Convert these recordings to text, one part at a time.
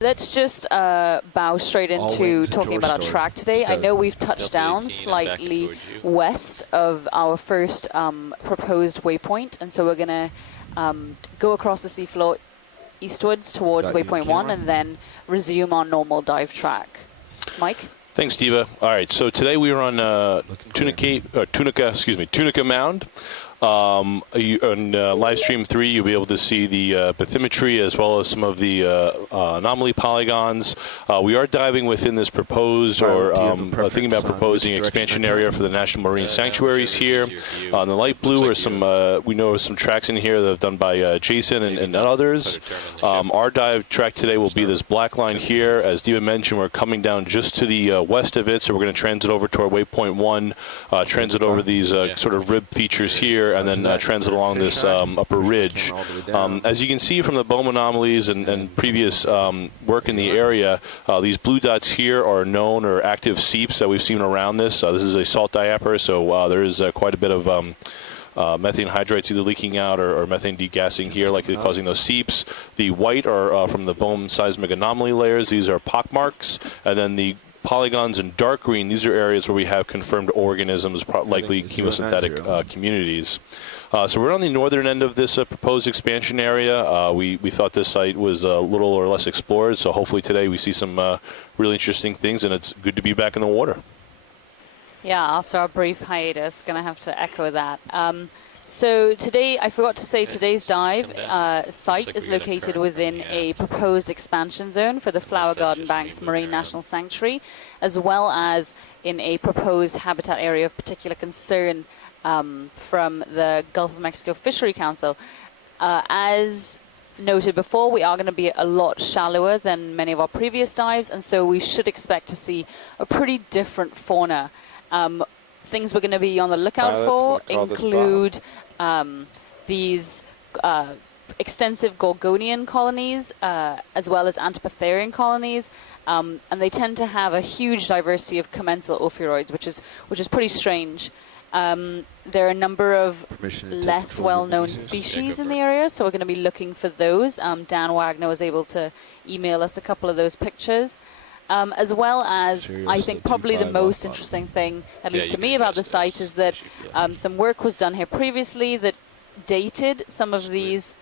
Let's just bow straight into talking about our track today. I know we've touched down slightly west of our first proposed waypoint, and so we're going to go across the seafloor eastwards towards waypoint 1 and then resume our normal dive track. Mike? Thanks, Diva. All right, so today we were on Tunica Mound. On live stream 3, you'll be able to see the bathymetry as well as some of the anomaly polygons. We are diving within this proposed, or thinking about proposing expansion area for the National Marine Sanctuaries here. On the light blue are some, we know some tracks in here that are done by Jason and others. Our dive track today will be this black line here. As Diva mentioned, we're coming down just to the west of it, so we're going to transit over to our waypoint 1, transit over these sort of rib features here, and then transit along this upper ridge. As you can see from the Bohm anomalies and previous work in the area, these blue dots here are known or active seeps that we've seen around this. This is a salt diaper, so there is quite a bit of methane hydrates either leaking out or methane degassing here, likely causing those seeps. The white are from the Bohm seismic anomaly layers. These are pockmarks, and then the polygons in dark green, these are areas where we have confirmed organisms, likely chemosynthetic communities. So we're on the northern end of this proposed expansion area. We thought this site was a little or less explored, so hopefully today we see some really interesting things, and it's good to be back in the water. Yeah, after our brief hiatus, going to have to echo that. So today, I forgot to say, today's dive site is located within a proposed expansion zone for the Flower Garden Banks Marine National Sanctuary, as well as in a proposed habitat area of particular concern from the Gulf of Mexico Fishery Council. As noted before, we are going to be a lot shallower than many of our previous dives, and so we should expect to see a pretty different fauna. Things we're going to be on the lookout for include these extensive Gorgonian colonies, as well as Antipatherian colonies, and they tend to have a huge diversity of commensal ophiuroids, which is pretty strange. There are a number of less well-known species in the area, so we're going to be looking for those. Dan Wagner was able to email us a couple of those pictures. As well as, I think probably the most interesting thing, at least to me, about the site is that some work was done here previously that dated some of these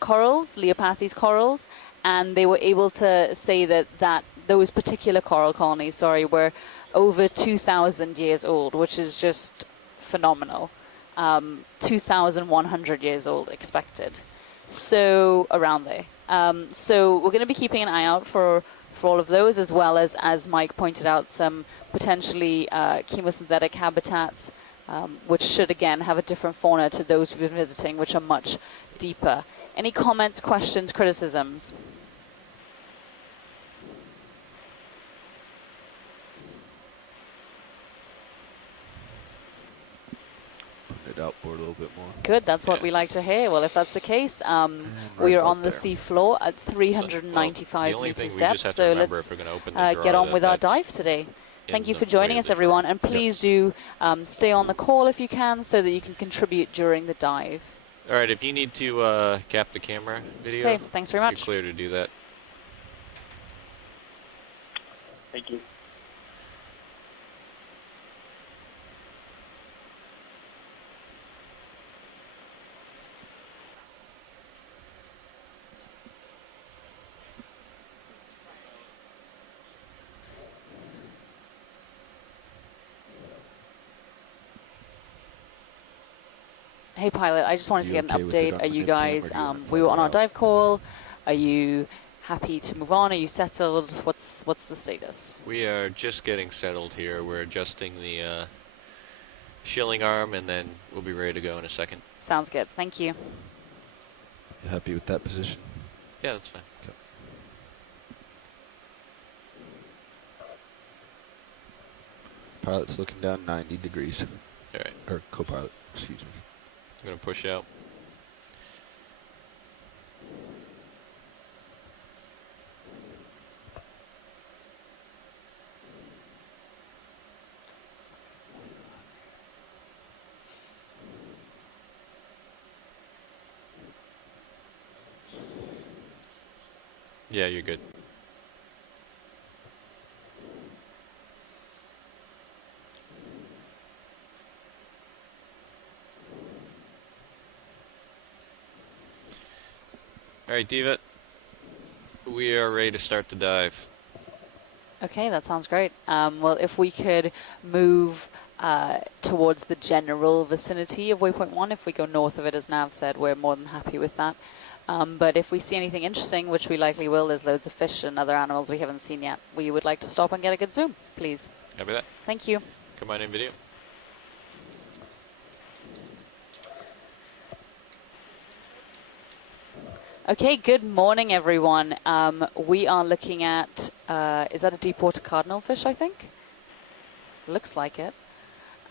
corals, Leopathes corals, and they were able to say that those particular coral colonies, were over 2,000 years old, which is just phenomenal. 2,100 years old expected. So around there. So we're going to be keeping an eye out for all of those, as well as Mike pointed out, some potentially chemosynthetic habitats, which should again have a different fauna to those we've been visiting, which are much deeper. Any comments, questions, criticisms? It outboard a little bit more. Good, that's what we like to hear. Well, if that's the case, we are on the seafloor at 395 meters depth, so let's get on with our dive today. Thank you for joining us, everyone, and please do stay on the call if you can, so that you can contribute during the dive. All right, if you need to cap the camera video, okay, thanks very much. You're clear to do that. Thank you. Hey, pilot, I just wanted to get an update. Are you guys, we were on our dive call. Are you happy to move on? Are you settled? What's the status? We are just getting settled here. We're adjusting the shilling arm, and then we'll be ready to go in a second. Sounds good. Thank you. You happy with that position? Yeah, that's fine. Okay. Pilot's looking down 90 degrees. All right. Or co-pilot, excuse me. I'm going to push out. Yeah, you're good. All right, Diva. We are ready to start the dive. Okay, that sounds great. Well, if we could move towards the general vicinity of waypoint 1, if we go north of it, as Nav said, we're more than happy with that. But if we see anything interesting, which we likely will, there's loads of fish and other animals we haven't seen yet, we would like to stop and get a good zoom, please. Copy that. Thank you. Come on in, video. Okay, good morning, everyone. We are looking at, is that a deepwater cardinalfish, I think? Looks like it.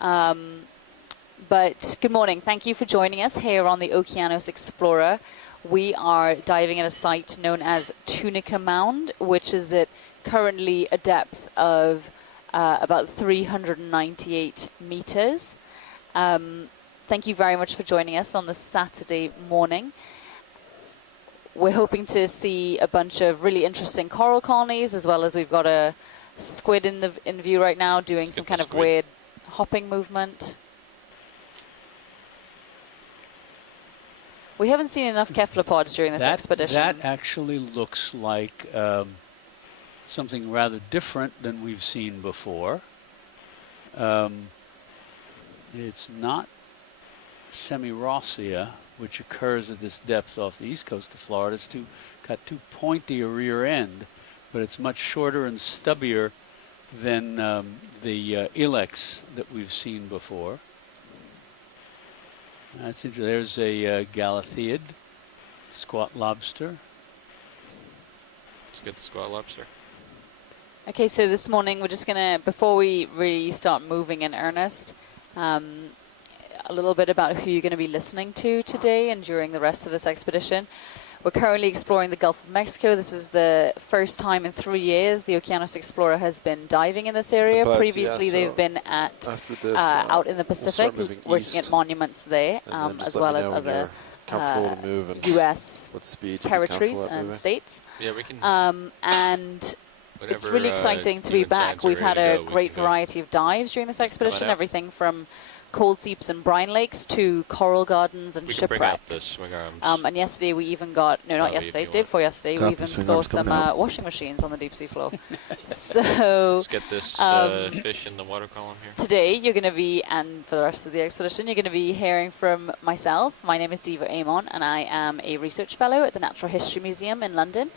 But good morning. Thank you for joining us here on the Okeanos Explorer. We are diving at a site known as Tunica Mound, which is at currently a depth of about 398 meters. Thank you very much for joining us on this Saturday morning. We're hoping to see a bunch of really interesting coral colonies, as well as we've got a squid in view right now doing some kind of weird hopping movement. We haven't seen enough cephalopods during this expedition. That actually looks like something rather different than we've seen before. It's not Semirossia, which occurs at this depth off the east coast of Florida. It's got too pointy a rear end, but it's much shorter and stubbier than the ilex that we've seen before. That's it. There's a Galatheid, squat lobster. Let's get the squat lobster. Okay, so this morning we're just going to, before we really start moving in earnest, a little bit about who you're going to be listening to today and during the rest of this expedition. We're currently exploring the Gulf of Mexico. This is the first time in 3 years the Okeanos Explorer has been diving in this area. Previously, they've been at out in the Pacific, working at monuments there, as well as other U.S. territories and states. Yeah, we can. And it's really exciting to be back. We've had a great variety of dives during this expedition, everything from cold seeps and brine lakes to coral gardens and shipwrecks. And yesterday we even got, no, not yesterday, day before yesterday, we even saw some washing machines on the deep sea floor. So let's get this fish in the water column here. Today you're going to be, and for the rest of the expedition, you're going to be hearing from myself. My name is Diva Amon, and I am a research fellow at the Natural History Museum in London.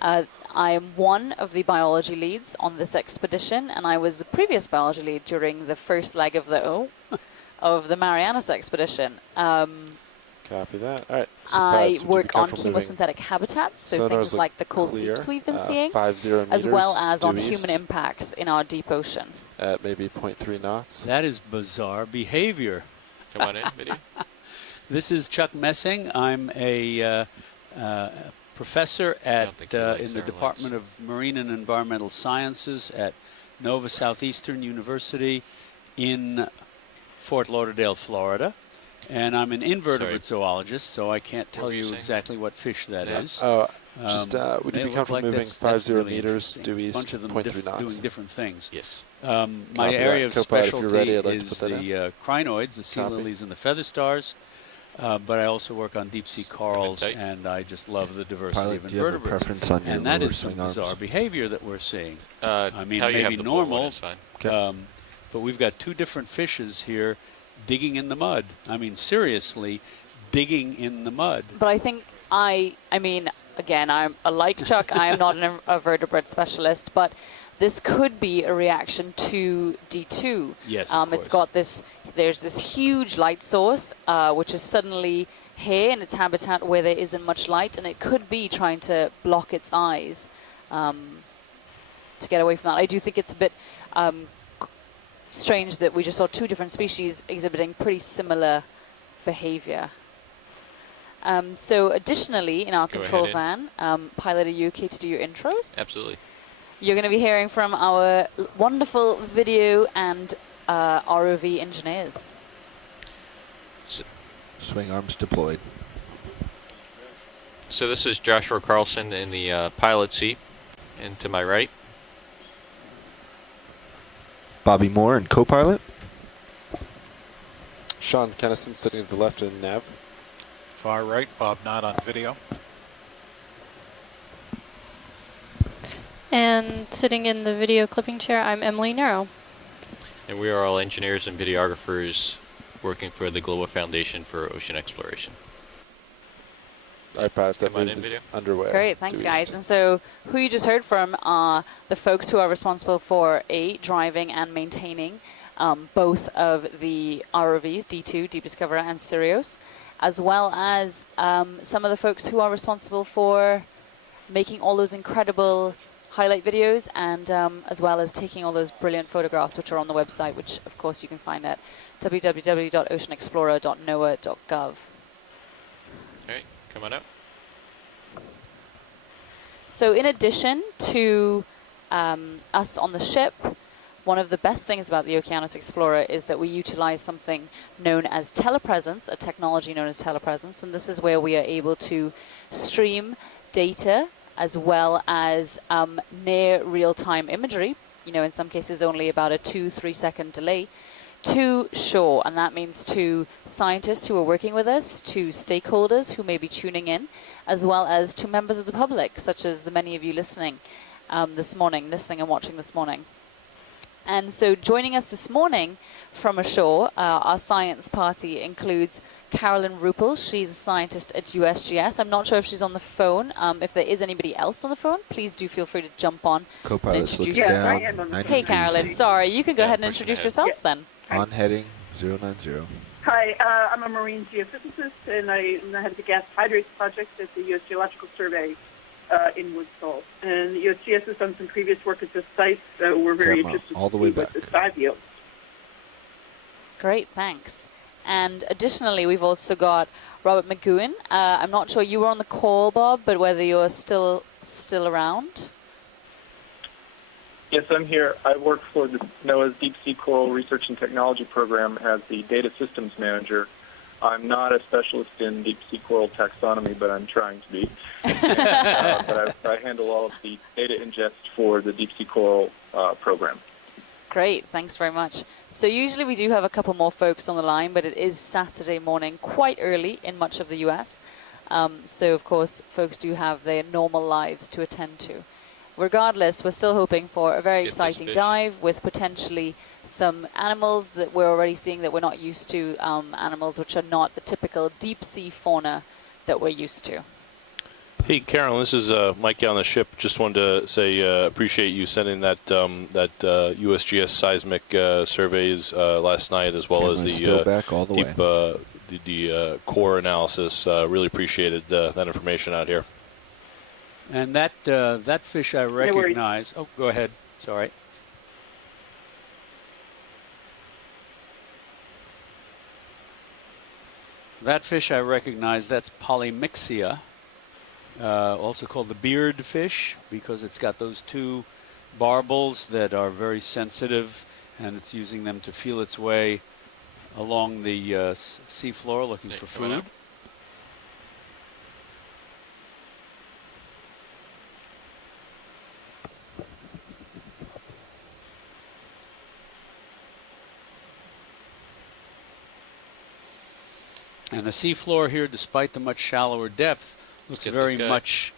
I am one of the biology leads on this expedition, and I was the previous biology lead during the first leg of the Marianas expedition. Copy that. All right. So I work on chemosynthetic habitats, so things like the cold seeps we've been seeing, as well as on human impacts in our deep ocean. At maybe 0.3 knots. That is bizarre behavior. Come on in, video. This is Chuck Messing. I'm a professor at in the Department of Marine and Environmental Sciences at Nova Southeastern University in Fort Lauderdale, Florida. And I'm an invertebrate zoologist, so I can't tell you exactly what fish that is. Oh, just would you be comfortable moving 50 meters due east, 0.3 knots? Doing different things. Yes. My area of specialty is the crinoids, the sea lilies and the feather stars. But I also work on deep-sea corals, and I just love the diversity of invertebrates. And that is some bizarre behavior that we're seeing. I mean, maybe normal, but we've got two different fishes here digging in the mud. I mean, seriously, digging in the mud. But I think I mean, again, I'm like Chuck, I am not a vertebrate specialist, but this could be a reaction to D2. Yes, it's got this, there's this huge light source, which is suddenly here in its habitat where there isn't much light, and it could be trying to block its eyes to get away from that. I do think it's a bit strange that we just saw two different species exhibiting pretty similar behavior. So additionally, in our control van, pilot, are you okay to do your intros? Absolutely. You're going to be hearing from our wonderful video and ROV engineers. Swing arms deployed. So this is Joshua Carlson in the pilot seat, and to my right. Bobby Moore and co-pilot. Sean Kennison sitting at the left in nav. Far right, Bob Knott on video. And sitting in the video clipping chair, I'm Emily Narrow. And we are all engineers and videographers working for the Global Foundation for Ocean Exploration. All right, Pat, that Come on move in, is video. underway. Great, thanks Due guys. east. And so who you just heard from are the folks who are responsible for driving and maintaining both of the ROVs, D2, Deep Discoverer, and Sirius, as well as some of the folks who are responsible for making all those incredible highlight videos, and as well as taking all those brilliant photographs which are on the website, which of course you can find at www.oceanexplorer.noaa.gov. All right, come on out. So in addition to us on the ship, one of the best things about the Okeanos Explorer is that we utilize something known as telepresence, a technology known as telepresence, and this is where we are able to stream data as well as near real-time imagery, in some cases only about a 2-3 second delay, to shore. And that means to scientists who are working with us, to stakeholders who may be tuning in, as well as to members of the public, such as the many of you listening listening and watching this morning. And so joining us this morning from ashore, our science party includes Carolyn Ruppel. She's a scientist at USGS. I'm not sure if she's on the phone. If there is anybody else on the phone, please do feel free to jump on and introduce yourself. Hey, Carolyn, sorry, you can go ahead and introduce yourself then. On heading 090. Hi, I'm a marine geophysicist, and I'm the head of the gas hydrates project at the U.S. Geological Survey in Woods Hole. And the USGS has done some previous work at this site, so we're very interested all the to way see what back. the dive yields. Great, thanks. And additionally, we've also got Robert McGowan. I'm not sure you were on the call, Bob, but whether you're still around. Yes, I'm here. I work for the NOAA's Deep Sea Coral Research and Technology Program as the Data Systems Manager. I'm not a specialist in deep sea coral taxonomy, but I'm trying to be. But I handle all of the data ingest for the deep sea coral program. Great, thanks very much. So usually we do have a couple more folks on the line, but it is Saturday morning, quite early in much of the US. So of course, folks do have their normal lives to attend to. Regardless, we're still hoping for a very exciting dive with potentially some animals that we're already seeing that we're not used to, animals which are not the typical deep sea fauna that we're used to. Hey, Carolyn, this is Mike on the ship. Just wanted to say appreciate you sending that USGS seismic surveys last night, as well as the deep core analysis. Really appreciated that information out here. And that fish I recognize. Oh, go ahead. Sorry. That fish I recognize. That's Polymixia, also called the beard fish, because it's got those two barbels that are very sensitive, and it's using them to feel its way along the seafloor looking for food. And the seafloor here, despite the much shallower depth, looks very much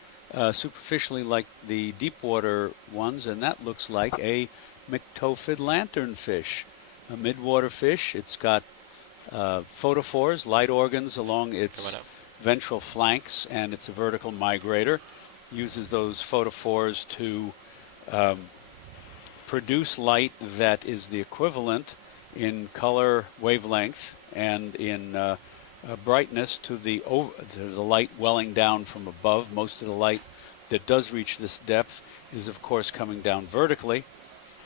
superficially like the deep water ones, and that looks like a myctophid lanternfish, a midwater fish. It's got photophores, light organs along its ventral flanks, and it's a vertical migrator. Uses those photophores to produce light that is the equivalent in color wavelength and in brightness to the light welling down from above. Most of the light that does reach this depth is, of course, coming down vertically,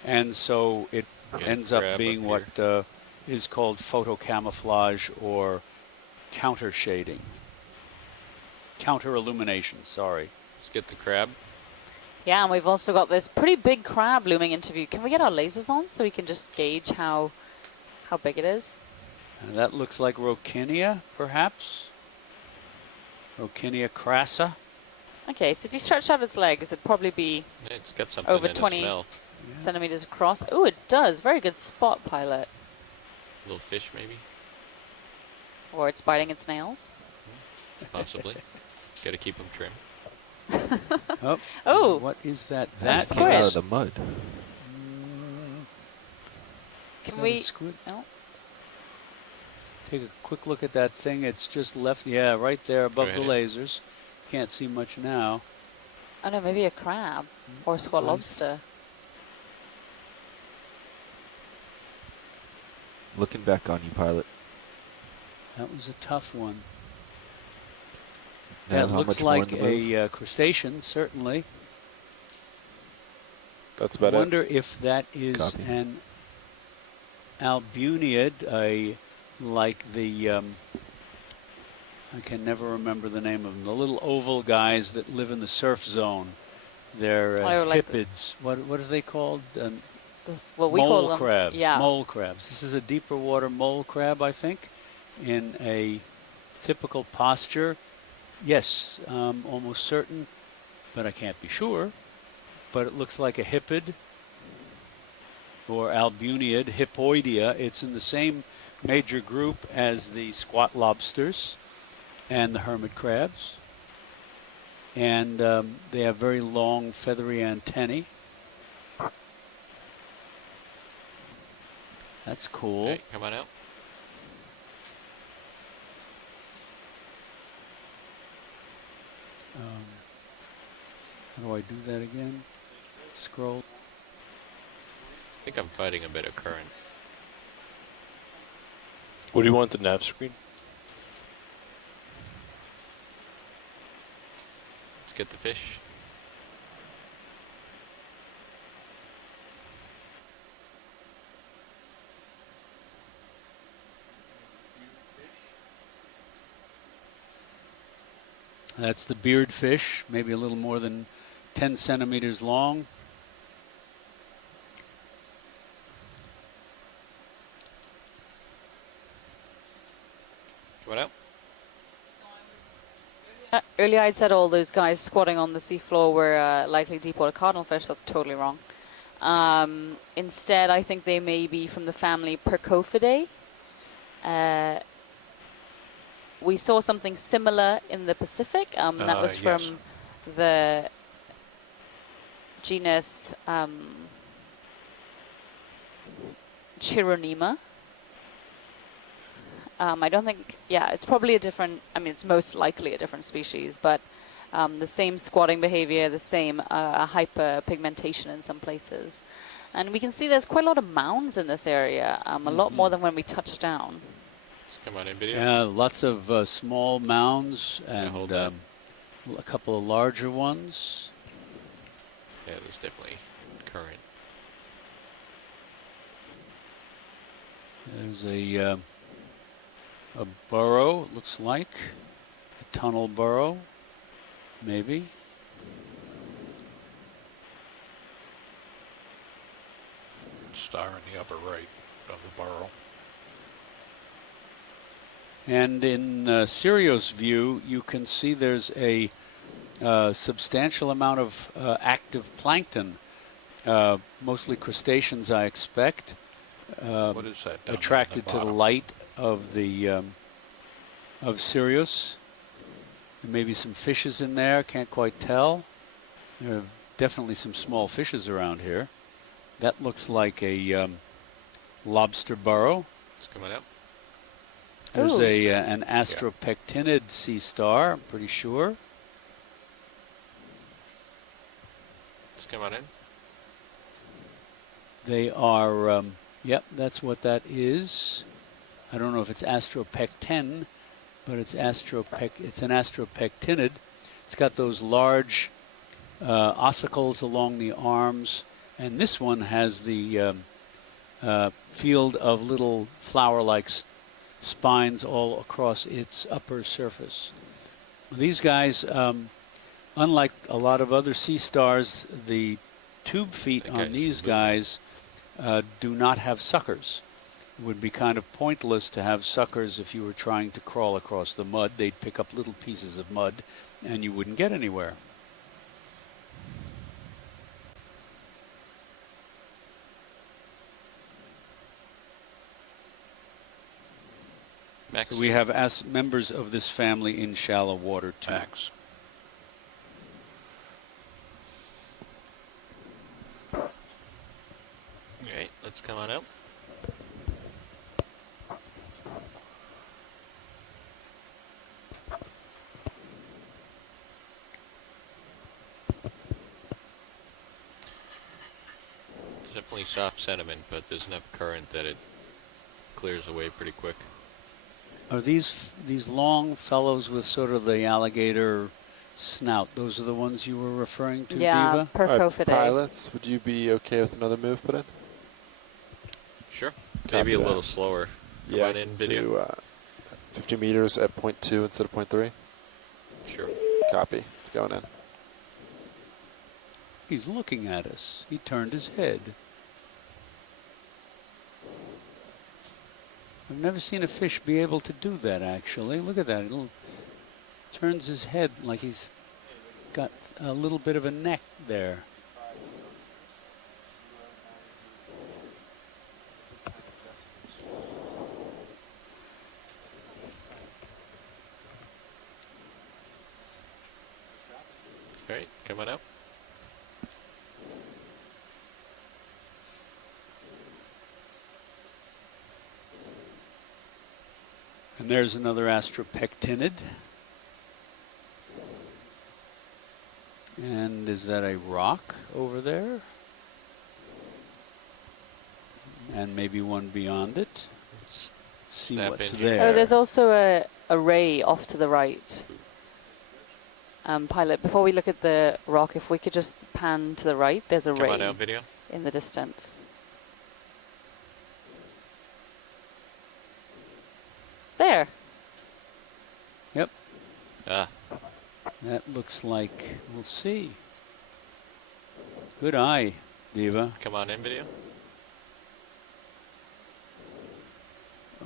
and so it ends up being what is called photocamouflage or counter shading, counter illumination. Sorry. Let's get the crab. Yeah, and we've also got this pretty big crab looming into view. Can we get our lasers on so we can just gauge how big it is? And that looks like Rokinia, perhaps. Okeanos crassa. Okay, so if you stretch out its legs, it'd probably be It's got something over in 20 its mouth. centimeters across. Oh, it does. Very good spot, Pilot. Little fish, maybe? Or it's biting its nails. Possibly. Got to keep them trim. Oh, what is that? That's That came out squish. of the mud. Can we? Squid? No. Take a quick look at that thing. It's just left, yeah, right there above the ahead. lasers. Can't see much now. Oh no, maybe a crab or a squat Nice. lobster. Looking back on you, Pilot. That was a tough one. Now That how looks much more in like the move? a crustacean, certainly. That's I about it. wonder if that is Copy. an albuniid, like the, I can never remember the name of them, the little oval guys that live in the surf zone. They're Oh, like the- hippids. What are they called? What we mole call them. crabs. Yeah. Mole crabs. This is a deeper water mole crab, I think, in a typical posture. Yes, almost certain, but I can't be sure. But it looks like a hippid or albuniid, hippoidea. It's in the same major group as the squat lobsters and the hermit crabs. And they have very long feathery antennae. That's cool. Okay, come on out. How do I do that again? Scroll. I think I'm fighting a bit of current. What do you want the nav screen? Let's get the fish. That's the beard fish, maybe a little more than 10 centimeters long. Come on out. Earlier I'd said all those guys squatting on the seafloor were likely deepwater cardinalfish. That's totally wrong. Instead, I think they may be from the family Percophidae. We saw something similar in the Pacific. That was yes. from the genus Chironema. I don't think, yeah, it's probably a different, I mean, it's most likely a different species, but the same squatting behavior, the same hyperpigmentation in some places. And we can see there's quite a lot of mounds in this area, a lot more than when we touched down. Come on in, video. Yeah, lots of small mounds and hold a couple of larger ones. Yeah, there's definitely current. There's a burrow, it looks like. A tunnel burrow, maybe. Star in the upper right of the burrow. And in Sirius view, you can see there's a substantial amount of active plankton, mostly crustaceans, I expect. What is that? Down Attracted there to in the the light of the of Sirius. There may be some fishes in there. Can't quite tell. There are definitely some small fishes around here. That looks like a lobster burrow. It's coming out. There's Ooh. an Astropectinid sea star, I'm pretty sure. Let's come on in. They are, yep, that's what that is. I don't know if it's Astropecten, but it's an Astropectinid. It's got those large ossicles along the arms, and this one has the field of little flower-like spines all across its upper surface. These guys, unlike a lot of other sea stars, the tube feet on these guys do not have suckers. It would be kind of pointless to have suckers if you were trying to crawl across the mud. They'd pick up little pieces of mud and you wouldn't get anywhere. Max. So we have members of this family in shallow water too. Max. All right, let's come on out. Definitely soft sediment, but there's enough current that it clears away pretty quick. Are these long fellows with sort of the alligator snout? Those are the ones you were referring to, yeah, Diva? Percophidae. Pilots, would you be okay with another move put in? Sure. Copy Maybe a that. little slower. Come on in, video. Do 50 meters at 0.2 instead of 0.3. Sure. Copy. It's going in. He's looking at us. He turned his head. I've never seen a fish be able to do that, actually. Look at that. He turns his head like he's got a little bit of a neck there. All right, come on out. And there's another Astropectinid. And is that a rock over there? And maybe one beyond it. Let's see what's there. Oh, there's also a ray off to the right. Pilot, before we look at the rock, if we could just pan to the right, there's a ray Come on out, video. In the distance. There. Yep. Ah. That looks like, we'll see. Good eye, Diva. Come on in, video.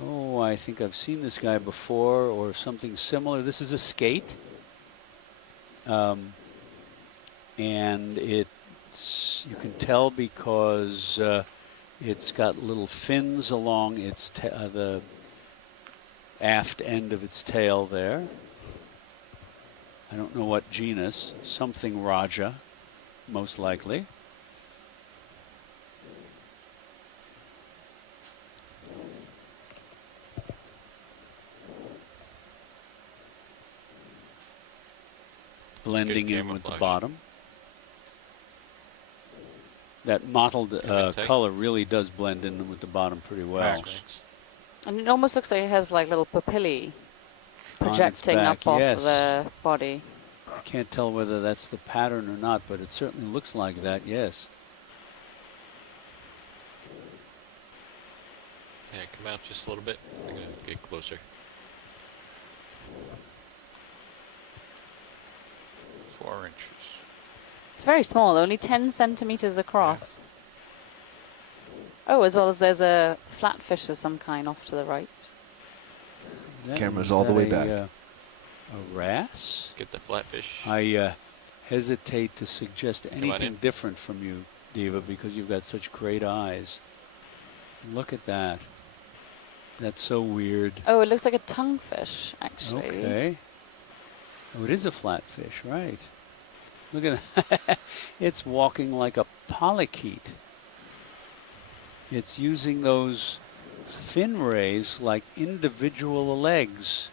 Oh, I think I've seen this guy before or something similar. This is a skate. And it's, you can tell because it's got little fins along its the aft end of its tail there. I don't know what genus, something Raja, most likely. Blending in with the bottom. That mottled color really does blend in with the bottom pretty well. And it almost looks like it has like little papillae projecting up off the body. Can't tell whether that's the pattern or not, but it certainly looks like that, yes. Yeah, come out just a little bit. I'm going to get closer. 4 inches. It's very small, only 10 centimeters across. Yeah. Oh, as well as there's a flatfish of some kind off to the right. Camera's all the way back. A wrasse? Get the flatfish. I hesitate to suggest anything different from you, Diva, because you've got such great eyes. Look at that. That's so weird. Oh, it looks like a tonguefish, actually. Okay. Oh, it is a flatfish, right. Look at that. It's walking like a polychaete. It's using those fin rays like individual legs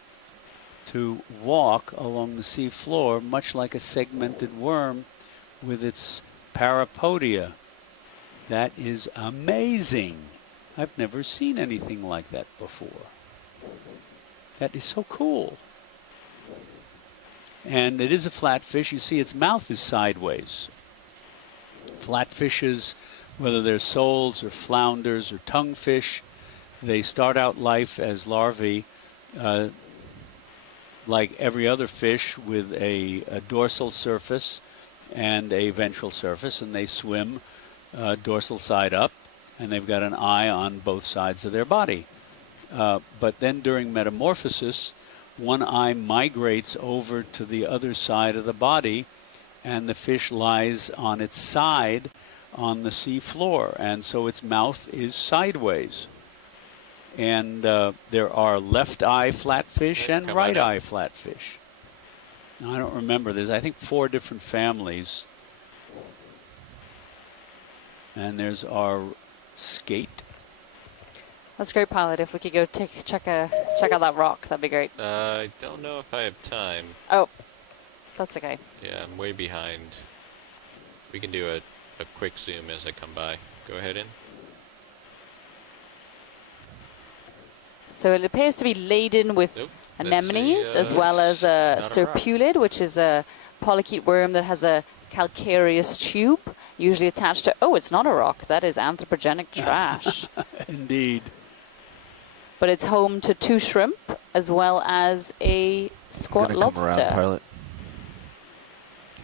to walk along the sea floor, much like a segmented worm with its parapodia. That is amazing. I've never seen anything like that before. That is so cool. And it is a flatfish. You see its mouth is sideways. Flatfishes, whether they're soles or flounders or tonguefish, they start out life as larvae like every other fish with a dorsal surface and a ventral surface, and they swim dorsal side up, and they've got an eye on both sides of their body. But then during metamorphosis, one eye migrates over to the other side of the body, and the fish lies on its side on the sea floor, and so its mouth is sideways. And there are left eye flatfish and right eye flatfish. Now, I don't remember. There's, I think, 4 different families. And there's our skate. That's great, pilot. If we could go check out that rock, that'd be great. I don't know if I have time. Oh, that's okay. Yeah, I'm way behind. We can do a quick zoom as I come by. Go ahead in. So it appears to be laden with anemones, as well as a serpulid, which is a polychaete worm that has a calcareous tube, usually attached to... Oh, it's not a rock. That is anthropogenic trash. Indeed. But it's home to 2 shrimp, as well as a squat lobster. Come around, pilot.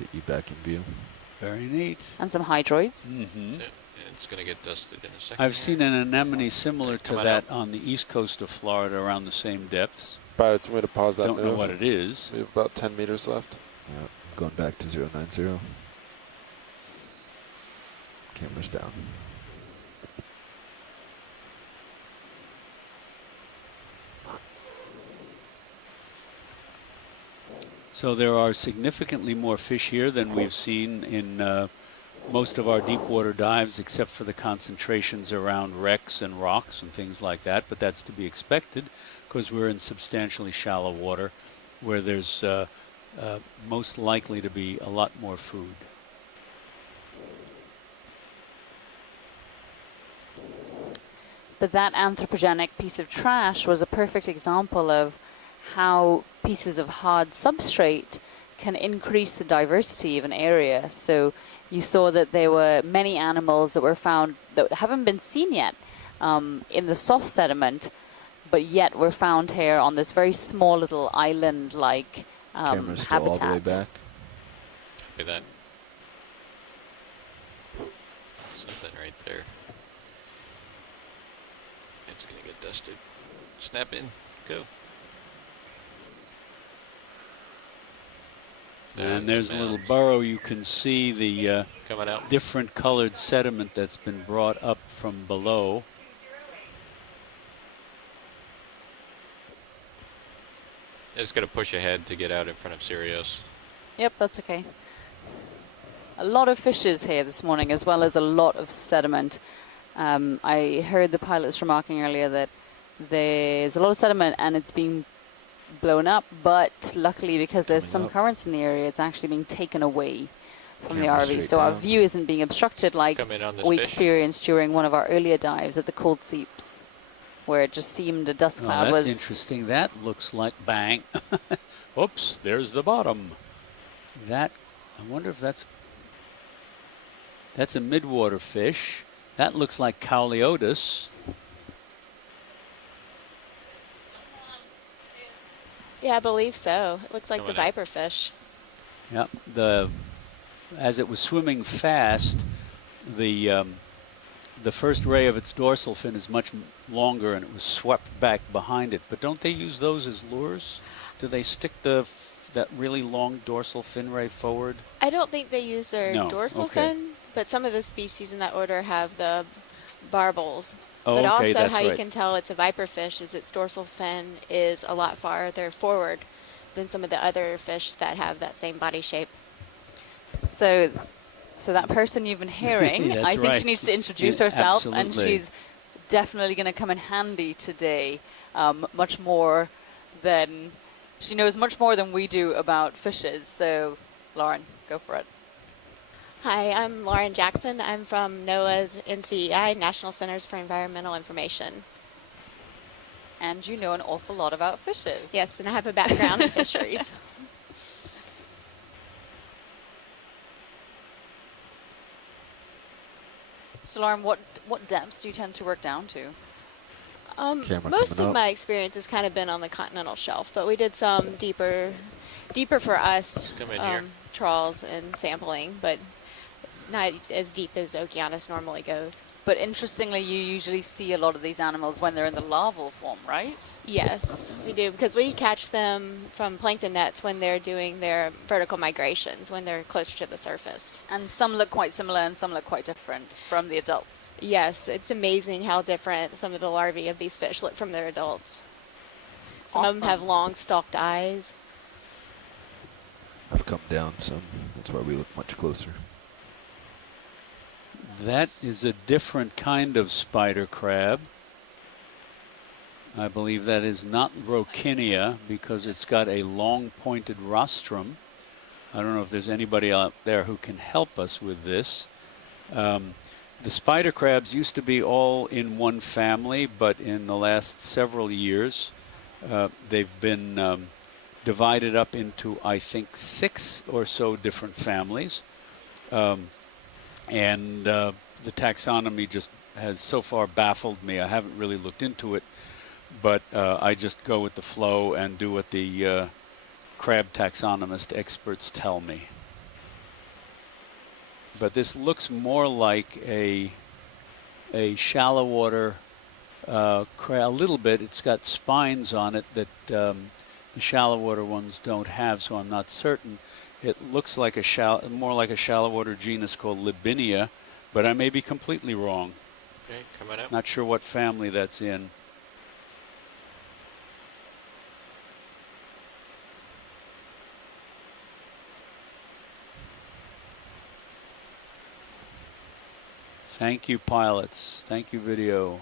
Get you back in view. Very neat. And some hydroids. Mm-hmm. It's going to get dusted in a second. I've seen an anemone similar to that on the east coast of Florida around the same depths. But it's going to pause that move. Don't know what it is. We have about 10 meters left. Yep, going back to 090. Camera's down. So there are significantly more fish here than we've seen in most of our deep water dives, except for the concentrations around wrecks and rocks and things like that. But that's to be expected because we're in substantially shallow water where there's most likely to be a lot more food. But that anthropogenic piece of trash was a perfect example of how pieces of hard substrate can increase the diversity of an area. So you saw that there were many animals that were found that haven't been seen yet in the soft sediment, but yet were found here on this very small little island-like Camera's still habitat. all the way back. Copy that. Something right there. It's going to get dusted. Snap in. Go. And there's a little burrow. You can see the coming out. Different colored sediment that's been brought up from below. It's going to push ahead to get out in front of Sirius. Yep, that's okay. A lot of fishes here this morning, as well as a lot of sediment. I heard the pilots remarking earlier that there's a lot of sediment and it's being blown up, but luckily because there's some currents in the area, it's actually being taken away from the RV. So our view isn't being obstructed like we experienced during one of our earlier dives at the Cold Seeps, where it just seemed a dust cloud was... That's interesting. That looks like bang. Oops, there's the bottom. That, I wonder if that's a midwater fish. That looks like Cauleotis. Yeah, I believe so. It looks like the viper fish. Yep. As it was swimming fast, the first ray of its dorsal fin is much longer, and it was swept back behind it. But don't they use those as lures? Do they stick that really long dorsal fin ray forward? I don't think they use their dorsal fin, but some of the species in that order have the barbels. Oh, but okay, also how you right. can tell it's a viper fish is its dorsal fin is a lot farther forward than some of the other fish that have that same body shape. So that person you've been hearing, I think she needs to introduce herself, absolutely. and she's definitely going to come in handy today. Much more than she knows, much more than we do about fishes. So, Lauren, go for it. Hi, I'm Lauren Jackson. I'm from NOAA's NCEI, National Centers for Environmental Information. And you know an awful lot about fishes. Yes, and I have a background in fisheries. So, Lauren, what depths do you tend to work down to? Most of my experience has kind of been on the continental shelf, but we did some deeper for us trawls and sampling. But not as deep as Okeanos normally goes. But interestingly, you usually see a lot of these animals when they're in the larval form, right? Yes, we do, because we catch them from plankton nets when they're doing their vertical migrations, when they're closer to the surface. And some look quite similar and some look quite different from the adults. Yes, it's amazing how different some of the larvae of these fish look from their adults. Some of them have long stalked eyes. I've come down some. That's why we look much closer. That is a different kind of spider crab. I believe that is not Brachia because it's got a long pointed rostrum. I don't know if there's anybody out there who can help us with this. The spider crabs used to be all in one family, but in the last several years they've been divided up into, I think, 6 or so different families. And the taxonomy just has so far baffled me. I haven't really looked into it, but I just go with the flow and do what the crab taxonomist experts tell me. But this looks more like a shallow water crab, a little bit. It's got spines on it that the shallow water ones don't have, so I'm not certain. It looks like more like a shallow water genus called Libinia, but I may be completely wrong. Okay, coming up. Not sure what family that's in. Thank you, pilots. Thank you, video.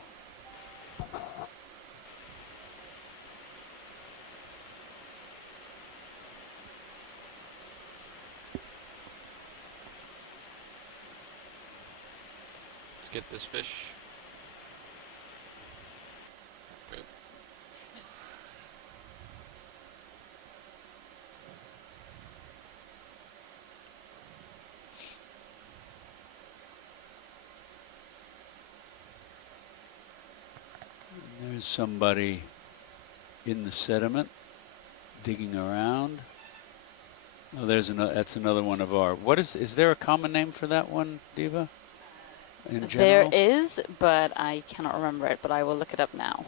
Get this fish. Good. And there's somebody in the sediment digging around. Oh, there's that's another one of our. What is there a common name for that one, Diva? In there general? is, but I cannot remember it, but I will look it up now.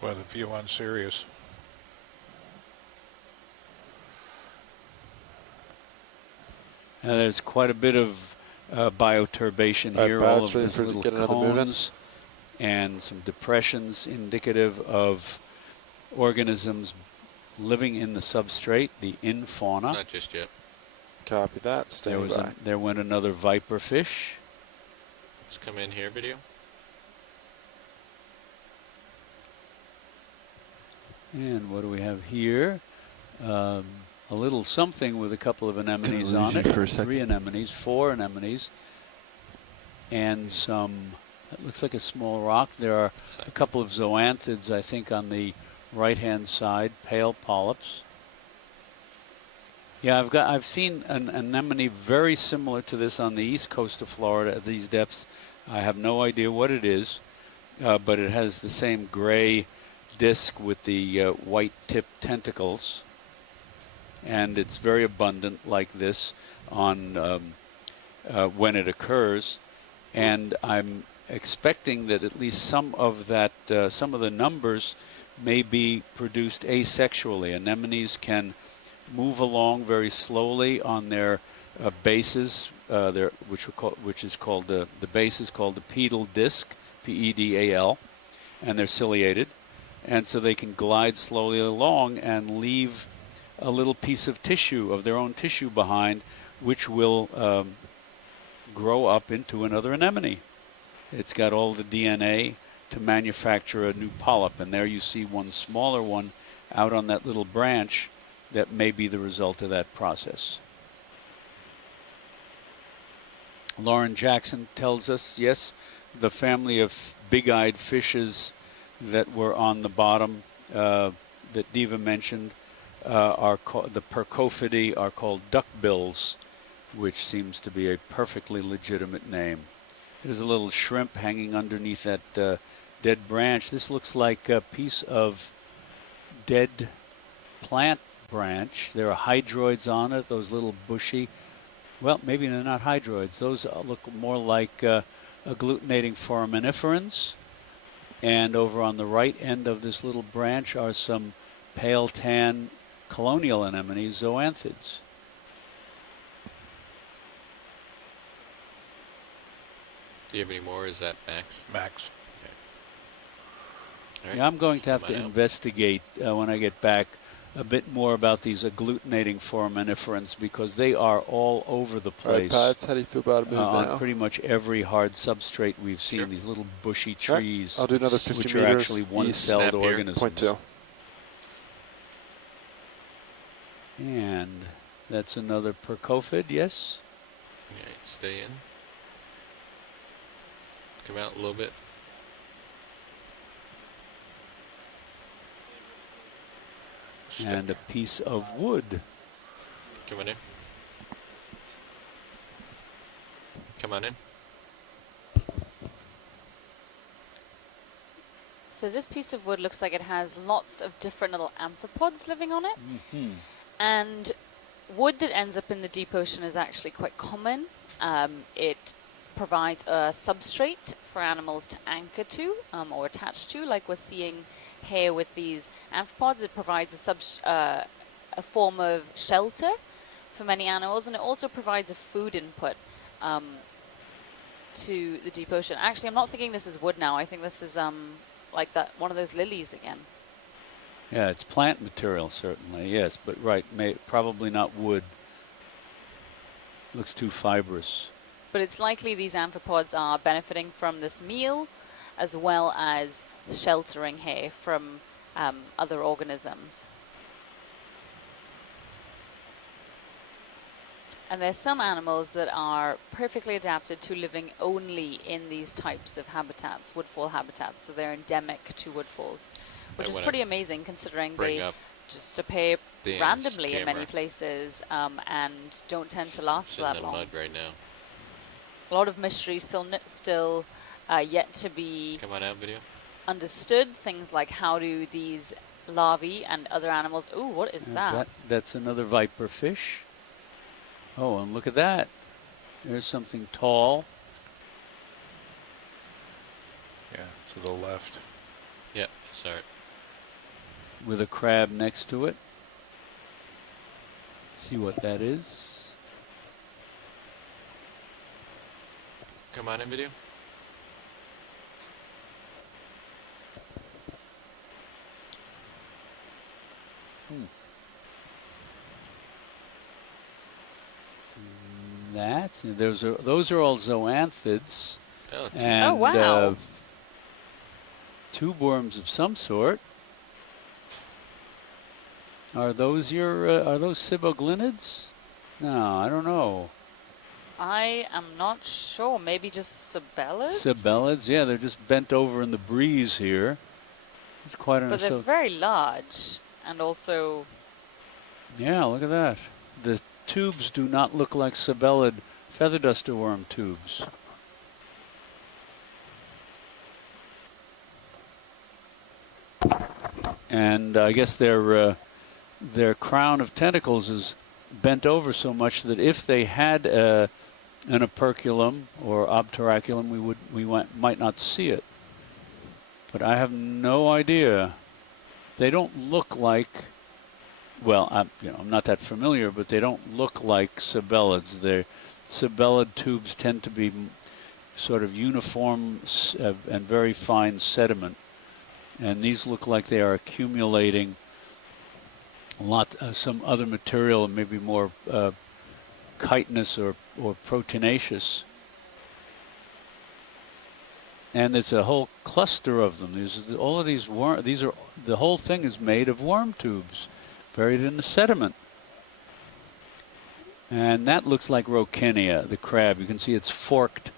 Well, the view on Sirius. There's quite a bit of bioturbation here. All of these little cones and some depressions indicative of organisms living in the substrate, the infauna. Not just yet. Copy that. Stand by. There went another viper fish. Let's come in here, video. And what do we have here? A little something with a couple of anemones on it. 3 anemones, 4 anemones, and some, it looks like a small rock. There are a couple of zoanthids, I think, on the right-hand side, pale polyps. Yeah, I've seen an anemone very similar to this on the east coast of Florida at these depths. I have no idea what it is, but it has the same gray disc with the white tipped tentacles. And it's very abundant like this on when it occurs, and I'm expecting that at least some of the numbers may be produced asexually. Anemones can move along very slowly on their bases, which is called the base is called the pedal disc, P-E-D-A-L, and they're ciliated, and so they can glide slowly along and leave a little piece of tissue, of their own tissue behind, which will grow up into another anemone. It's got all the DNA to manufacture a new polyp, and there you see one smaller one out on that little branch that may be the result of that process. Lauren Jackson tells us, yes, the family of big-eyed fishes that were on the bottom that Diva mentioned are the Percophidae are called duckbills, which seems to be a perfectly legitimate name. There's a little shrimp hanging underneath that dead branch. This looks like a piece of dead plant branch. There are hydroids on it, those little bushy, well, maybe they're not hydroids. Those look more like agglutinating foraminiferans. And over on the right end of this little branch are some pale tan colonial anemones, zoanthids. Do you have any more? Is that Max? Max. Okay. Right. Yeah, I'm going to have to investigate when I get back a bit more about these agglutinating foraminiferans because they are all over the place. All right, Pats, how do you feel about a move now? On pretty much every hard substrate we've seen, these little bushy trees, I'll do another 50 which meters are actually one-celled organisms. Point 2. And that's another percophid, yes? All right, stay in. Come out a little bit. And a piece of wood. Come on in. Come on in. So this piece of wood looks like it has lots of different little amphipods living on it. Mm-hmm. And wood that ends up in the deep ocean is actually quite common. It provides a substrate for animals to anchor to or attach to, like we're seeing here with these amphipods. It provides a form of shelter for many animals, and it also provides a food input to the deep ocean. Actually, I'm not thinking this is wood now. I think this is like that one of those lilies again. Yeah, it's plant material certainly, yes, but right, probably not wood. Looks too fibrous. But it's likely these amphipods are benefiting from this meal as well as sheltering here from other organisms. And there's some animals that are perfectly adapted to living only in these types of habitats, woodfall habitats, so they're endemic to woodfalls, which is pretty amazing considering they just appear randomly in many places and don't tend to last for that long. Mud right now. A lot of mysteries still yet to be understood. Things like how do these larvae and other animals... Ooh, what is that? That's another viper fish. Oh, and look at that. There's something tall. Yeah, to the left. Yep, sorry. With a crab next to it. Let's see what that is. Come on in, video. Those are all zoanthids. And, oh wow! Tube worms of some sort. Are those siboglinids? No, I don't know. I am not sure. Maybe just sabellids? Sabellids, yeah, they're just bent over in the breeze here. It's quite an... But they're very large, and also... Yeah, look at that. The tubes do not look like sabellid feather duster worm tubes. And I guess their crown of tentacles is bent over so much that if they had an operculum or obturaculum, we might not see it. But I have no idea. They don't look like, well, I'm not that familiar, but they don't look like sabellids. Their sabellid tubes tend to be sort of uniform and very fine sediment, and these look like they are accumulating some other material, maybe more chitinous or proteinaceous. And there's a whole cluster of them. All of these the whole thing is made of worm tubes buried in the sediment. And that looks like Rochenia, the crab. You can see its forked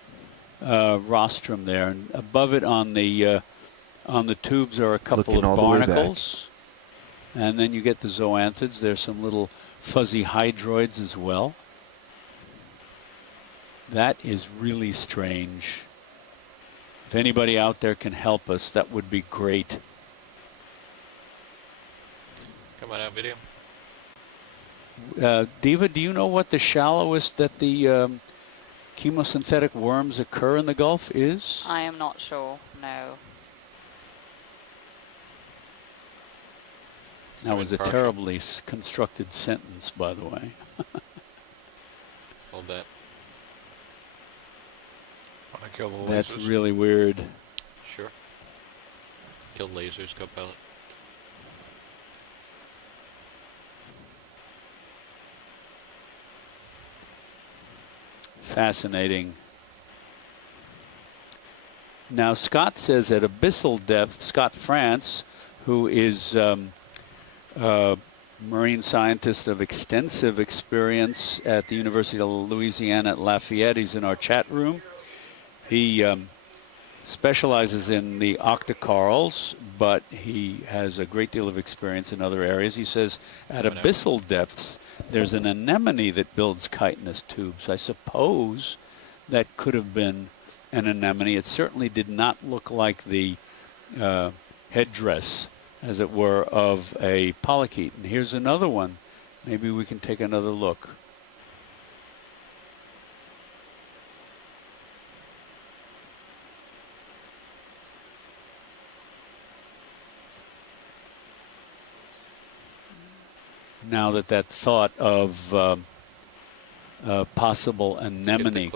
rostrum there, and above it on the tubes are a couple of barnacles. And then you get the zoanthids. There's some little fuzzy hydroids as well. That is really strange. If anybody out there can help us, that would be great. Come on out, video. Diva, do you know what the shallowest that the chemosynthetic worms occur in the Gulf is? I am not sure, no. That was a terribly constructed sentence, by the way. Hold that. Want to kill the lasers? That's really weird. Sure. Killed lasers, co-pilot. Fascinating. Now, Scott says at abyssal depth, Scott France, who is marine scientist of extensive experience at the University of Louisiana at Lafayette. He's in our chat room. He specializes in the octocorals, but he has a great deal of experience in other areas. He says at abyssal depths, there's an anemone that builds chitinous tubes. I suppose that could have been an anemone. It certainly did not look like the headdress, as it were, of a polychaete. And here's another one. Maybe we can take another look. Now that thought of possible anemone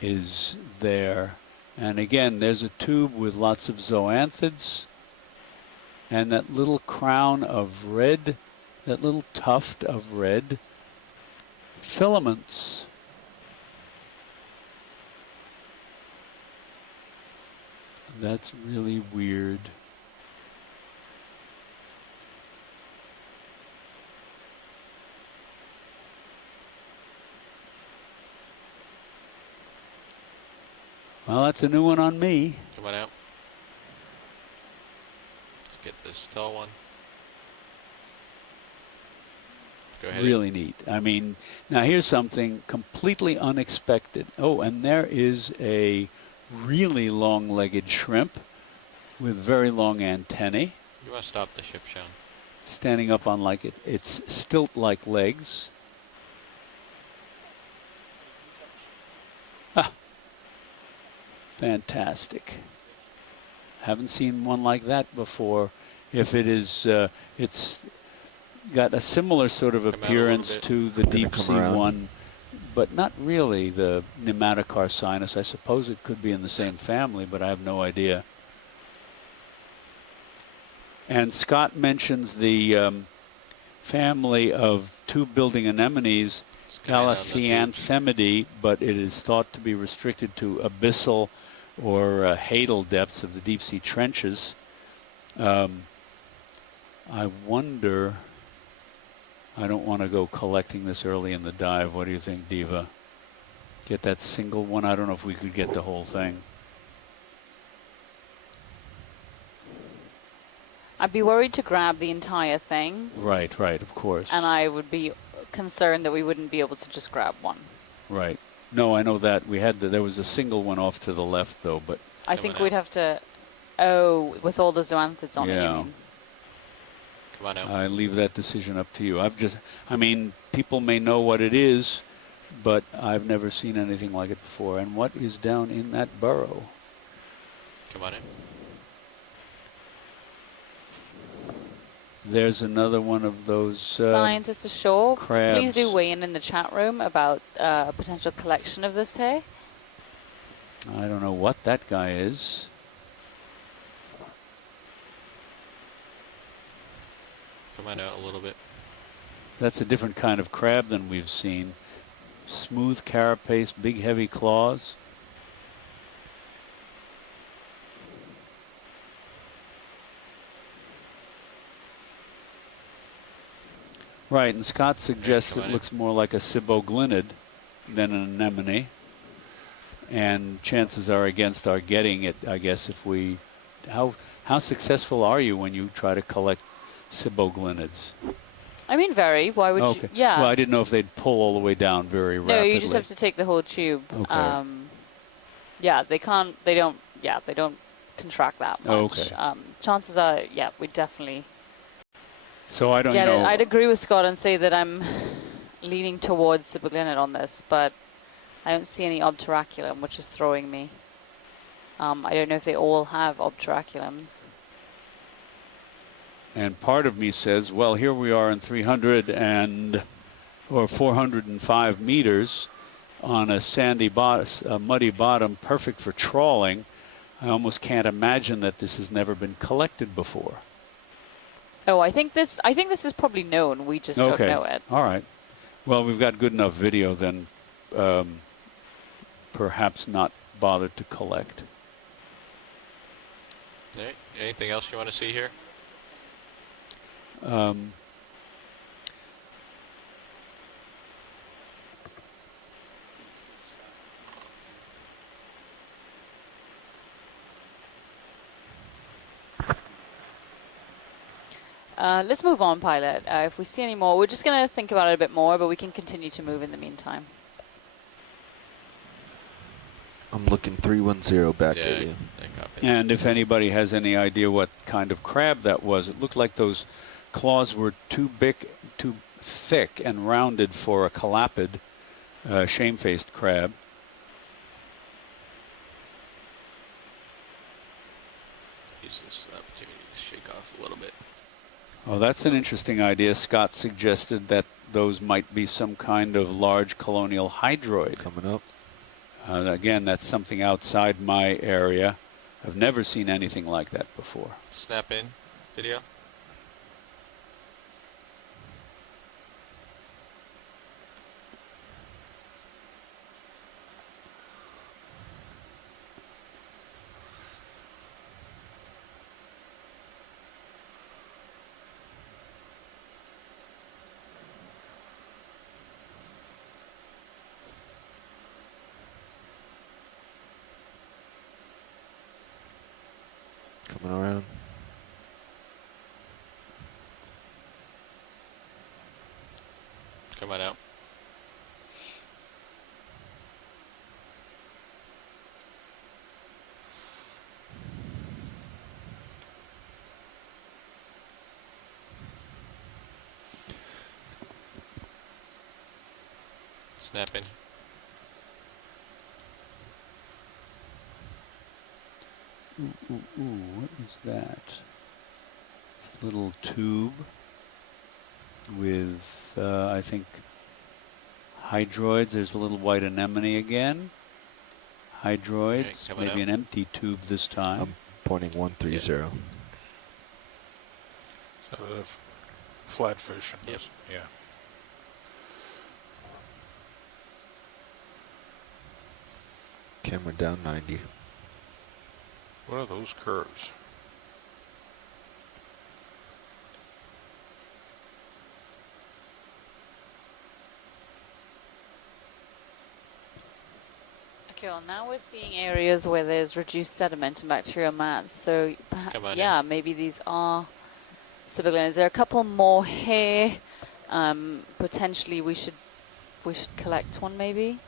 is there. And again, there's a tube with lots of zoanthids and that little crown of red, that little tuft of red filaments. That's really weird. Well, that's a new one on me. Come on out. Let's get this tall one. Go ahead. Really neat. I mean, now here's something completely unexpected. Oh, and there is a really long-legged shrimp with very long antennae. You want to stop the ship, Sean? Standing up on like its stilt-like legs. Fantastic. Haven't seen one like that before. If it is, it's got a similar sort of appearance to the deep sea one, but not really the Nematocar sinus. I suppose it could be in the same family, but I have no idea. And Scott mentions the family of tube-building anemones, Galathyanthemidae, but it is thought to be restricted to abyssal or hadal depths of the deep sea trenches. I wonder, I don't want to go collecting this early in the dive. What do you think, Diva? Get that single one? I don't know if we could get the whole thing. I'd be worried to grab the entire thing. Right, of course. And I would be concerned that we wouldn't be able to just grab one. Right. No, I know that. We had there was a single one off to the left, though, but... I think we'd have to... Oh, with all the zoanthids on it, you mean? Come on out. I leave that decision up to you. I mean, people may know what it is, but I've never seen anything like it before. And what is down in that burrow? Come on in. There's another one of those scientists ashore. Crabs. Please do weigh in the chat room about a potential collection of this here. I don't know what that guy is. Come on out a little bit. That's a different kind of crab than we've seen. Smooth carapace, big heavy claws. Right, and Scott suggests it looks more like a ciboglinid than an anemone. And chances are against our getting it, I guess, if we how successful are you when you try to collect siboglinids? I mean, very. Why would you? Yeah. Well, I didn't know if they'd pull all the way down very rapidly. No, you just have to take the whole tube. Okay. Yeah, they can't. They don't. Yeah, they don't contract that much. Okay. Chances are, yeah, we definitely. So I don't get know. It. I'd agree with Scott and say that I'm leaning towards siboglinid on this, but I don't see any obturaculum, which is throwing me. I don't know if they all have obturaculums. And part of me says, well, here we are in 405 meters on a sandy muddy bottom, perfect for trawling. I almost can't imagine that this has never been collected before. Oh, I think this is probably known. We just don't know it. All right. Well, we've got good enough video then, perhaps not bother to collect. Okay. Anything else you want to see here? Let's move on, Pilot. If we see any more, we're just going to think about it a bit more, but we can continue to move in the meantime. I'm looking 310 back at you. And if anybody has any idea what kind of crab that was, it looked like those claws were too thick and rounded for a calapid, shame-faced crab. Use this opportunity to shake off a little bit. Oh, that's an interesting idea. Scott suggested that those might be some kind of large colonial hydroid. Coming up. Again, that's something outside my area. I've never seen anything like that before. Snap in video. Coming around. Come on out. Snap in. Ooh, what is that? It's a little tube with, I think, hydroids. There's a little white anemone again. Hydroids, Okay, maybe an empty tube this time. I'm pointing 130. Yeah. So the flatfish. Yep. Yeah. Camera down 90. What are those curves? Okay, well now we're seeing areas where there's reduced sediment and bacterial mats. So yeah, maybe these are siboglinids. There are a couple more here. Potentially we should collect one maybe.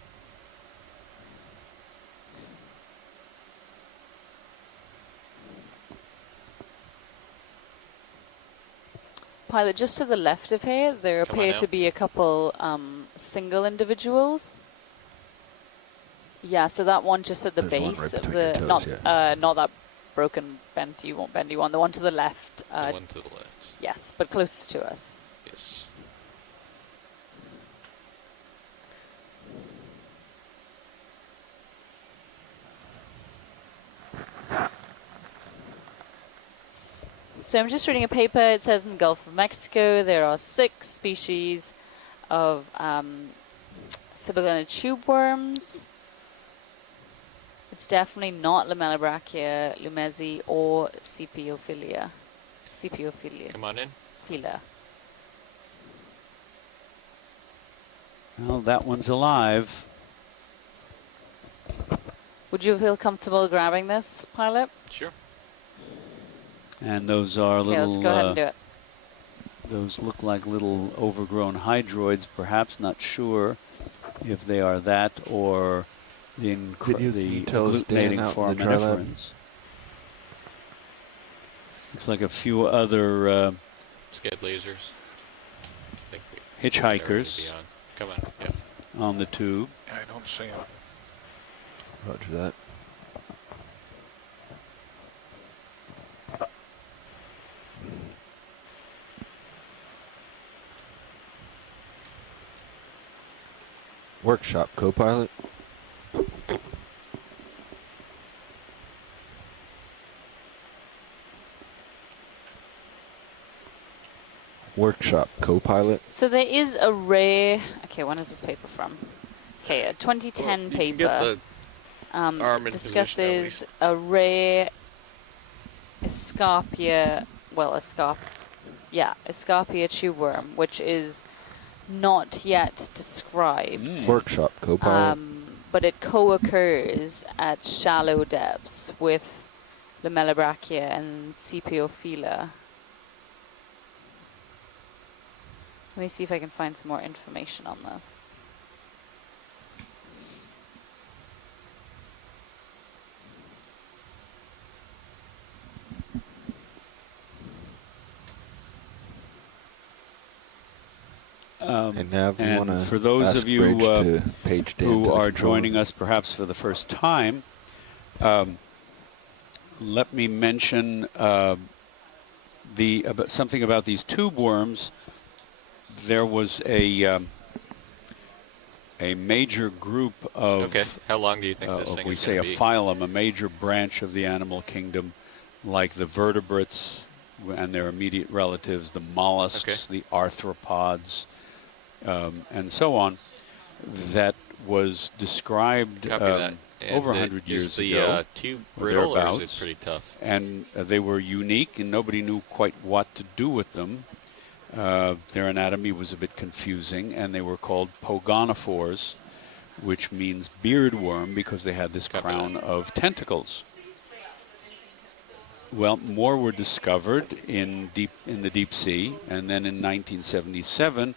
Pilot, just to the left of here, there appear to be a couple single individuals. Yeah, so that one just at the base of the not that broken bendy one, the one to the left. The one to the left. Yes, but closest to us. Yes. So I'm just reading a paper. It says in the Gulf of Mexico there are 6 species of siboglinid tube worms. It's definitely not Lamellar, Brachia, Lumezi, or Sepiophilia. Come on in. Phila. Well, that one's alive. Would you feel comfortable grabbing this, Pilot? Sure. And those are little... let's go ahead and do it. Those look like little overgrown hydroids, perhaps, not sure if they are that or the agglutinating foraminiferans. Looks like a few other sked lasers. I think hitchhikers Come on. Yeah. On the tube. I don't see them. Roger that. Workshop co-pilot. Workshop co-pilot. So there is a rare... Okay, when is this paper from? Okay, a 2010 paper discusses a rare Escarpia... Well, Escarpia tube worm, which is not yet described. Workshop co-pilot. But it co-occurs at shallow depths with Lamellar Brachia and Sepiophila. Let me see if I can find some more information on this. And for those of you who are joining us perhaps for the first time, let me mention something about these tube worms. There was a major group of... Okay, how long do you think this thing we is say going to a be? phylum, a major branch of the animal kingdom, like the vertebrates and their immediate relatives, the mollusks, the arthropods, and so on, that was described over 100 years ago. Is the tube brittle, or is it pretty tough? And they were unique, and nobody knew quite what to do with them. Their anatomy was a bit confusing, and they were called pogonophores, which means beard worm, because they had this crown of tentacles. Well, more were discovered in the deep sea, and then in 1977,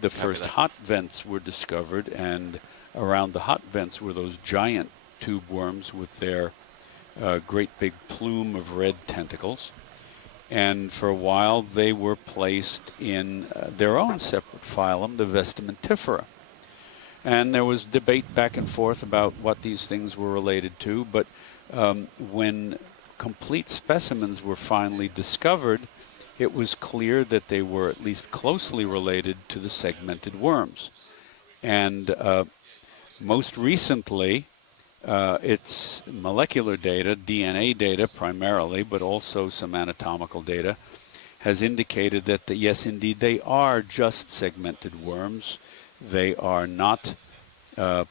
the first hot vents were discovered, and around the hot vents were those giant tube worms with their great big plume of red tentacles. And for a while, they were placed in their own separate phylum, the Vestimentifera. And there was debate back and forth about what these things were related to, but when complete specimens were finally discovered, it was clear that they were at least closely related to the segmented worms. And most recently, its molecular data, DNA data primarily, but also some anatomical data, has indicated that, yes, indeed, they are just segmented worms. They are not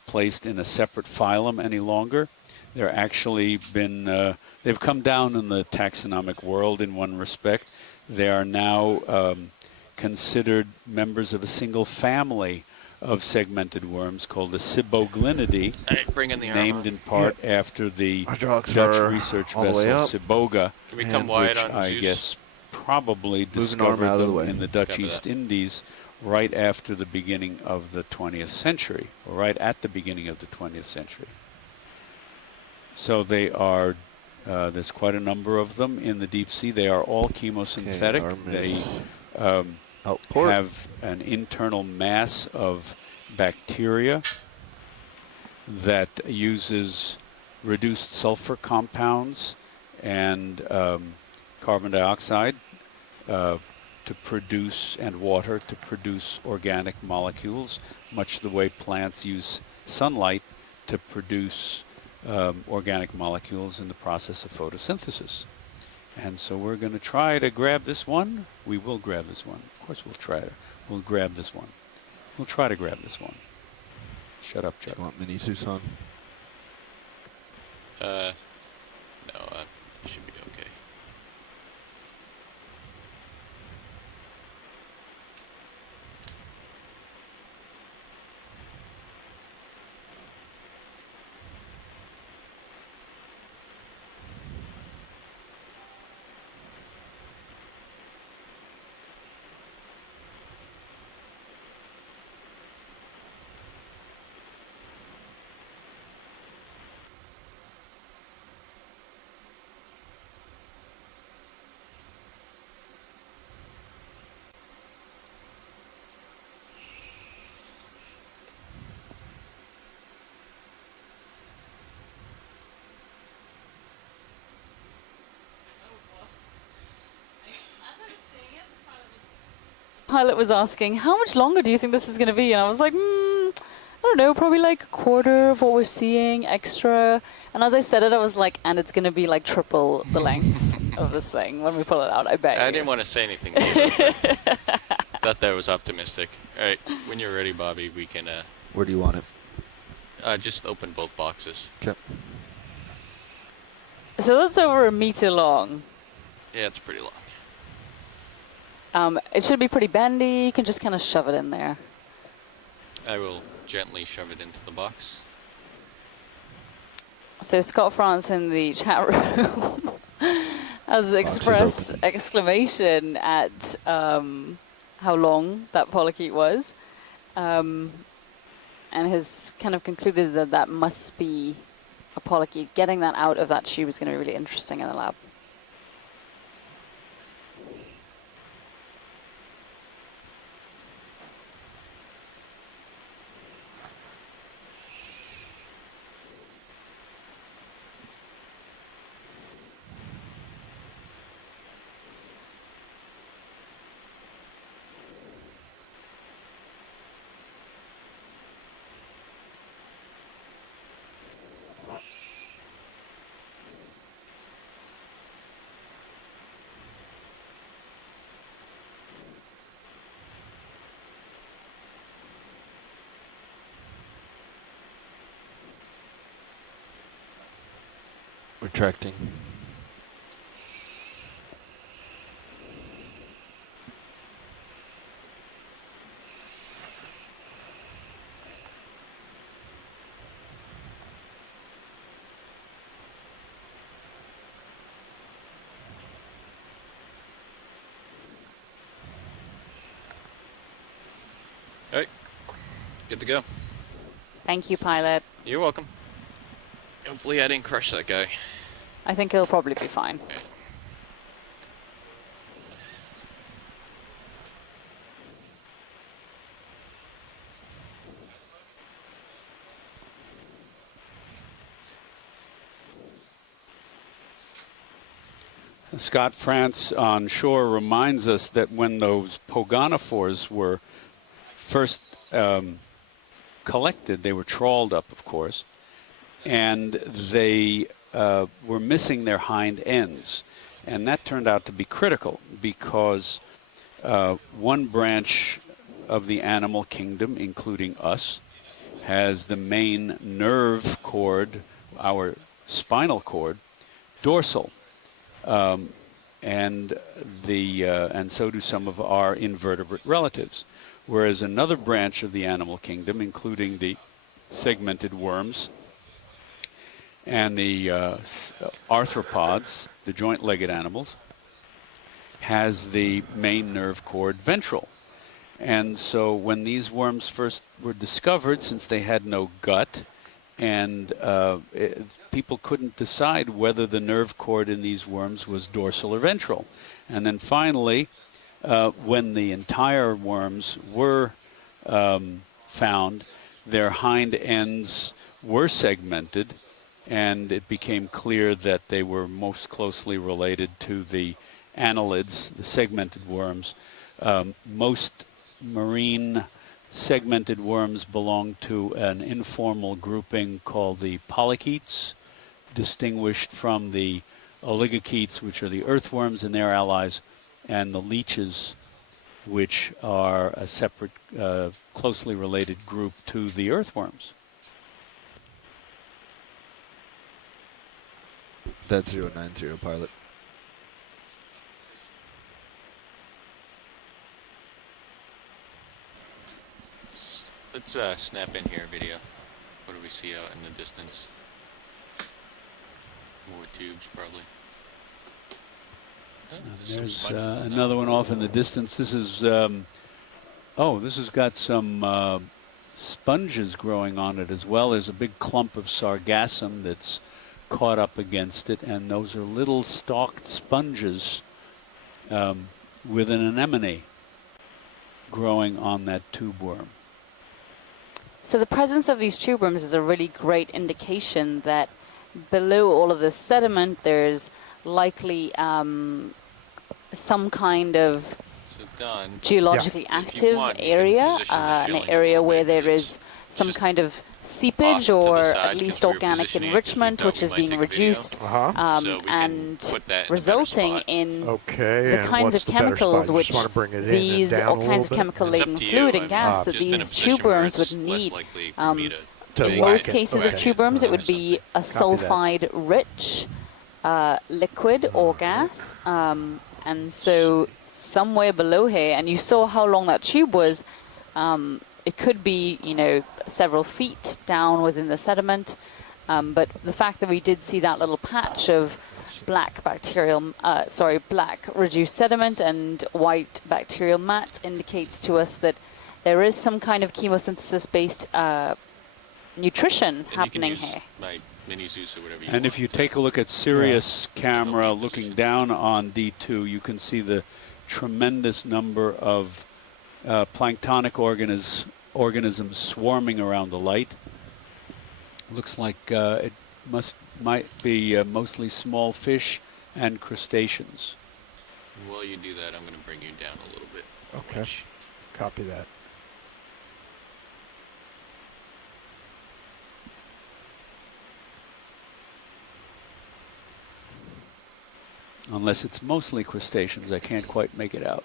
placed in a separate phylum any longer. They're actually been, they've come down in the taxonomic world in one respect. They are now considered members of a single family of segmented worms called the Ciboglinidae, named in part after the Dutch research vessel Ciboga, which I guess probably discovered them in the Dutch East Indies right after the beginning of the 20th century, or right at the beginning of the 20th century. So they are, there's quite a number of them in the deep sea. They are all chemosynthetic. They have an internal mass of bacteria that uses reduced sulfur compounds and carbon dioxide to produce, and water to produce organic molecules, much the way plants use sunlight to produce organic molecules in the process of photosynthesis. And so we're going to try to grab this one. We will grab this one. Of course we'll try to. We'll grab this one. We'll try to grab this one. Shut up, Chuck. Do you want mini Susan? No, it should be okay. Pilot was asking, how much longer do you think this is going to be? And I was like, I don't know, probably like a quarter of what we're seeing extra. And as I said it, I was like, and it's going to be like triple the length of this thing when we pull it out, I bet I you. didn't want to say anything either, but thought that was optimistic. All right, when you're ready, Bobby, we can... Where do you want it? Just open both boxes. Okay. So that's over 1 meter long. Yeah, it's pretty long. It should be pretty bendy. You can just kind of shove it in there. I will gently shove it into the box. So Scott France in the chat room has expressed exclamation at how long that polychaete was, and has kind of concluded that that must be a polychaete. Getting that out of that tube is going to be really interesting in the lab. Retracting. All right, good to go. Thank you, pilot. You're welcome. Hopefully I didn't crush that guy. I think he'll probably be fine. Okay. Scott France on shore reminds us that when those pogonophores were first collected, they were trawled up, of course, and they were missing their hind ends. And that turned out to be critical because one branch of the animal kingdom, including us, has the main nerve cord, our spinal cord, dorsal. And so do some of our invertebrate relatives. Whereas another branch of the animal kingdom, including the segmented worms and the arthropods, the joint-legged animals, has the main nerve cord ventral. And so when these worms first were discovered, since they had no gut, and people couldn't decide whether the nerve cord in these worms was dorsal or ventral. And then finally, when the entire worms were found, their hind ends were segmented, and it became clear that they were most closely related to the annelids, the segmented worms. Most marine segmented worms belong to an informal grouping called the polychaetes, distinguished from the oligochaetes, which are the earthworms and their allies, and the leeches, which are a separate, closely related group to the earthworms. That's 090, pilot. Let's snap in here video. What do we see out in the distance? More tubes, probably. There's another one off in the distance. This is, this has got some sponges growing on it as well. There's a big clump of sargassum that's caught up against it, and those are little stalked sponges with an anemone growing on that tube worm. So the presence of these tube worms is a really great indication that below all of this sediment, there's likely some kind of geologically active area, an area where there is some kind of seepage or at least organic enrichment, which is being reduced and resulting in the kinds of chemicals which these, all kinds of chemical-laden fluid and gas that these tube worms would need. In most cases of tube worms, it would be a sulfide-rich liquid or gas, and so somewhere below here, and you saw how long that tube was. It could be, you know, several feet down within the sediment, but the fact that we did see that little patch of black reduced sediment and white bacterial mat indicates to us that there is some kind of chemosynthesis-based nutrition happening here. And if you take a look at Sirius camera looking down on D2, you can see the tremendous number of planktonic organisms swarming around the light. Looks like it might be mostly small fish and crustaceans. While you do that, I'm going to bring you down a little bit. Okay. Copy that. Unless it's mostly crustaceans, I can't quite make it out.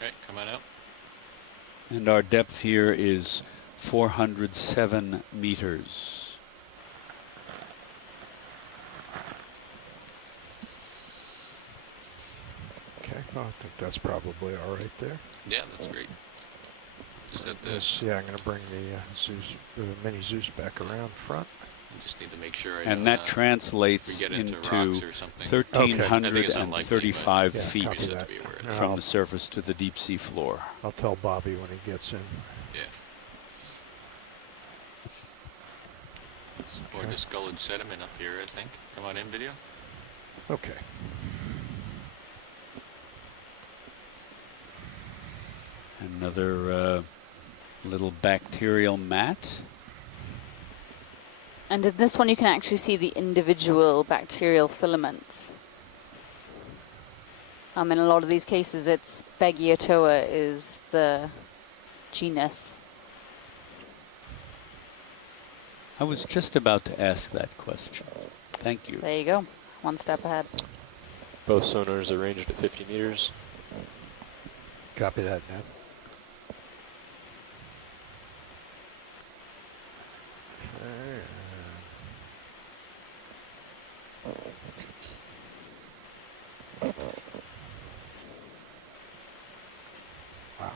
Okay, come on out. And our depth here is 407 meters. Okay, well, I think that's probably all right there. Yeah, that's great. Just at this. Yeah, I'm going to bring the mini Zeus back around front. You just need to make sure. And that translates into 1,335 feet from the surface to the deep sea floor. I'll tell Bobby when he gets in. Yeah. Or discolored sediment up here, I think. Come on in, video. Okay. Another little bacterial mat. And in this one, you can actually see the individual bacterial filaments. In a lot of these cases, it's Brachia is the genus. I was just about to ask that question. Thank you. There you go. One step ahead. Both sonars are ranged at 50 meters. Copy that, Ned. Wow.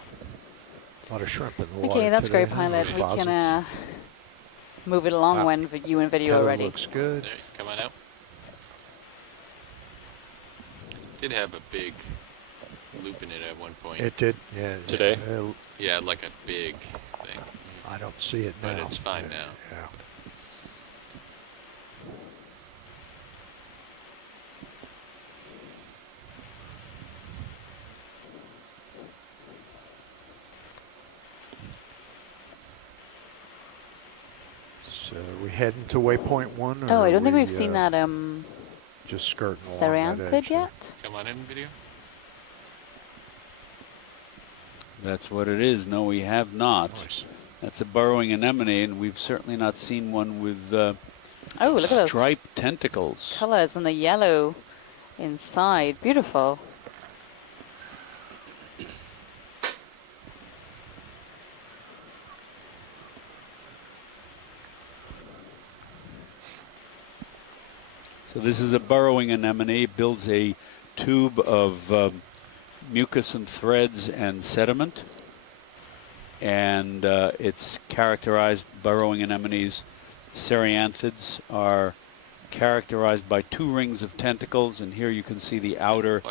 A lot of shrimp in the water. Okay, that's today, great, pilot. We can move it along when you and video are ready. Looks good. There, come on out. Did have a big loop in it at one point. It did, yeah. Today? Yeah, like a big thing. I don't see it now. But it's fine now. Yeah. So we heading to waypoint 1? Oh, I don't think we've seen that just skirting along Ceranthid yet. Come on in, video. That's what it is. No, we have not. Nice. That's a burrowing anemone, and we've certainly not seen one with oh, look at those striped tentacles. Colors and the yellow inside. Beautiful. So this is a burrowing anemone. It builds a tube of mucus and threads and sediment. And it's characterized, burrowing anemones, cereanthids are characterized by 2 rings of tentacles. And here you can see the outer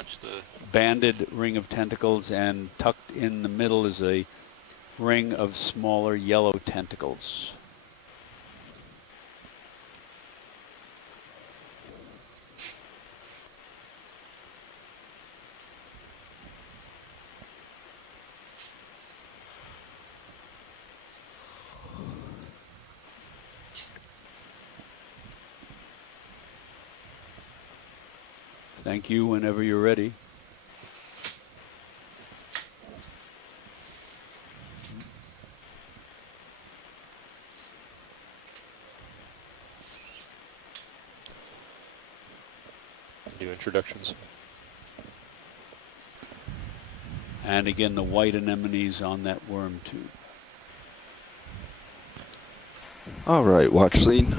banded ring of tentacles, and tucked in the middle is a ring of smaller yellow tentacles. Thank you whenever you're ready. New introductions. And again, the white anemones on that worm tube. All right, watch lead.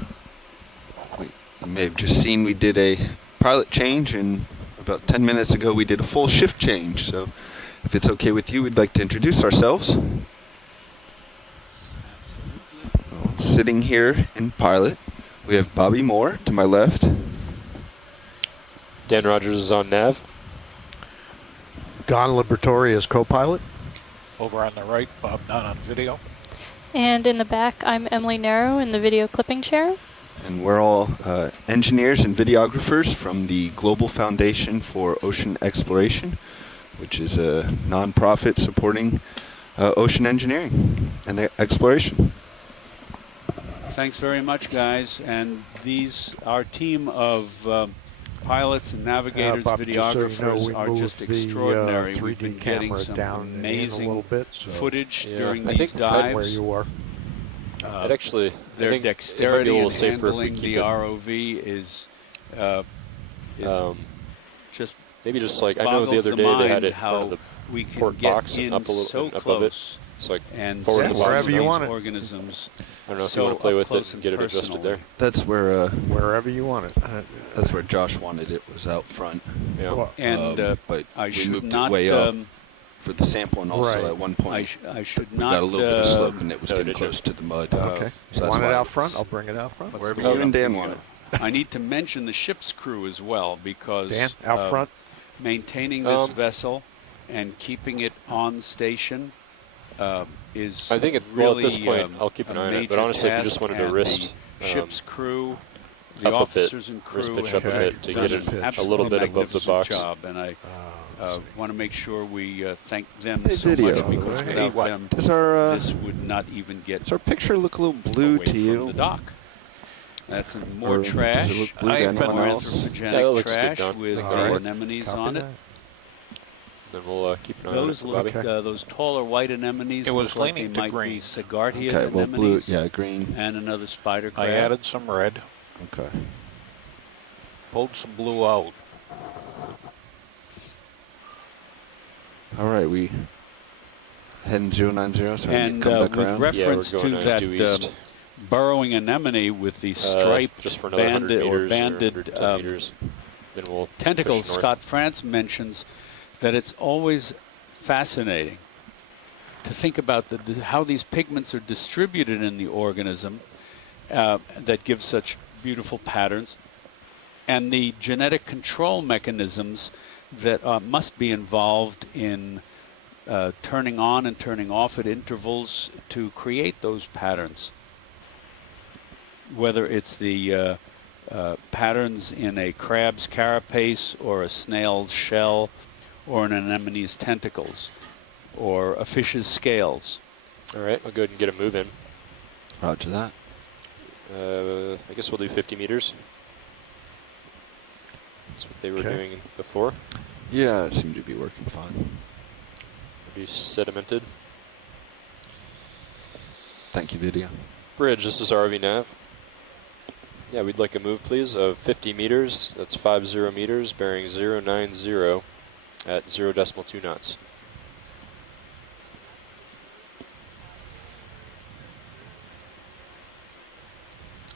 You may have just seen we did a pilot change, and about 10 minutes ago we did a full shift change. So if it's okay with you, we'd like to introduce ourselves. Well, sitting here in pilot, we have Bobby Moore to my left. Dan Rogers is on nav. Don Liberatore is co-pilot. Over on the right, Bob Nunn on video. And in the back, I'm Emily Narrow in the video clipping chair. And we're all engineers and videographers from the Global Foundation for Ocean Exploration, which is a nonprofit supporting ocean engineering and exploration. Thanks very much, guys. And our team of pilots and navigators, Bob, videographers are just the, extraordinary. 3D We've been camera getting some down amazing a little bit, so footage Yeah, during I these think dives. where you are. It actually, Their dexterity in handling the it. ROV is just maybe just like I know the other day they had it in front of the we can port get box in and up a little so and close above it. So like and forward the box wherever you want it. organisms. I don't know if so you want to play with it close and get it adjusted personal. there. That's where wherever you want it. that's where Josh wanted it, was out front. Yeah. And but I we should moved not it way up for the sample, and also Right. at one point I should we not got a little bit of slope, and it was no, getting did you? close to the mud. Okay. So You that's want it why out front? I'll bring it out front. Wherever you and Dan want it. I need to mention the ship's crew as well, because Dan, out front. maintaining this vessel and keeping it on station is I think really at this point I'll keep an eye on it. But honestly, if you just wanted to wrist the ship's crew, the up a bit, officers and crew, wrist pitch up a have bit to done get it an a little bit above the magnificent box. job, and I want to make sure we thank them Hey, so video. much, because Hey, without them, Does our this would not even get does our picture look a little blue away to from you? the dock. That's more Or trash. Does it look blue to I have anyone been- else? Anthropogenic Yeah, that looks good, trash Don. with All right. anemones Copy on it. that. Then we'll keep an eye on it, Those Bobby. look those taller white anemones. It was look like leaning they to might green. be Sigardia Okay, well, blue, anemones. yeah, green. And another spider crab. I added some red, Okay. pulled some blue out. All right, we heading 090, so we need And to come back with around. reference Yeah, we're to going that due east. burrowing anemone with the striped just for another 100 banded or meters banded 110 meters. Then we'll tentacles, push north. Scott France mentions that it's always fascinating to think about how these pigments are distributed in the organism that give such beautiful patterns, and the genetic control mechanisms that must be involved in turning on and turning off at intervals to create those patterns. Whether it's the patterns in a crab's carapace or a snail's shell or an anemone's tentacles or a fish's scales. All right, I'll go ahead and get a move in. Roger that. I guess we'll do 50 meters. That's what they were doing before. Yeah, it seemed to be working fine. Maybe sedimented. Thank you, video. Bridge, this is RV Nav. Yeah, we'd like a move, please, of 50 meters. That's 50 meters, bearing 090 at 0.2 knots.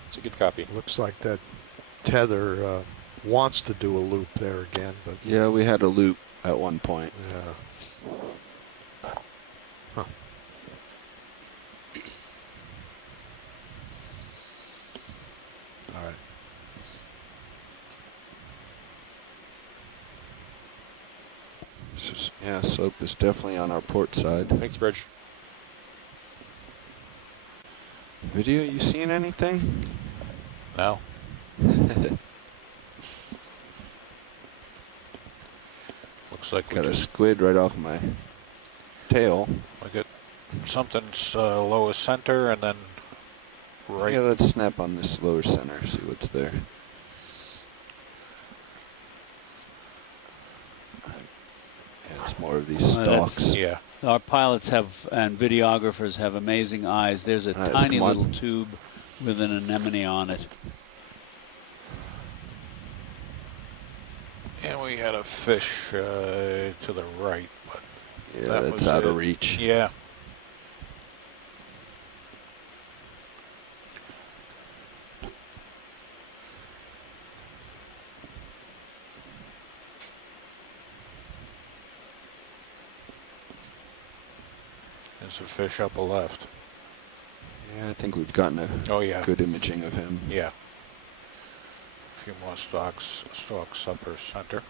It's a good copy. Looks like that tether wants to do a loop there again, but Yeah, we had a loop at one point. yeah. Huh. All right. Yeah, slope is definitely on our port side. Thanks, Bridge. Video, you seeing anything? No. Looks like we Got a just squid right off my tail. we get something lowest center and then right. Yeah, let's snap on this lower center, see what's there. It's more of these stalks. Yeah. Our pilots have and videographers have amazing eyes. There's a tiny little tube with an anemone on it. And we had a fish to the right, but yeah, that's out of reach. Yeah. There's a fish up a left. Yeah, I think we've gotten a good imaging of him. Yeah. A few more stalks upper center.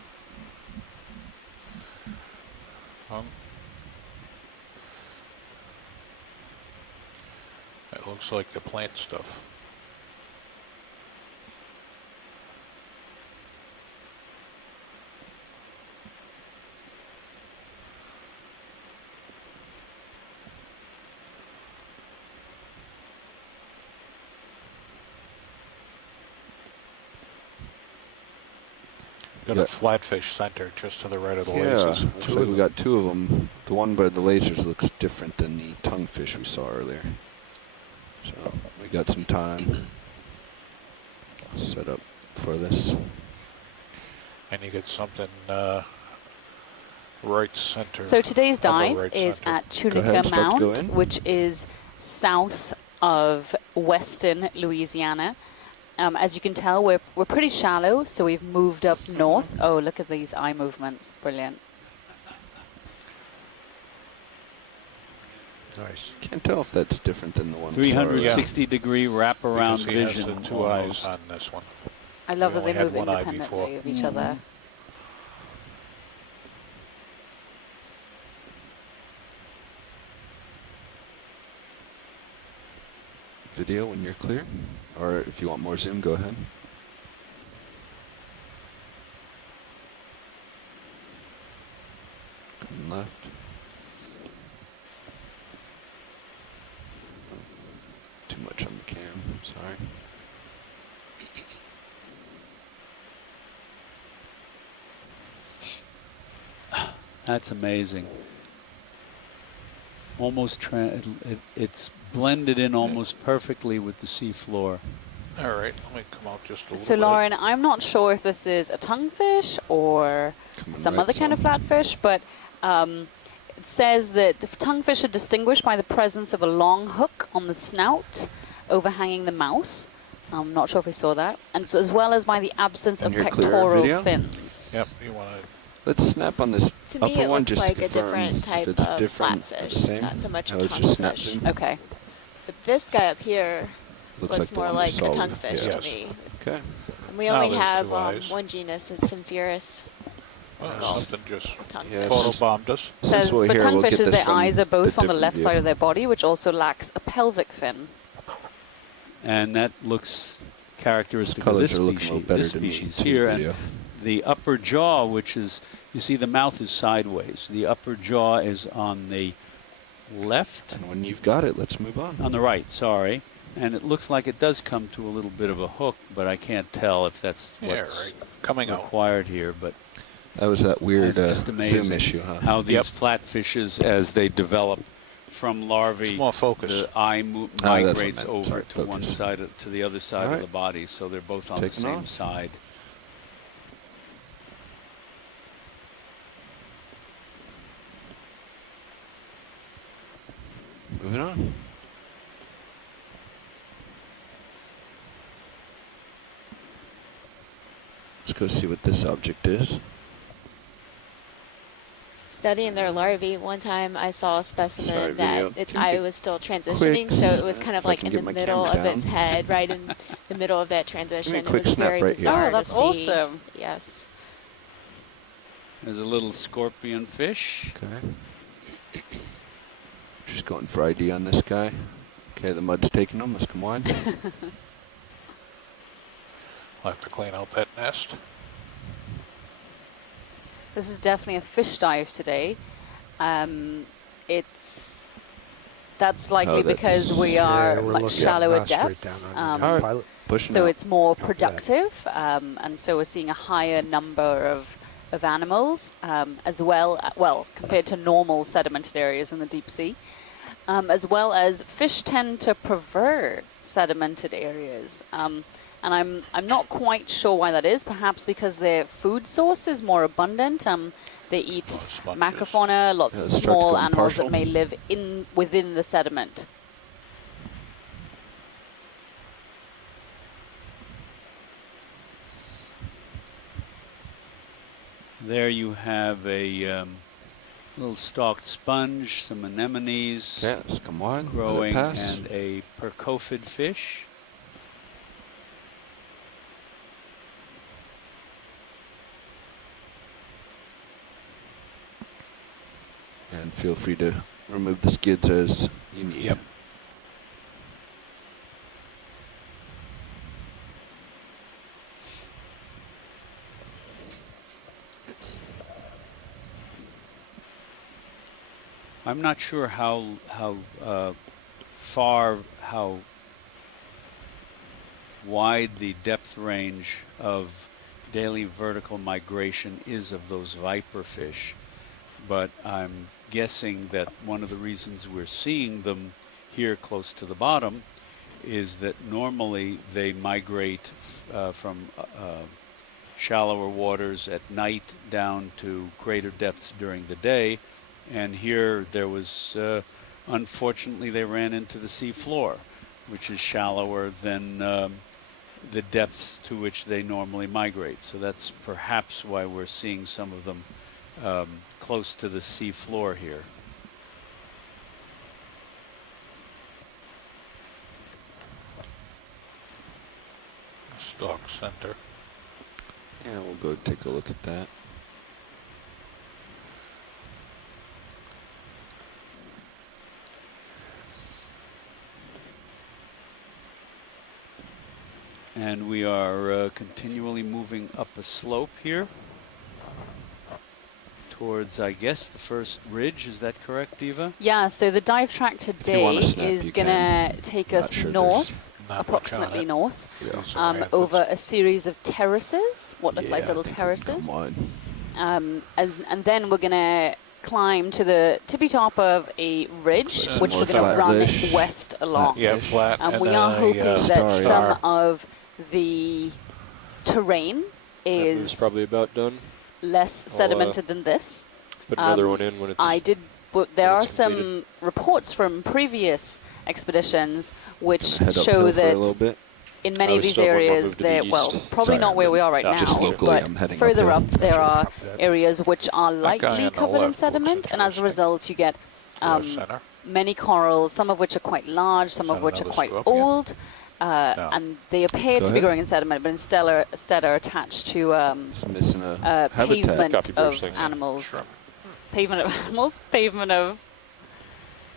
It looks like the plant stuff. Got a flatfish center just to the right of the lasers. Yeah, looks like we got two of them. The one by the lasers looks different than the tonguefish we saw earlier. So we got some time set up for this. And you get something right center. So today's dive is at Tunica Mound, which is south of western Louisiana. As you can tell, we're pretty shallow, so we've moved up north. Oh, look at these eye movements. Brilliant. Nice. Can't tell if that's different than the one. 360-degree wraparound vision. vision. Has the two eyes on this one. I love that they move independently of each other. Video when you're clear, or if you want more zoom, go ahead. Come left. Too much on the cam, sorry. That's amazing. Almost it's blended in almost perfectly with the sea floor. All right, let me come out just a little bit. So, Lauren, I'm not sure if this is a tonguefish or some other kind of flatfish, but it says that tonguefish are distinguished by the presence of a long hook on the snout overhanging the mouth. I'm not sure if we saw that. And so, as well as by the absence of pectoral fins. Yep, you want to... Let's snap on this to upper me, it one looks just like to a confirm different type if it's of different, flatfish, not so much a tonguefish. Okay. But this guy up here looks looks more like a tonguefish to me. Okay. And we only have one genus, is Symphyris. Something just photobombed us. Says for tonguefishes, their eyes are both on the left side of their body, which also lacks a pelvic fin. And that looks characteristic of this species here. And the upper jaw, which is, you see the mouth is sideways. The upper jaw is on the left. And when you've got it, let's move on. On the right, sorry. And it looks like it does come to a little bit of a hook, but I can't tell if that's what's required here. But that was that weird zoom issue, huh? How these flatfishes, as they develop from larvae, it's more focus. The eye migrates over to one side to the other side of the body, so they're both on the same side. Moving on. Let's go see what this object is. Studying their larvae, one time I saw a specimen that its eye was still transitioning, so it was kind of like in the middle of its head, right in the middle of that transition. Give me a quick it was snap very right bizarre here. Oh, that's to see. awesome. Yes. There's a little scorpion fish. Okay. Just going for ID on this guy. Okay, the mud's taking him. Let's come wide. I'll have to clean out that nest. This is definitely a fish dive today. That's likely because we are much shallower depths. Pushing so out. it's more productive, and so we're seeing a higher number of of animals, as well, compared to normal sedimented areas in the deep sea, as well as fish tend to prefer sedimented areas. And I'm not quite sure why that is. Perhaps because their food source is more abundant. They eat macrofauna, lots of small animals that may live within the sediment. There you have a little stalked sponge, some anemones growing, and a percophid fish. And feel free to remove the skids as you need. Yep. I'm not sure how wide the depth range of daily vertical migration is of those viper fish, but I'm guessing that one of the reasons we're seeing them here close to the bottom is that normally they migrate from shallower waters at night down to greater depths during the day. And here there was, unfortunately, they ran into the sea floor, which is shallower than the depths to which they normally migrate. So that's perhaps why we're seeing some of them close to the sea floor here. Stalk center. Yeah, we'll go take a look at that. And we are continually moving up a slope here towards, I guess, the first ridge. Is that correct, Eva? Yeah, so the dive track today is going to take us north, approximately north, over a series of terraces, what look like little terraces. And then we're going to climb to the tippy top of a ridge, which we're going to run west along. Flat. And we are hoping that some of the terrain is probably about done. Less sedimented than this. Put another one in when it's. There are some reports from previous expeditions which show that in many of these areas, probably not where we are right now, but further up there are areas which are lightly covered in sediment, and as a result, you get many corals, some of which are quite large, some of which are quite old. And they appear to be growing in sediment, but instead are attached to pavement of animals. Pavement of animals? Pavement of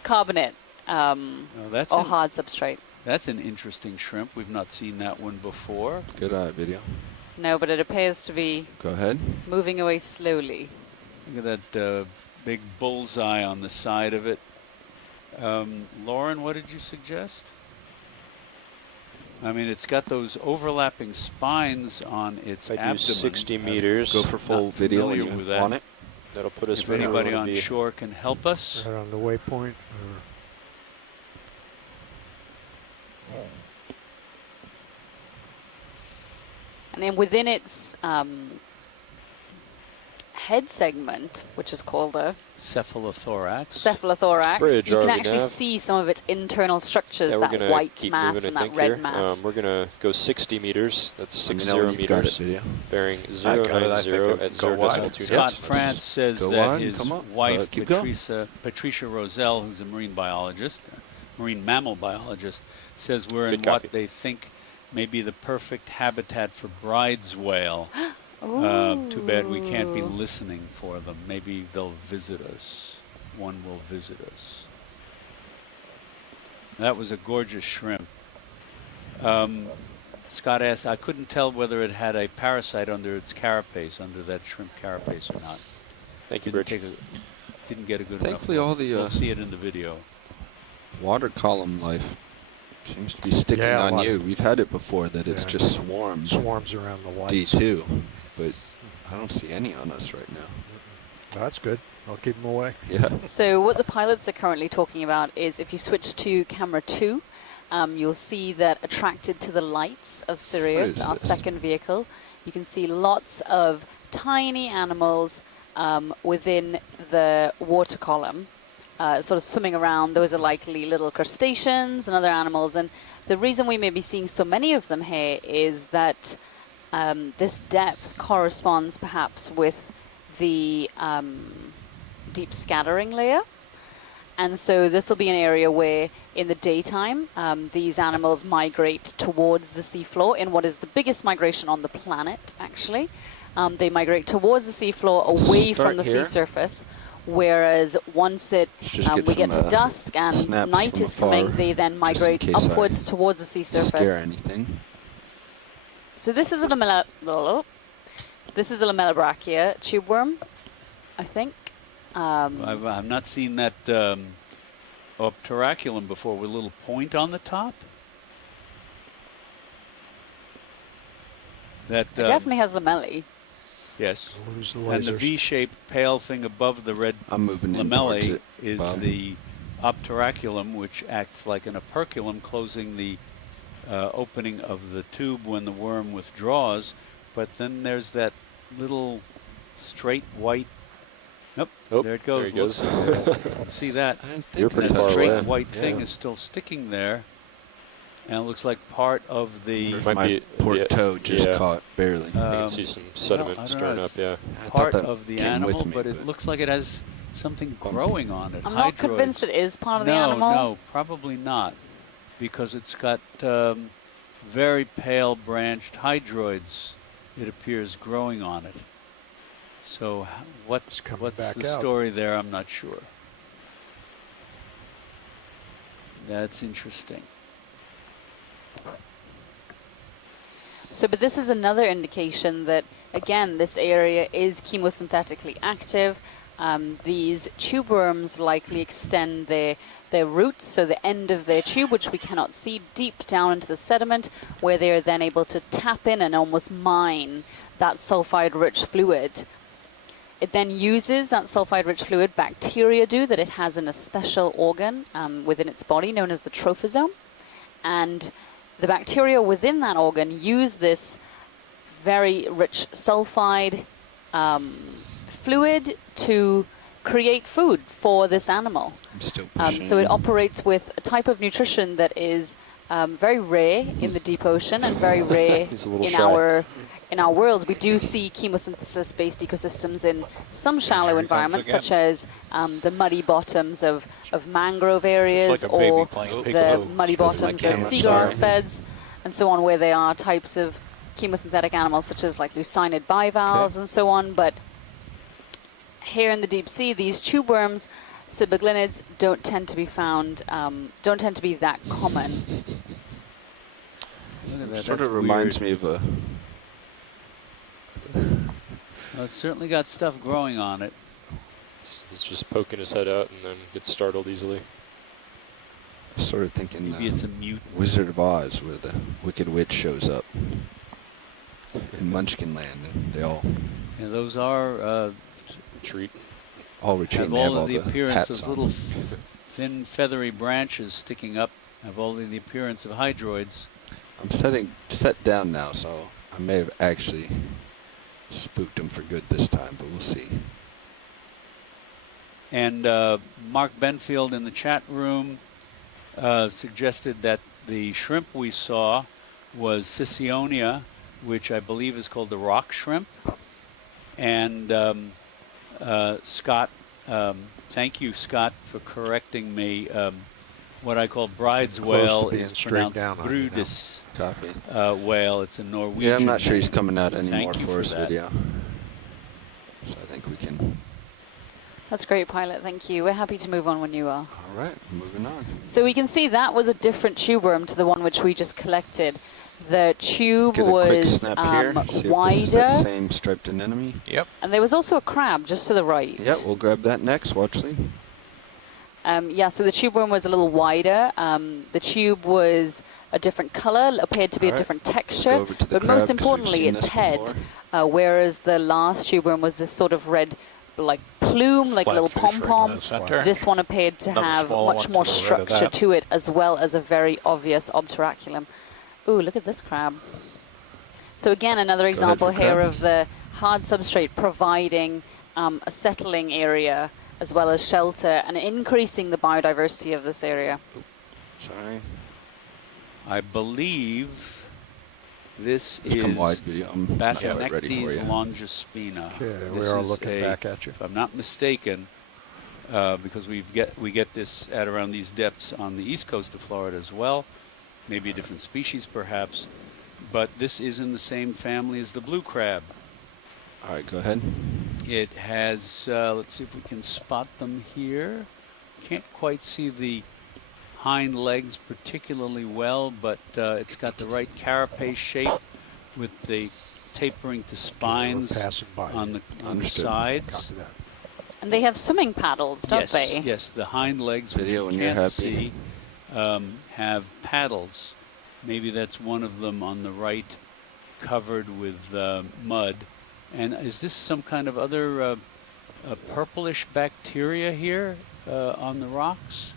carbonate or hard substrate. That's an interesting shrimp. We've not seen that one before. Good eye video. No, but it appears to be moving away slowly. Look at that big bullseye on the side of it. Lauren, what did you suggest? I mean, it's got those overlapping spines on its abdomen. I do 60 meters. Go for full video when you want it. That'll put us if anybody on shore can help us. Right on the waypoint. And then within its head segment, which is called a cephalothorax. Bridge, you can actually see some of its internal structures, that white mass and that red mass. We're going to go 60 meters. That's 60 meters. Bearing 090 at 0.2. Scott France says that his wife, Patricia Roselle, who's a marine biologist, marine mammal biologist, says we're in what they think may be the perfect habitat for Bride's whale. Too bad we can't be listening for them. Maybe they'll visit us. One will visit us. That was a gorgeous shrimp. Scott asked, I couldn't tell whether it had a parasite under its carapace, under that shrimp carapace or not. Thank you, Rich. Didn't get a good Thankfully, enough all the we'll see it in the video. Water column life seems to be sticking on you. We've had it before that it's just swarms. Swarms around the lights. D2. But I don't see any on us right now. That's good. I'll keep them away. Yeah. So what the pilots are currently talking about is if you switch to camera 2, you'll see that attracted to the lights of Sirius, our second vehicle, you can see lots of tiny animals within the water column, sort of swimming around. Those are likely little crustaceans and other animals. And the reason we may be seeing so many of them here is that this depth corresponds perhaps with the deep scattering layer. And so this will be an area where in the daytime these animals migrate towards the seafloor in what is the biggest migration on the planet, actually. They migrate towards the seafloor away from the sea surface, whereas once we get to dusk and night is coming, they then migrate upwards towards the sea surface. Scare anything. So this is a Lamellar Brachia tube worm, I think. I've not seen that Opteraculum before with a little point on the top. That it definitely has lamellae. Yes. And the V-shaped pale thing above the red lamellae is the Opteraculum, which acts like an operculum closing the opening of the tube when the worm withdraws. But then there's that little straight white. Oh, there it goes. There it goes. See that? You're pretty that far straight away. white thing is still sticking there. And it looks like part of the... My port toe just caught, barely. You can see some sediment stirring up, yeah. Part of the animal, but it looks like it has something growing on it. I'm not convinced it is part of the animal. No, probably not. Because it's got very pale branched hydroids, it appears, growing on it. So what's the story there? I'm not sure. That's interesting. So, but this is another indication that, again, this area is chemosynthetically active. These tube worms likely extend their roots, so the end of their tube, which we cannot see, deep down into the sediment, where they are then able to tap in and almost mine that sulfide-rich fluid. It then uses that sulfide-rich fluid, bacteria do, that it has in a special organ within its body known as the trophosome. And the bacteria within that organ use this very rich sulfide fluid to create food for this animal. So it operates with a type of nutrition that is very rare in the deep ocean and very rare in our worlds. We do see chemosynthesis-based ecosystems in some shallow environments, such as the muddy bottoms of mangrove areas or the muddy bottoms of seagrass beds and so on, where there are types of chemosynthetic animals such as like leucinid bivalves and so on. But here in the deep sea, these tube worms, sibiglinids, don't tend to be found, don't tend to be that common. Sort of reminds me of a... Well, it's certainly got stuff growing on it. It's just poking his head out and then gets startled easily. Sort of thinking maybe it's a mutant. Wizard of Oz, where the Wicked Witch shows up in Munchkin Land, and they all... Yeah, those are... retreat. All retreat. Have all of the appearance of little thin, feathery branches sticking up. Have all of the appearance of hydroids. I'm set down now, so I may have actually spooked him for good this time, but we'll see. And Mark Benfield in the chat room suggested that the shrimp we saw was Cicionia, which I believe is called the rock shrimp. And Scott, thank you, Scott, for correcting me. What I call bride's whale is pronounced Brudis whale. It's a Norwegian. Yeah, I'm not sure he's coming out anymore for his video. So I think we can... That's great, Pilot. Thank you. We're happy to move on when you are. All right, moving on. So we can see that was a different tube worm to the one which we just collected. The tube was wider. Same striped anemone. Yep. And there was also a crab just to the right. Yep, we'll grab that next. Watch, Lee. Yeah, so the tube worm was a little wider. The tube was a different color, appeared to be a different texture, but most importantly, its head. Whereas the last tube worm was this sort of red, like plume, like a little pom-pom. This one appeared to have much more structure to it, as well as a very obvious obturaculum. Ooh, look at this crab. So again, another example here of the hard substrate providing a settling area as well as shelter and increasing the biodiversity of this area. Sorry. I believe this is Bathanectes longispina. Okay, we are looking back at you. If I'm not mistaken, because we get this at around these depths on the east coast of Florida as well, maybe a different species perhaps, but this is in the same family as the blue crab. All right, go ahead. It has, let's see if we can spot them here. Can't quite see the hind legs particularly well, but it's got the right carapace shape with the tapering to spines on the sides. And they have swimming paddles, don't they? Yes, the hind legs, which you can't see, have paddles. Maybe that's one of them on the right, covered with mud. And is this some kind of other purplish bacteria here on the rocks,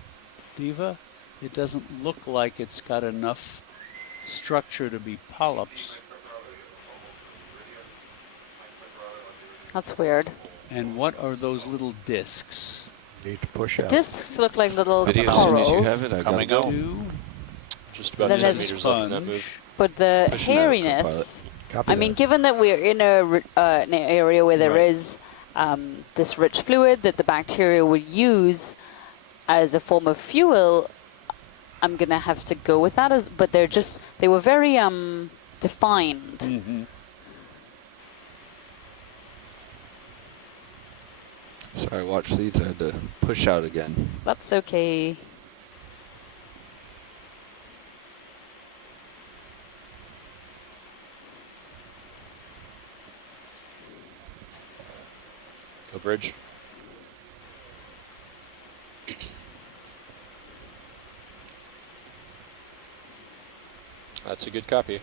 Diva? It doesn't look like it's got enough structure to be polyps. That's weird. And what are those little discs? Need to push out. Discs look like little Video corals. as soon as you have it, I gotta go. Just about 10 meters left in that move. But the hairiness, I mean, given that we're in an area where there is this rich fluid that the bacteria would use as a form of fuel, I'm going to have to go with that. But they were very defined. Mm-hmm. Sorry, watch these. I had to push out again. That's okay. Go bridge. That's a good copy.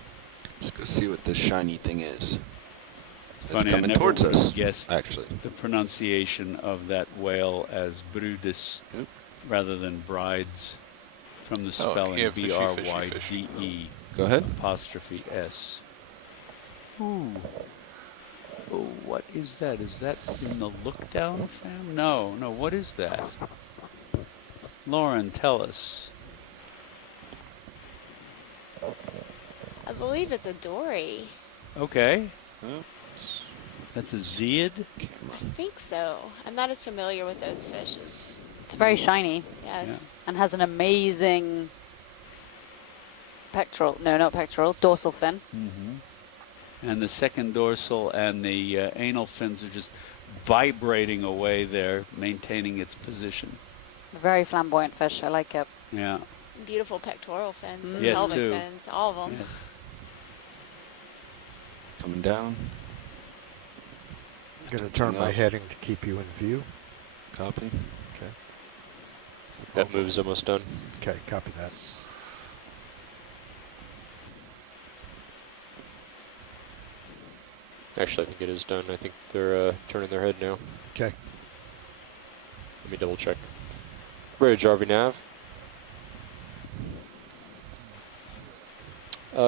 Let's go see what this shiny thing is. It's funny, coming I never towards us, guessed actually. The pronunciation of that whale as Brudis rather than Brides from the spelling B-R-Y-D-E. Go ahead. Apostrophe S. Ooh. Oh, what is that? Is that in the look-down family? No, what is that? Lauren, tell us. I believe it's a dory. Okay. That's a zeid? I think so. I'm not as familiar with those fishes. It's very shiny. Yes. And has an amazing dorsal fin. Mm-hmm. And the second dorsal and the anal fins are just vibrating away there, maintaining its position. A very flamboyant fish. I like it. Yeah. Beautiful pectoral fins and yes, pelvic too. fins, all of them. Yes. Coming down. I'm going to turn my heading to keep you in view. Copy. Okay. That move's almost done. Okay, copy that. Actually, I think it is done. I think they're turning their head now. Okay. Let me double check. Bridge, RV nav.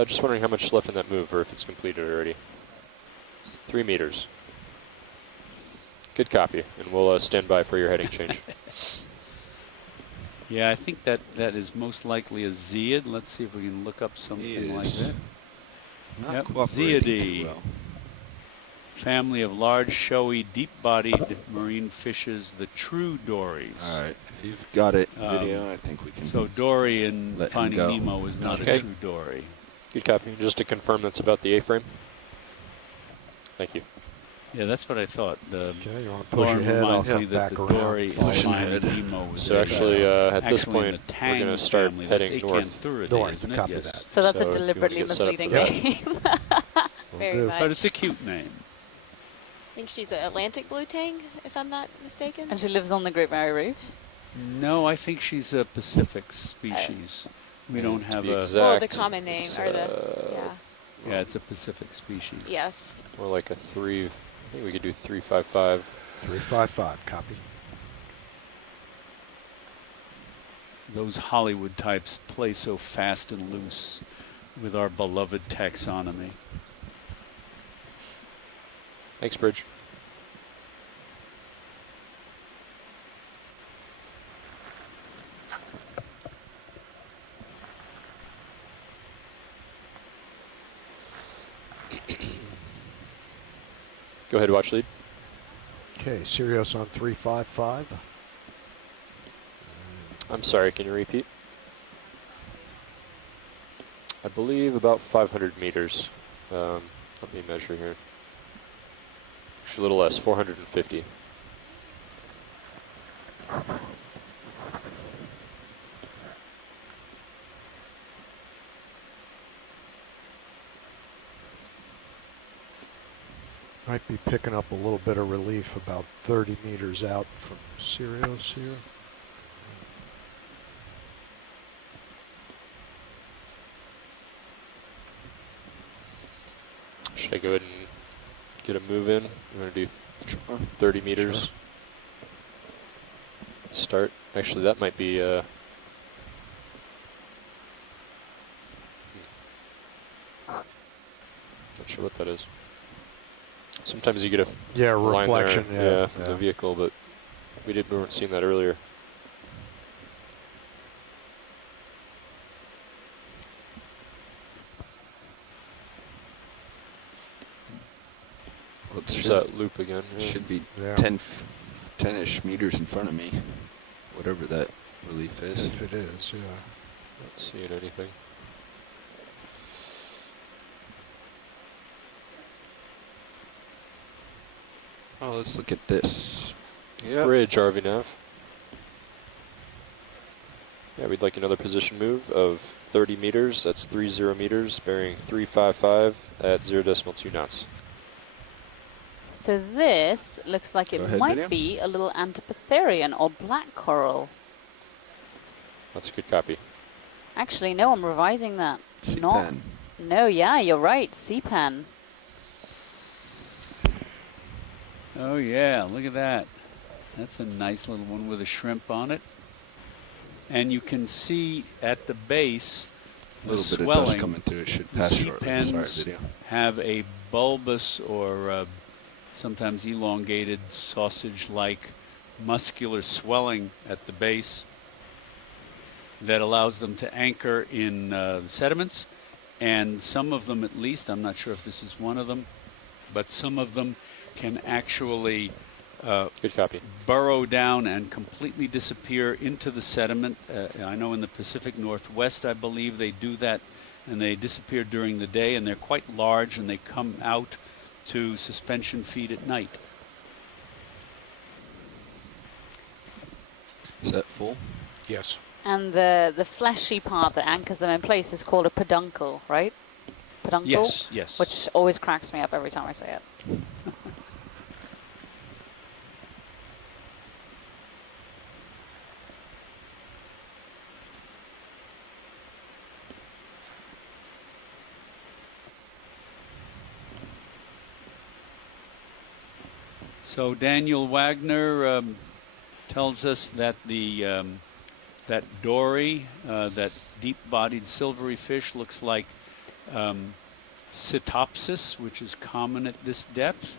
Just wondering how much left in that move, or if it's completed already. 3 meters. Good copy, and we'll stand by for your heading change. Yeah, I think that is most likely a zeid. Let's see if we can look up something like that. Not cooperating too well. Family of large, showy, deep-bodied marine fishes, the true dories. All right, if you've got it, video, I think we can. So dory in Finding Nemo is not a true dory. Good copy. Just to confirm, that's about the A-frame. Thank you. Yeah, that's what I thought. You want to push ahead, I'll come back around. Dory in Finding Nemo was so actually, at this point, we're going to start heading north. North, copy that. So that's a deliberately misleading name. Very much. But it's a cute name. I think she's an Atlantic blue tang, if I'm not mistaken. And she lives on the Great Barrier Reef. No, I think she's a Pacific species. We don't have a... Well, the common name, or the... Yeah, it's a Pacific species. Yes. Or like a 3, I think we could do 355. 355, copy. Those Hollywood types play so fast and loose with our beloved taxonomy. Thanks, Bridge. Go ahead, watch lead. Okay, Sirius on 355. I'm sorry, can you repeat? I believe about 500 meters. Let me measure here. Actually, a little less, 450. Might be picking up a little bit of relief about 30 meters out from Sirius here. Should I go ahead and get a move in? I'm going to do 30 meters. Sure. Start. Actually, that might be... not sure what that is. Sometimes you get a reflection line there, from the vehicle, but we weren't seeing that earlier. There's that loop again. Should be 10-ish meters in front of me, whatever that relief is. If it is, yeah. Not seeing anything. Oh, let's look at this. Yep. Bridge, RV nav. Yeah, we'd like another position move of 30 meters. That's 30 meters, bearing 355 at 0.2 knots. So this looks like it might Miriam. be a little Antipatherian or black coral. That's a good copy. Actually, no, I'm revising that. Seapan. No, yeah, you're right, Seapan. Oh yeah, look at that. That's a nice little one with a shrimp on it. And you can see at the base the A little bit swelling. of dust coming through. It should pass shortly. Sorry, Seapens video. have a bulbous or sometimes elongated sausage-like muscular swelling at the base that allows them to anchor in the sediments. And some of them, at least, I'm not sure if this is one of them, but some of them can actually good copy. Burrow down and completely disappear into the sediment. I know in the Pacific Northwest, I believe they do that, and they disappear during the day, and they're quite large, and they come out to suspension feed at night. Is that full? Yes. And the fleshy part that anchors them in place is called a peduncle, right? Peduncle? Yes, yes. Which always cracks me up every time I say it. So Daniel Wagner tells us that the that dory, that deep-bodied silvery fish, looks like Cytopsis, which is common at this depth.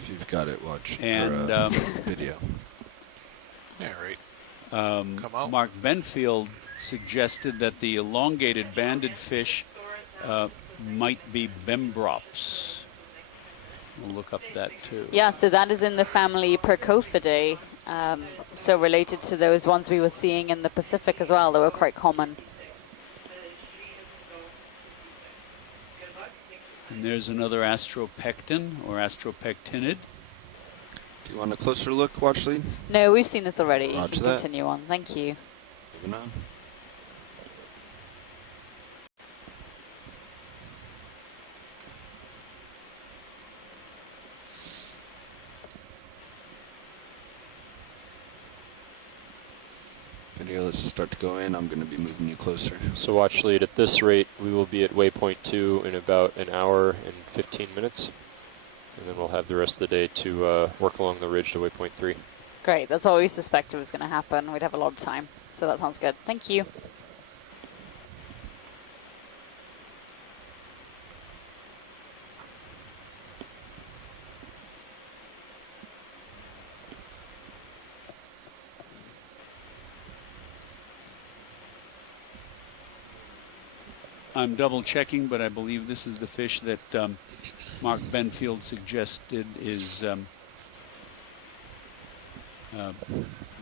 If you've got it, watch and video. Yeah, right. Mark Benfield suggested that the elongated banded fish might be Bembrops. We'll look up that too. Yeah, so that is in the family Percophidae, so related to those ones we were seeing in the Pacific as well. They were quite common. And there's another Astropectin or Astropectinid. Do you want a closer look, watch lead? No, we've seen this already. You Roger can that. continue on. Thank you. Moving on. Video, let's start to go in. I'm going to be moving you closer. So watch lead. At this rate, we will be at waypoint 2 in about an hour and 15 minutes. And then we'll have the rest of the day to work along the ridge to waypoint 3. Great. That's what we suspected was going to happen. We'd have a lot of time. So that sounds good. Thank you. I'm double checking, but I believe this is the fish that Mark Benfield suggested is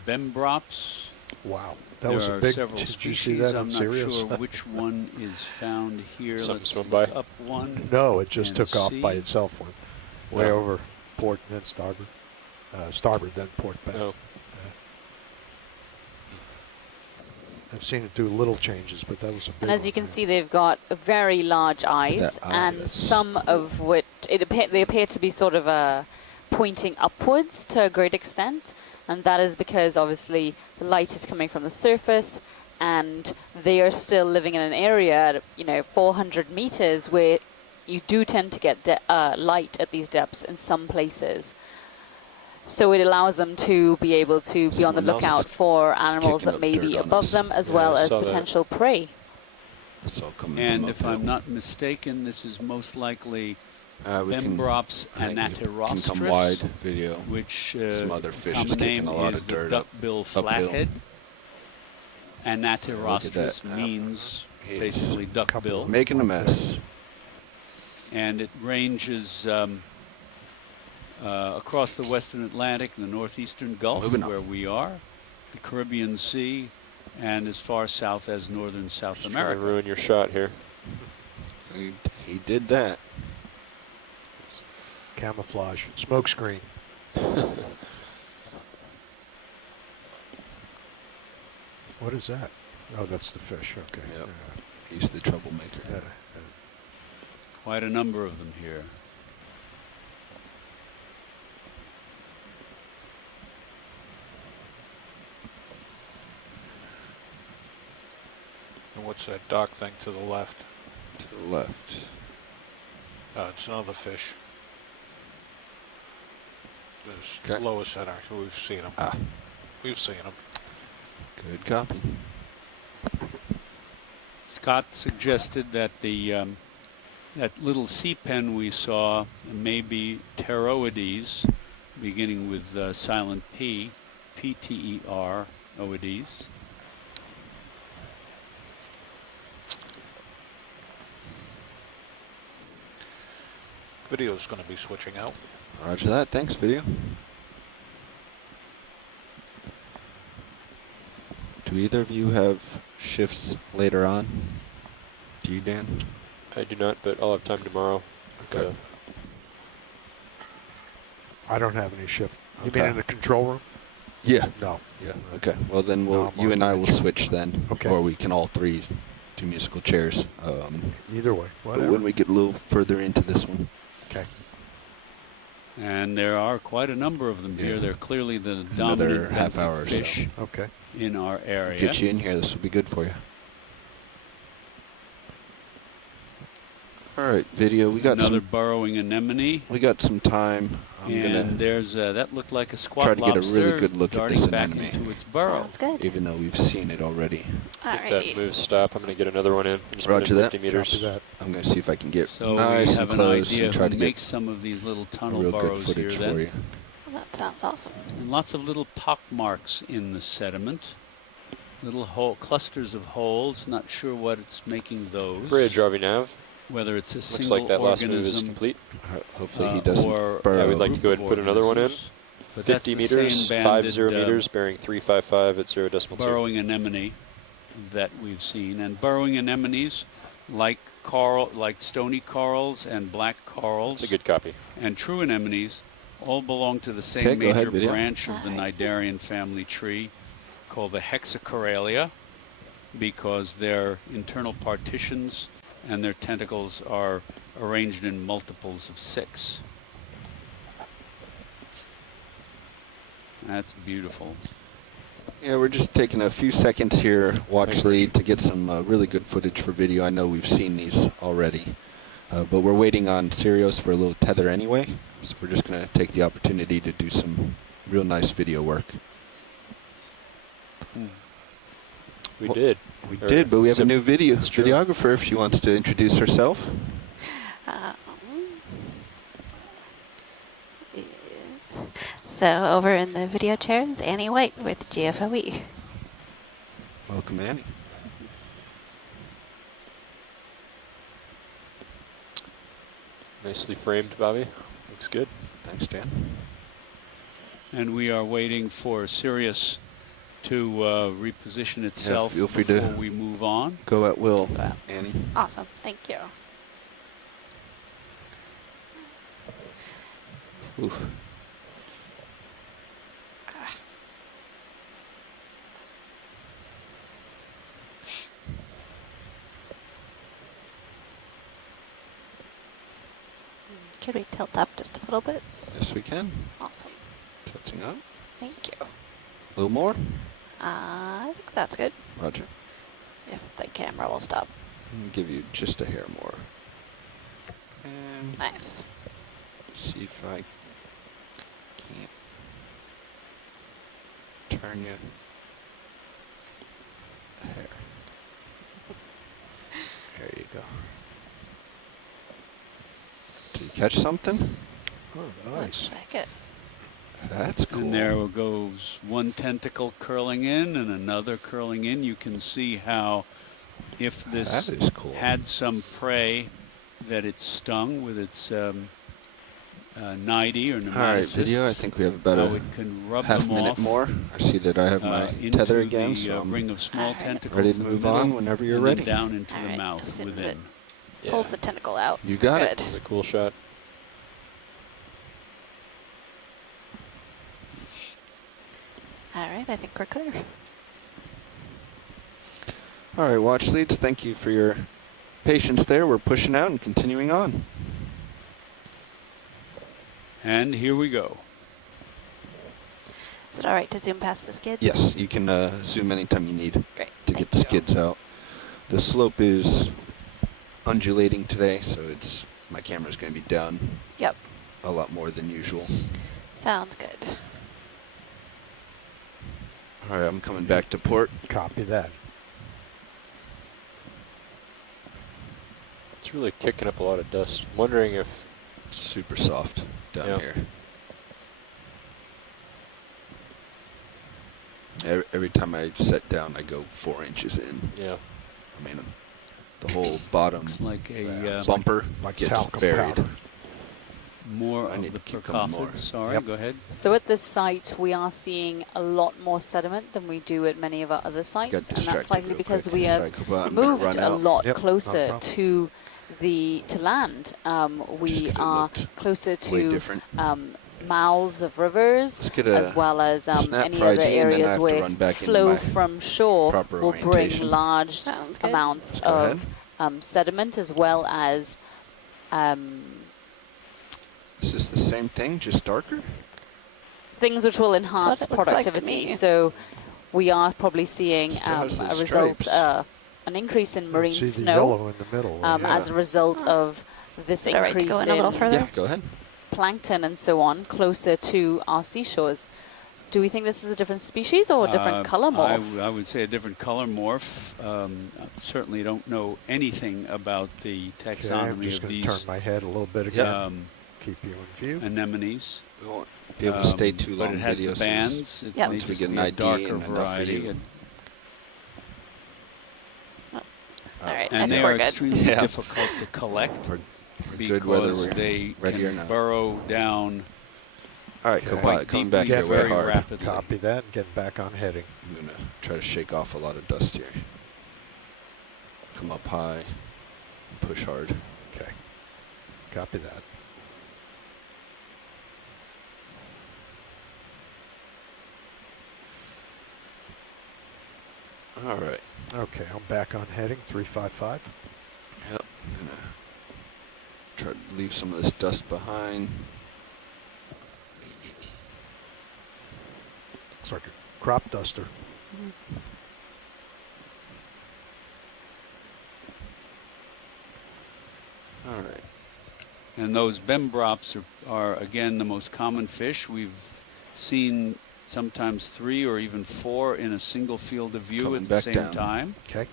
Bembrops. Wow, that was a big. Several did species. you see that? I'm not serious? sure which one is found here. Something Let's swim by? up one. No, it just took off see. by itself. One way over port and then starboard, starboard then port back. Oh. I've seen it do little changes, but that was a big And as you can see, they've got very large eyes, and some of which they appear to be sort of pointing upwards to a great extent, and that is because obviously the light is coming from the surface, and they are still living in an area at 400 meters where you do tend to get light at these depths in some places. So it allows them to be able to be on the lookout for animals that may be above them, as well as potential prey. And if I'm not mistaken, this is most likely Bembrops anaterostris, which some other fish common is kicking name a lot is of the dirt duckbill flathead. Anaterostris means basically duckbill. Making a mess. And it ranges across the western Atlantic and the northeastern Gulf, where we are, the Caribbean Sea, and as far south as northern South America. Trying to ruin your shot here. He did that. Camouflage, smoke screen. What is that? Oh, that's the fish. Okay. Yep. He's the troublemaker. Quite a number of them here. And what's that dark thing to the left? To the left. It's another fish. There's lower center. We've seen them. We've seen them. Good copy. Scott suggested that the that little sea pen we saw may be pteroides, beginning with silent P, P-T-E-R, oides. Video's going to be switching out. Roger that. Thanks, video. Do either of you have shifts later on? Do you, Dan? I do not, but I'll have time tomorrow. Okay. I don't have any shift. You mean in the control room? Yeah. No. Yeah. Okay. Well, then you and I will switch then. Okay. Or we can all three do musical chairs. Either way. But when we get a little further into this one. Okay. And there are quite a number of them here. They're clearly the dominant half hour fish in our area. Get you in here. This will be good for you. All right, video. We got another burrowing anemone. We got some time. And there's that looked like a squat try to get a lobster really good look at this back anemone. into its burrow. Sounds good. Even though we've seen it already. If that moves stop, I'm going to get another one in. Just Roger that. 50 meters. I'm going to see if I can get So nice we have and an close idea and try who to makes get some of these little a tunnel real burrows good here footage then. for you. Well, that sounds awesome. And lots of little pock marks in the sediment. Little clusters of holes. Not sure what it's making those. Bridge, RV Nav. Whether it's a Looks single like that last move is organism, complete. Hopefully he doesn't or burrow. I would like to go ahead and put another one in. But 50 that's the meters, same 50 banded, meters, bearing 355 at 0 decimal 2. Burrowing anemone that we've seen. And burrowing anemones, like stony corals and black corals. That's a good copy. And true anemones all belong to the same go ahead, major video. branch of the Cnidarian family tree called the Hexacoralia, because their internal partitions and their tentacles are arranged in multiples of 6. That's beautiful. Yeah, we're just taking a few seconds here, watch lead, to get some really good footage for video. I know we've seen these already, but we're waiting on Sirius for a little tether anyway, so we're just going to take the opportunity to do some real nice video work. We did. We did, but we have a new videographer if she wants to introduce herself. So over in the video chair is Annie White with GFOE. Welcome, Annie. Nicely framed, Bobby. Looks good. Thanks, Dan. And we are waiting for Sirius to reposition itself feel free before to we move on. Go at will, Annie. Awesome. Thank you. Oof. Could we tilt up just a little bit? Yes, we can. Awesome. Tilting up. Thank you. A little more? I think that's good. Roger. If the camera will stop. I'll give you just a hair more. And nice. Let's see if I can't turn you a hair. There you go. Did you catch something? Oh, nice. Like it. That's cool. And there goes one tentacle curling in and another curling in. You can see how if this had some prey that it stung with its nidie or nematocysts. All right, video. I think we have about a half minute more. I see that I have my tether again, so I'm ring of small tentacles ready to move on whenever you're ready. Down into the mouth within. Pulls the tentacle out. You got it. It's a cool shot. All right, I think we're clear. All right, watch leads. Thank you for your patience there. We're pushing out and continuing on. And here we go. Is it all right to zoom past the skids? Yes, you can zoom anytime you need to get the you. skids out. The slope is undulating today, so my camera's going to be down. Yep. A lot more than usual. Sounds good. All right, I'm coming back to port. Copy that. It's really kicking up a lot of dust. I'm wondering if... Super soft down here. Every time I set down, I go 4 inches in. Yeah. I mean, the whole bottom like a bumper gets buried. Powder. More I of need the to keep coming more. percophids. Sorry, go ahead. So at this site, we are seeing a lot more sediment than we do at many of our other sites, and that's likely because we have moved a lot closer to land. We are closer to mouths of rivers, as well as any other areas where flow from shore will bring large amounts of sediment, as well as Is this the same thing, just darker? things which will enhance productivity. So we are probably seeing a result, an increase in marine snow as a result of this increase to go in a little further? Yeah, go ahead. Plankton and so on closer to our seashores. Do we think this is a different species or a different color morph? I would say a different color morph. Certainly don't know anything about the taxonomy I'm just of going these. to turn my head a little bit again. Keep you in view. Anemones. We won't be able to stay too long. But it has the bands. It may Once we just get be an a idea darker and enough for variety. you. All right, And they are extremely difficult to collect because they can burrow down. All right, come back here very hard. rapidly. Copy that and get back on heading. I'm going to try to shake off a lot of dust here. Come up high, push hard. Okay, copy that. All right. Okay, I'm back on heading, 355. Yep, I'm going to try to leave some of this dust behind. Looks like a crop duster. All right. And those bembrops are again the most common fish. We've seen sometimes 3 or even 4 in a single field of view at the same time. Okay.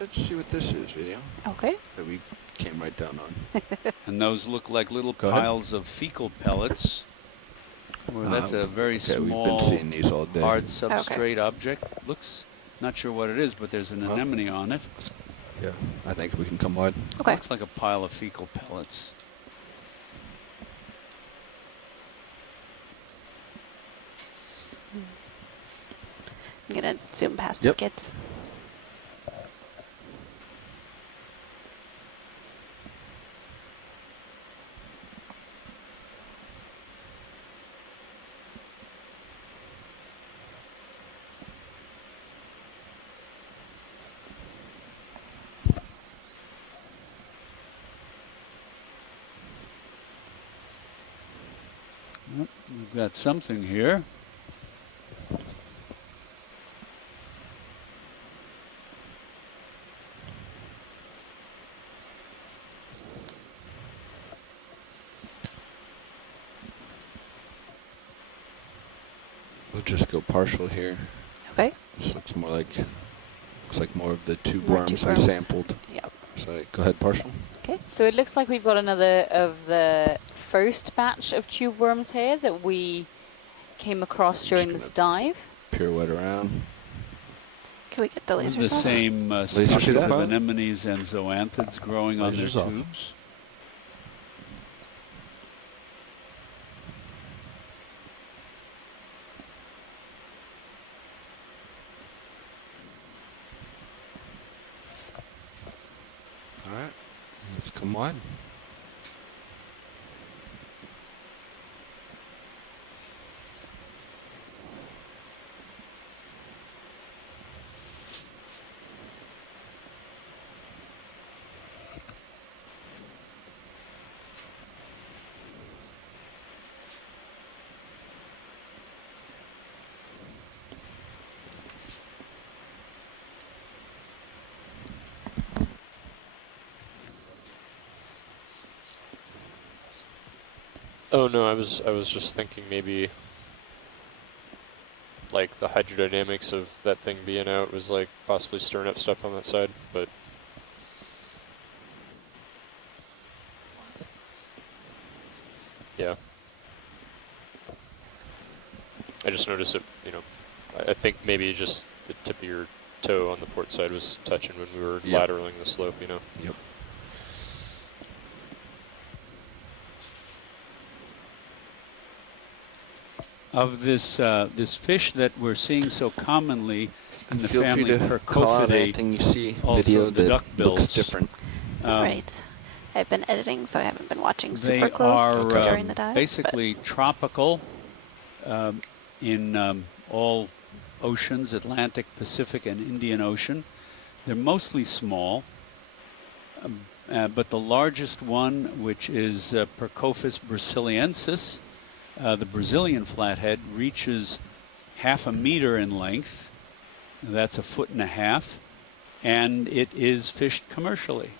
Let's see what this is, video. Okay. That we came right down on. And those look like little piles of fecal pellets. Well, that's a very small, we've been seeing these all day. hard substrate object. Looks, not sure what it is, but there's an anemone on it. Yeah, I think we can come wide. Okay. Looks like a pile of fecal pellets. I'm going to zoom past the skids. We've got something here. We'll just go partial here. Okay. This looks like more of the tube worms we sampled. Yep. So go ahead, partial. Okay. So it looks like we've got another of the first batch of tube worms here that we came across during this dive. Pirouette around. Can we get the lasers The off? same species of anemones and zoanthids growing on their tubes. All right, let's come wide. Oh no, I was just thinking maybe like the hydrodynamics of that thing being out was like possibly stirring up stuff on that side, but yeah. I just noticed it, you know, I think maybe just the tip of your toe on the port side was touching when we were lateraling the slope, you know. Yep. Of this this fish that we're seeing so commonly in the Feel family free to call out Percophidae, anything you see also video the that duckbills. looks different. Right. I've been editing, so I haven't been watching They super close are during the dive. basically tropical in all oceans, Atlantic, Pacific, and Indian Ocean. They're mostly small, but the largest one, which is Percophis brasiliensis, the Brazilian flathead, reaches 1/2 meter in length. That's 1.5 feet, and it is fished commercially.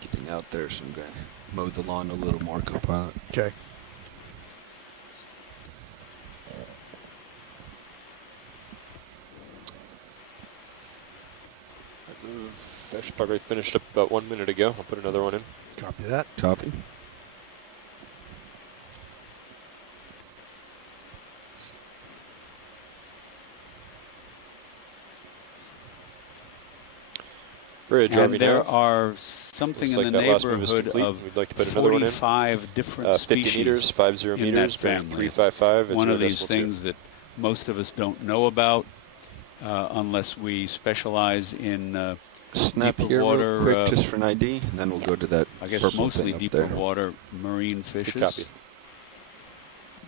Getting out there, some guy mow the lawn a little more, co-pilot. Okay. Fish probably finished up about 1 minute ago. I'll put another one in. Copy that. Copy. Bridge, And there are something Looks in like the that last move is neighborhood complete. of We'd like to put another one in. 45 different 50 species meters, 50 in meters, that family. 355. One of these things that most of us don't know about. unless we specialize in Snap deeper here water, real quick, just for an ID, and then we'll go to that. I guess purple mostly thing up deeper there. water marine fishes. Good copy.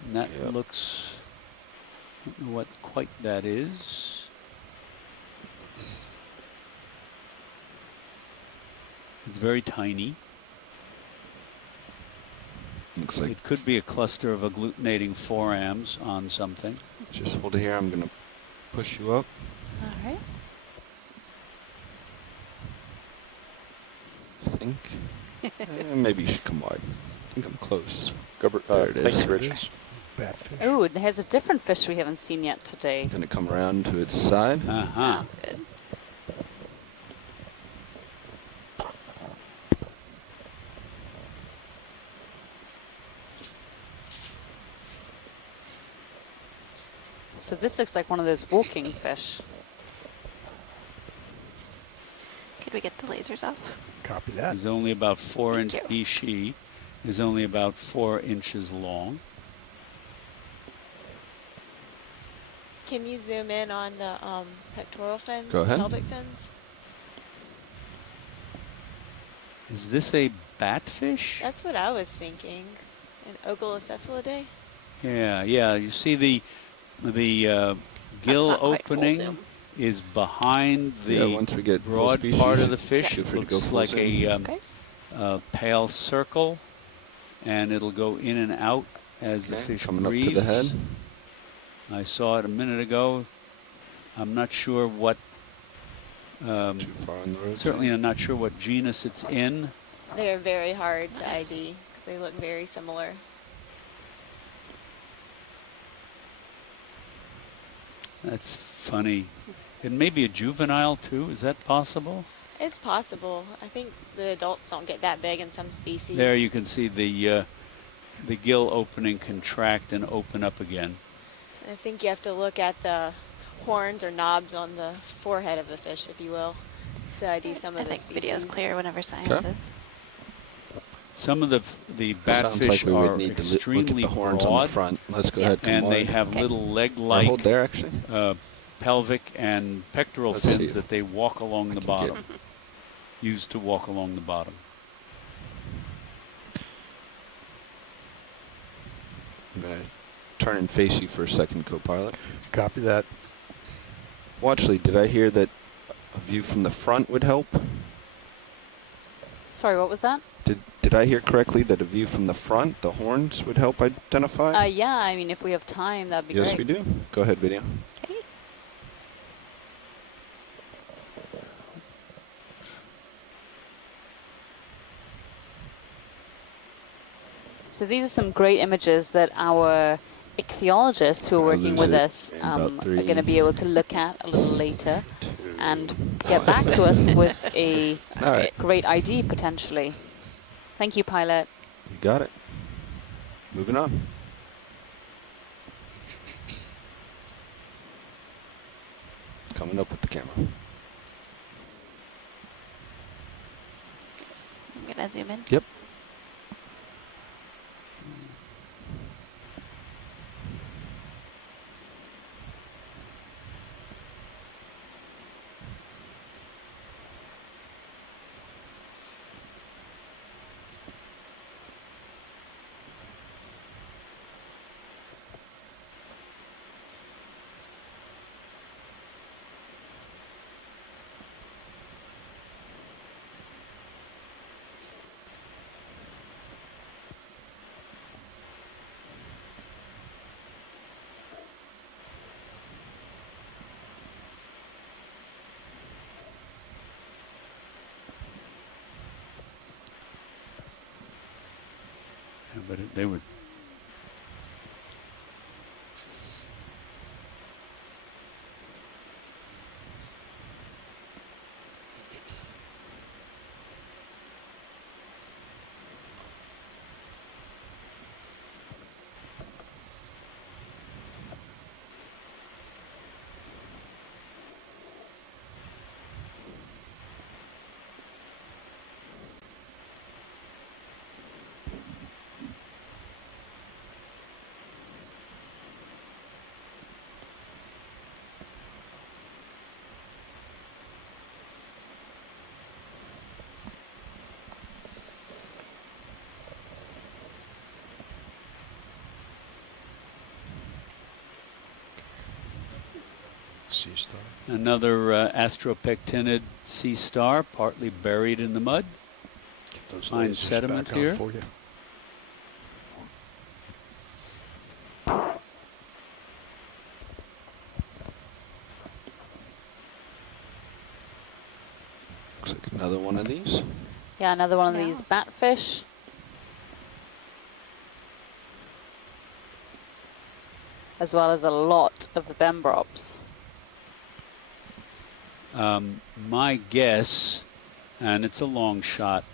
And that looks, I don't know what quite that is. It's very tiny. Looks like it could be a cluster of agglutinating forams on something. Just hold it here. I'm going to push you up. All right. I think. Maybe you should come wide. I think I'm close. There it is. Thank you, Rich. Batfish. Oh, there's a different fish we haven't seen yet today. Going to come around to its side. Sounds good. So this looks like one of those walking fish. Could we get the lasers off? Copy that. He's only about 4 Thank inches. you. She is only about 4 inches long. Can you zoom in on the pectoral fins, Go ahead. pelvic fins? Is this a batfish? That's what I was thinking. An ogolecephalidae? Yeah, yeah. You see the gill not quite full opening zoom. is behind the once we get full broad species, part of the fish. feel It free to go looks full like zoom. a pale circle, and it'll go in and out as the fish coming breathes. up to the head. I saw it a minute ago. I'm not sure what. Too far on the road. Certainly, I'm not sure what genus it's in. They're very hard to ID because they look very similar. That's funny. It may be a juvenile too. Is that possible? It's possible. I think the adults don't get that big in some species. There you can see the gill opening contract and open up again. I think you have to look at the horns or knobs on the forehead of the fish, if you will, to ID some of the species. I think video's clear whenever science Okay. is. Some of the Sounds batfish like we would are need to look at extremely the horns broad, on the front. Let's go ahead. and come they wide. have little Or leg-like hold there, actually. pelvic and pectoral Let's see fins if that they walk along the can bottom, get- used to walk along the bottom. I'm going to turn and face you for a second, co-pilot. Copy that. Well, actually, did I hear that a view from the front would help? Sorry, what was that? Did I hear correctly that a view from the front, the horns, would help identify? Yeah, I mean, if we have time, that'd be great. Yes, we do. Go ahead, video. Okay. So these are some great images that our ichthyologists who are working lose with it us in are about going to be able to look at a little later and get back to us with a All right. great ID potentially. Thank you, pilot. You got it. Moving on. Coming up with the camera. I'm going to zoom in. Yep. Yeah, but they would. sea star. Another Astropectinid sea star, partly buried in the mud. Those Fine lasers sediment back on here. for you. Looks like another one of these. Yeah, another one of these batfish. As well as a lot of the bembrops. My guess, and it's a long shot,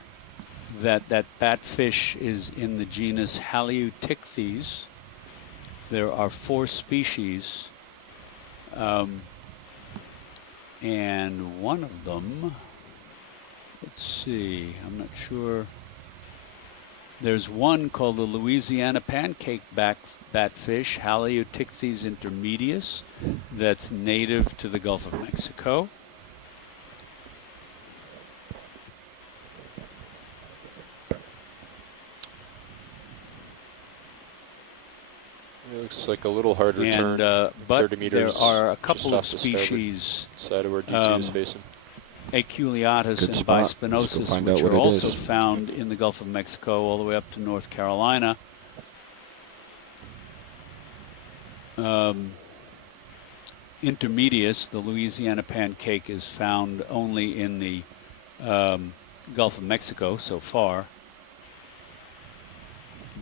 that batfish is in the genus Haleuticthes. There are 4 species, and one of them, let's see, I'm not sure. There's one called the Louisiana pancake batfish, Haleuticthes intermedius, that's native to the Gulf of Mexico. It looks like a little hard And, return, but 30 meters. there are a just couple off of the starboard species, side of where DT is facing. Aculeatus Good and spot. bispinosus, Let's go find which out what are it also is. found in the Gulf of Mexico all the way up to North Carolina. Intermedius, the Louisiana pancake, is found only in the Gulf of Mexico so far.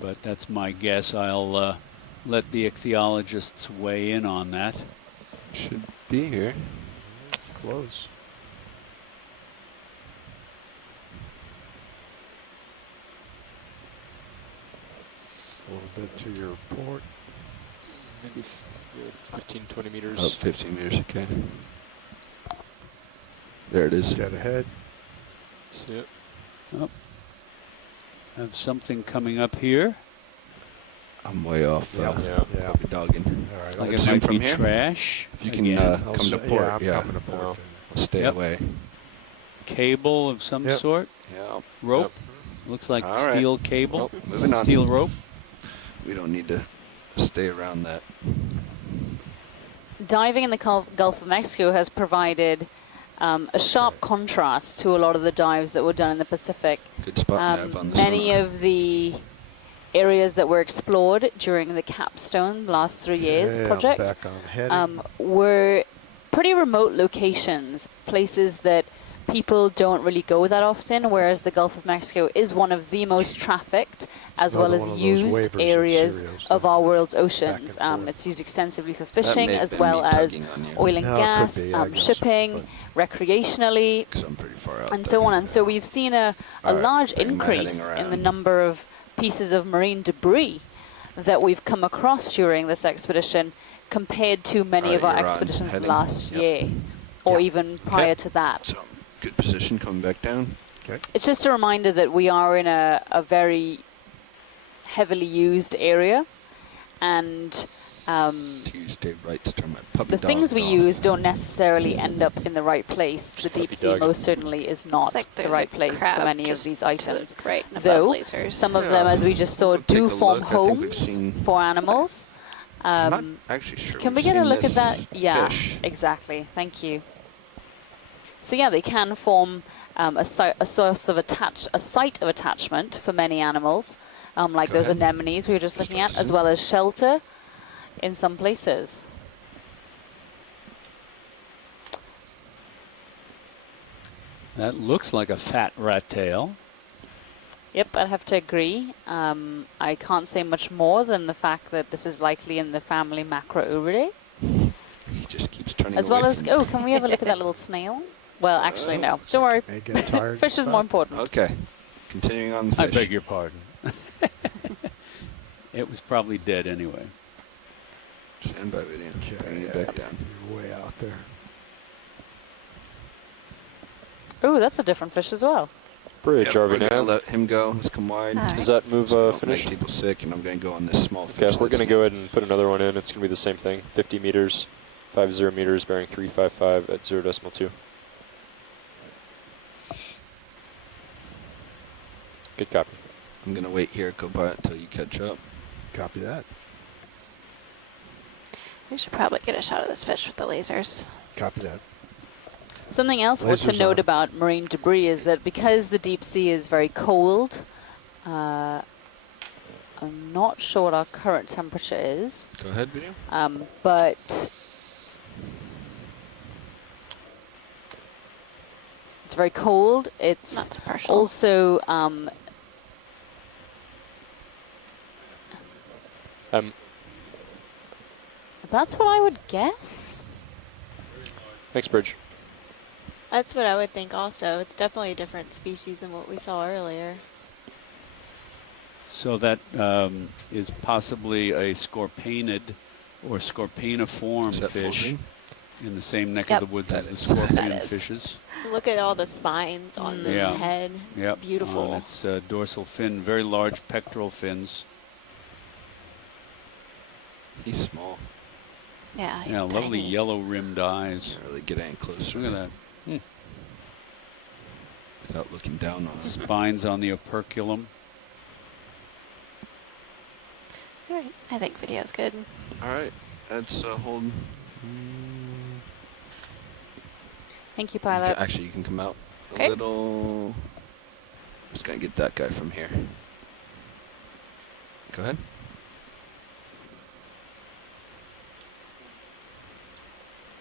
But that's my guess. I'll let the ichthyologists weigh in on that. Should be here. Close. A little bit to your port. Maybe 15, 20 meters. Oh, 15 meters, okay. There it is. Dead ahead. See it? Oh. Have something coming up here. I'm way off. Yeah. Probably dogging. All right. Like Let's it zoom might from be here. trash. If you can Again. come to port, I'm coming to port. Stay Yep. away. Cable of some Yep. sort. Yeah. Rope. Looks like All right. steel cable. Well, moving on. Steel rope. We don't need to stay around that. Diving in the Gulf of Mexico has provided a sharp contrast to a lot of the dives that were done in the Pacific. Good spot nav on the Many sonar. of the areas that were explored during the Capstone last 3 years project back on heading. were pretty remote locations, places that people don't really go that often, whereas the Gulf of Mexico is one of the most trafficked as well as used areas of our world's oceans. It's used extensively for fishing as well as oil and gas, shipping, recreationally, and so on. And so we've seen a large increase in the number of pieces of marine debris that we've come across during this expedition compared to many of our expeditions last year or even prior to that. So, good position coming back down. Okay. It's just a reminder that we are in a very heavily used area, and Tuesday right to turn my puppy the dog things we off. use don't necessarily end up in the right place. The deep sea dog. most certainly is not like the there's right a place for crab many of just these items. right above Though lasers. some of them, as we just saw, Take do a form look. I think we've homes seen- for animals. I'm not actually sure. Can we we've get a seen look at that? this Yeah, fish. exactly. Thank you. So yeah, they can form a site of attachment for many animals, like Go those ahead. anemones we were just looking at, Start to as zoom. well as shelter in some places. That looks like a fat rat tail. Yep, I'd have to agree. I can't say much more than the fact that this is likely in the family Macrouridae. He just keeps turning As well away as, from me. oh, can we have a look at that little snail? Well, actually, no. Don't worry. May get tired Fish is and more stop. important. Okay. Continuing on the fish. I beg your pardon. It was probably dead anyway. Stand by video. Bringing it back down. You're way out there. Oh, that's a different fish as well. Bridge, Yep, RV we're gonna nav. let him go. Let's come wide. All right. Is that move So don't finished? make people sick, and I'm going to go on this small fish. Okay, we're that's going to go ahead and put another one in. It's going to be the same thing. 50 meters, 50 meters, bearing 355 at 0.2. Good copy. I'm going to wait here, go by until you catch up. Copy that. We should probably get a shot of this fish with the lasers. Copy that. Something else to note about marine debris is that because the deep sea is very cold, I'm not sure what our current temperature is. Go ahead, video. But it's very cold. It's also that's what I would guess. Thanks, Bridge. That's what I would think also. It's definitely a different species than what we saw earlier. So that is possibly a scorpaenid or scorpaeniform fish in the same neck of the woods as the scorpion fishes. Look at all the spines on its head. It's beautiful. On its dorsal fin, very large pectoral fins. He's small. Yeah, he's lovely tiny. yellow rimmed eyes. Can't really get any closer. Look at that. Without looking down on him. Spines on the operculum. All right, I think video's good. All right, let's hold. Thank you, pilot. Actually, you can come out a little. Just gonna get that guy from here. Go ahead.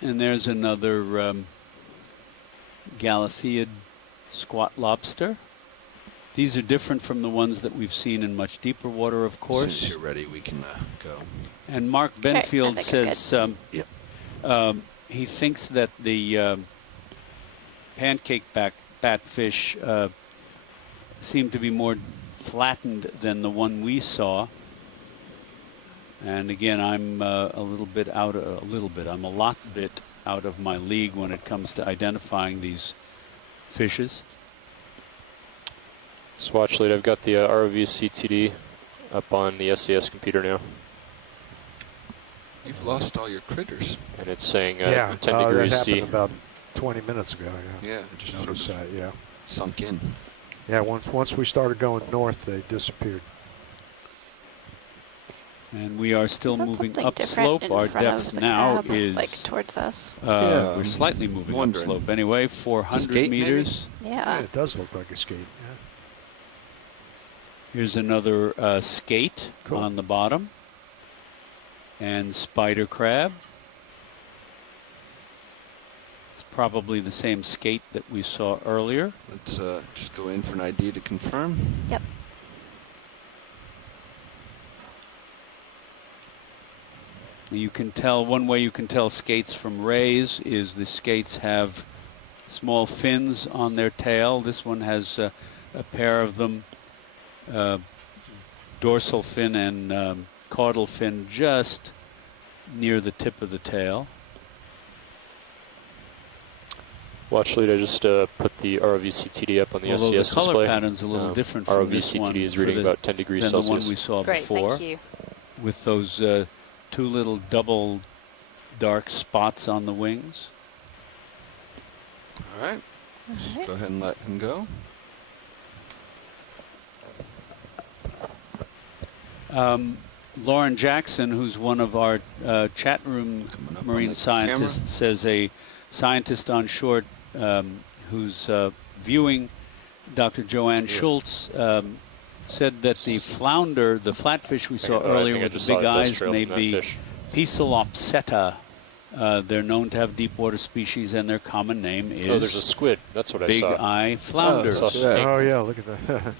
And there's another Galatheid squat lobster. These are different from the ones that we've seen in much deeper water, of course. As soon as you're ready, we can go. And Mark Benfield says he thinks that the pancake batfish seem to be more flattened than the one we saw. And again, I'm I'm a lot bit out of my league when it comes to identifying these fishes. Swatch lead, I've got the ROV CTD up on the SAS computer now. You've lost all your critters. And it's saying 10 that degrees happened C. about 20 minutes ago. Yeah, it just noticed that. Yeah, sunk in. Yeah, once we started going north, they disappeared. And we are still moving upslope. Our depth now is like towards us. We're slightly moving upslope anyway, 400 meters. Yeah, it does look like a skate. Yeah. Here's another skate on the bottom, and spider crab. It's probably the same skate that we saw earlier. Let's just go in for an ID to confirm. Yep. You can tell, one way you can tell skates from rays is the skates have small fins on their tail. This one has a pair of them, dorsal fin and caudal fin just near the tip of the tail. Watch lead, I just put the ROV CTD up on the Although SCS the color display. pattern's a little different from ROV this CTD one is reading about 10 degrees than Celsius. the one we saw Great, before. thank you. With those two little double dark spots on the wings. All right. Let's go ahead and let him go. Lauren Jackson, who's one of our chat room marine scientists, says a scientist on shore who's viewing Dr. Joanne Schultz said that the flounder, the flatfish we saw earlier with the big eyes, may be Pisolopseta. They're known to have deep water species, and their common name is there's a squid. That's what I big saw. eye flounder. Oh yeah, look at that.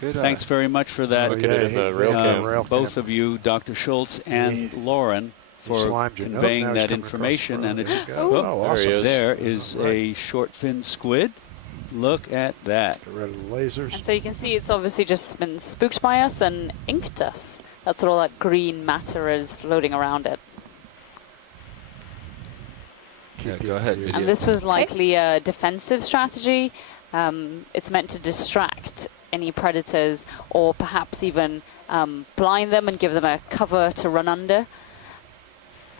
Good. Thanks very much for that. Look at it in the rail cam. Both of you, Dr. Schultz and Lauren, for conveying that information. And it's awesome. There is a short fin squid. Look at that. Get rid of the lasers. And so you can see it's obviously just been spooked by us and inked us. That's what all that green matter is floating around it. Yeah, go ahead. Video. And this was likely a defensive strategy. It's meant to distract any predators or perhaps even blind them and give them a cover to run under.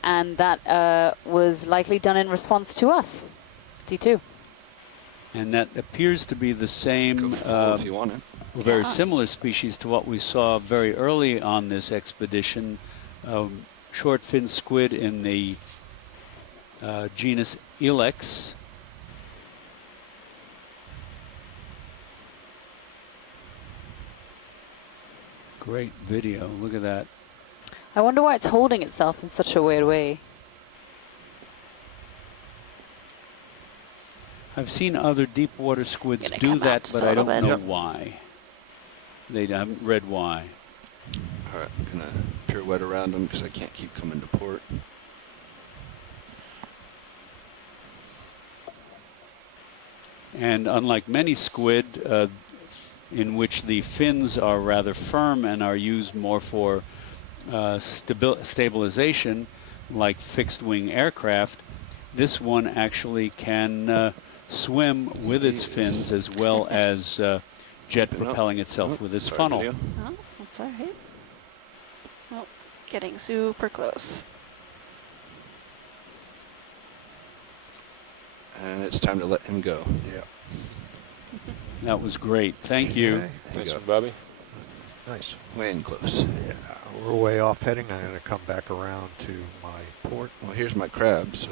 And that was likely done in response to us, D2. And that appears to be the same, if you want it. very similar species to what we saw very early on this expedition, short fin squid in the genus Ilex. Great video. Look at that. I wonder why it's holding itself in such a weird way. I've seen other deep water squids do that, but I don't know why. They haven't read why. All right, I'm going to pirouette around them because I can't keep coming to port. And unlike many squid, in which the fins are rather firm and are used more for stabilization, like fixed-wing aircraft, this one actually can swim with its fins as well as jet propelling itself with its funnel. Oh, that's all right. Oh, getting super close. And it's time to let him go. Yeah. That was great. Thank you. Okay. Thanks, Bobby. Nice. Way in close. Yeah, we're way off heading. I'm going to come back around to my port. Well, here's my crab, so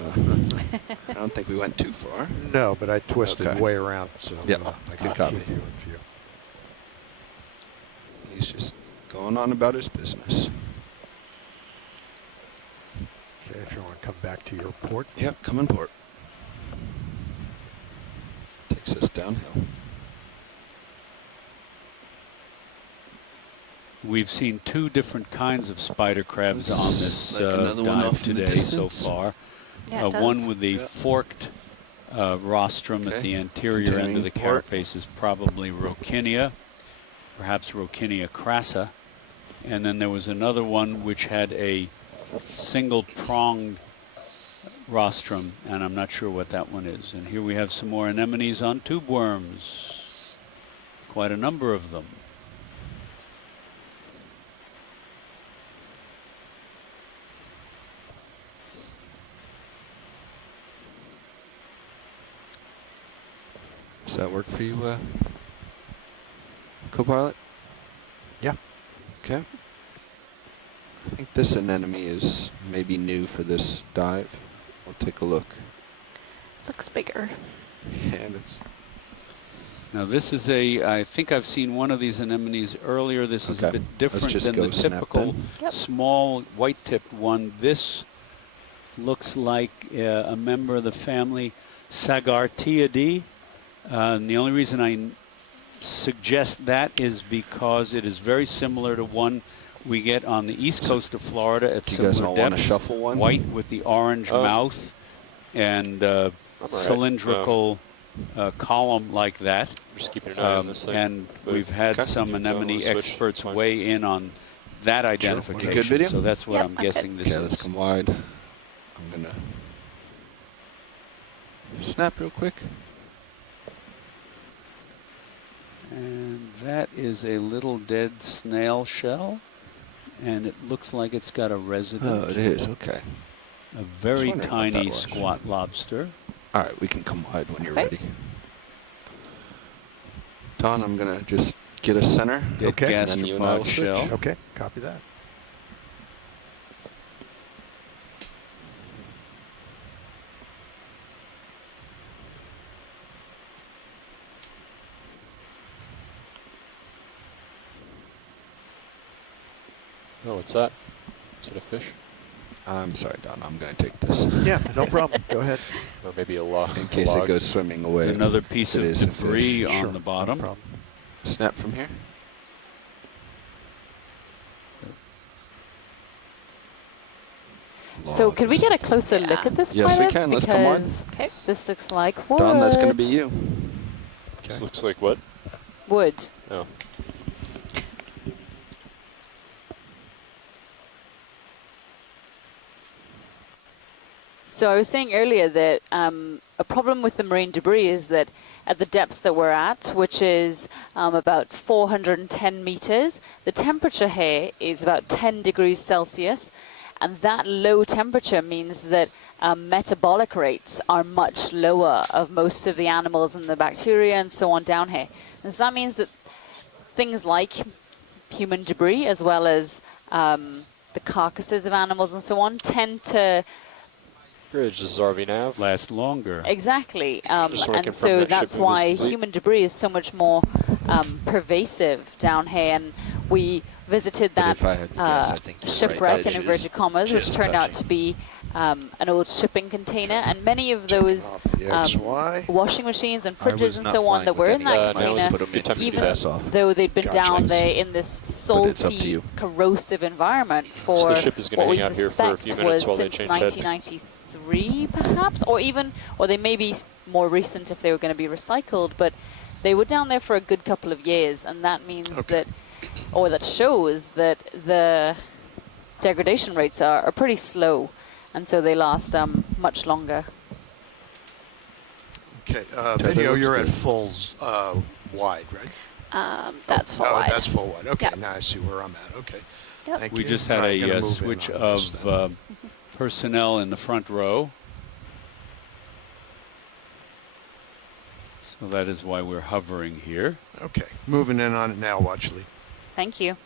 I don't think we went too far. No, but I twisted way around, so yeah, I can copy. keep you in view. He's just going on about his business. Okay, if you want to come back to your port. Yep, come in port. Takes us downhill. We've seen two different kinds of spider crabs on this dive today so far. Yeah, one with the forked rostrum at the anterior end of the carapace is probably Rokinia, perhaps Rokinia crassa. And then there was another one which had a single-pronged rostrum, and I'm not sure what that one is. And here we have some more anemones on tube worms. Quite a number of them. Does that work for you, co-pilot? Yeah. Okay. I think this anemone is maybe new for this dive. We'll take a look. Looks bigger. Yeah, that's... Now this is I think I've seen one of these anemones earlier. This is a bit different than the typical small white-tipped one. This looks like a member of the family Sagartiidae. And the only reason I suggest that is because it is very similar to one we get on the east coast of Florida at similar depths. Shuffle one? White with the orange mouth and cylindrical column like that. Just keeping an eye on this thing. And we've had some anemone experts weigh in on that identification. Good video? So that's what I'm guessing this is. Okay, let's come wide. I'm going to snap real quick. And that is a little dead snail shell, and it looks like it's got a resident. Oh, it is, okay. A very tiny squat lobster. All right, we can come wide when you're ready. Don, I'm going to just get a center. Dead gastropod shell. Okay, copy that. Oh, what's that? Is it a fish? I'm sorry, Don. I'm going to take this. Yeah, no problem. Go ahead. Or maybe a log. In case it goes swimming away. There's another piece of debris on the bottom. No Snap from here. So could we get a closer look at this Yes, pilot? we can. Let's come on. This looks like wood. Don, that's going to be you. This looks like what? Wood. Oh. So I was saying earlier that a problem with the marine debris is that at the depths that we're at, which is about 410 meters, the temperature here is about 10 degrees Celsius. And that low temperature means that metabolic rates are much lower of most of the animals and the bacteria and so on down here. And so that means that things like human debris as well as the carcasses of animals and so on tend to Bridge, this is RV Nav. last longer. exactly, Just so I and confirm so that that's shipping was why complete. human debris is so much more pervasive down here. And we visited But that if I had to guess, I think you're shipwreck right. in inverted commas, which just turned out touching. to be an old shipping container, and many of those Off the XY. washing machines and I was fridges and not so on flying that with were in any that now container, would be time to do even that. off. though they'd been Gotcha. down there in this it's up to salty, you. corrosive environment for So the ship is gonna what we hang out here for a suspect few minutes was while they since change head. 1993, perhaps, or they may be more recent if they were going to be recycled, but they were down there for a good couple of years, and that means that, or that shows that the degradation rates are pretty slow, and so they last much longer. Okay, that video, looks you're good. at full wide, right? That's full Oh, wide. that's full wide. Okay, Yep. now I see where I'm at. Okay. Yep. Thank We you. just had All right, gonna a move in switch on this of then. personnel in the front row. So that is why we're hovering here. Okay, moving in on it now, watch Lee. Thank you.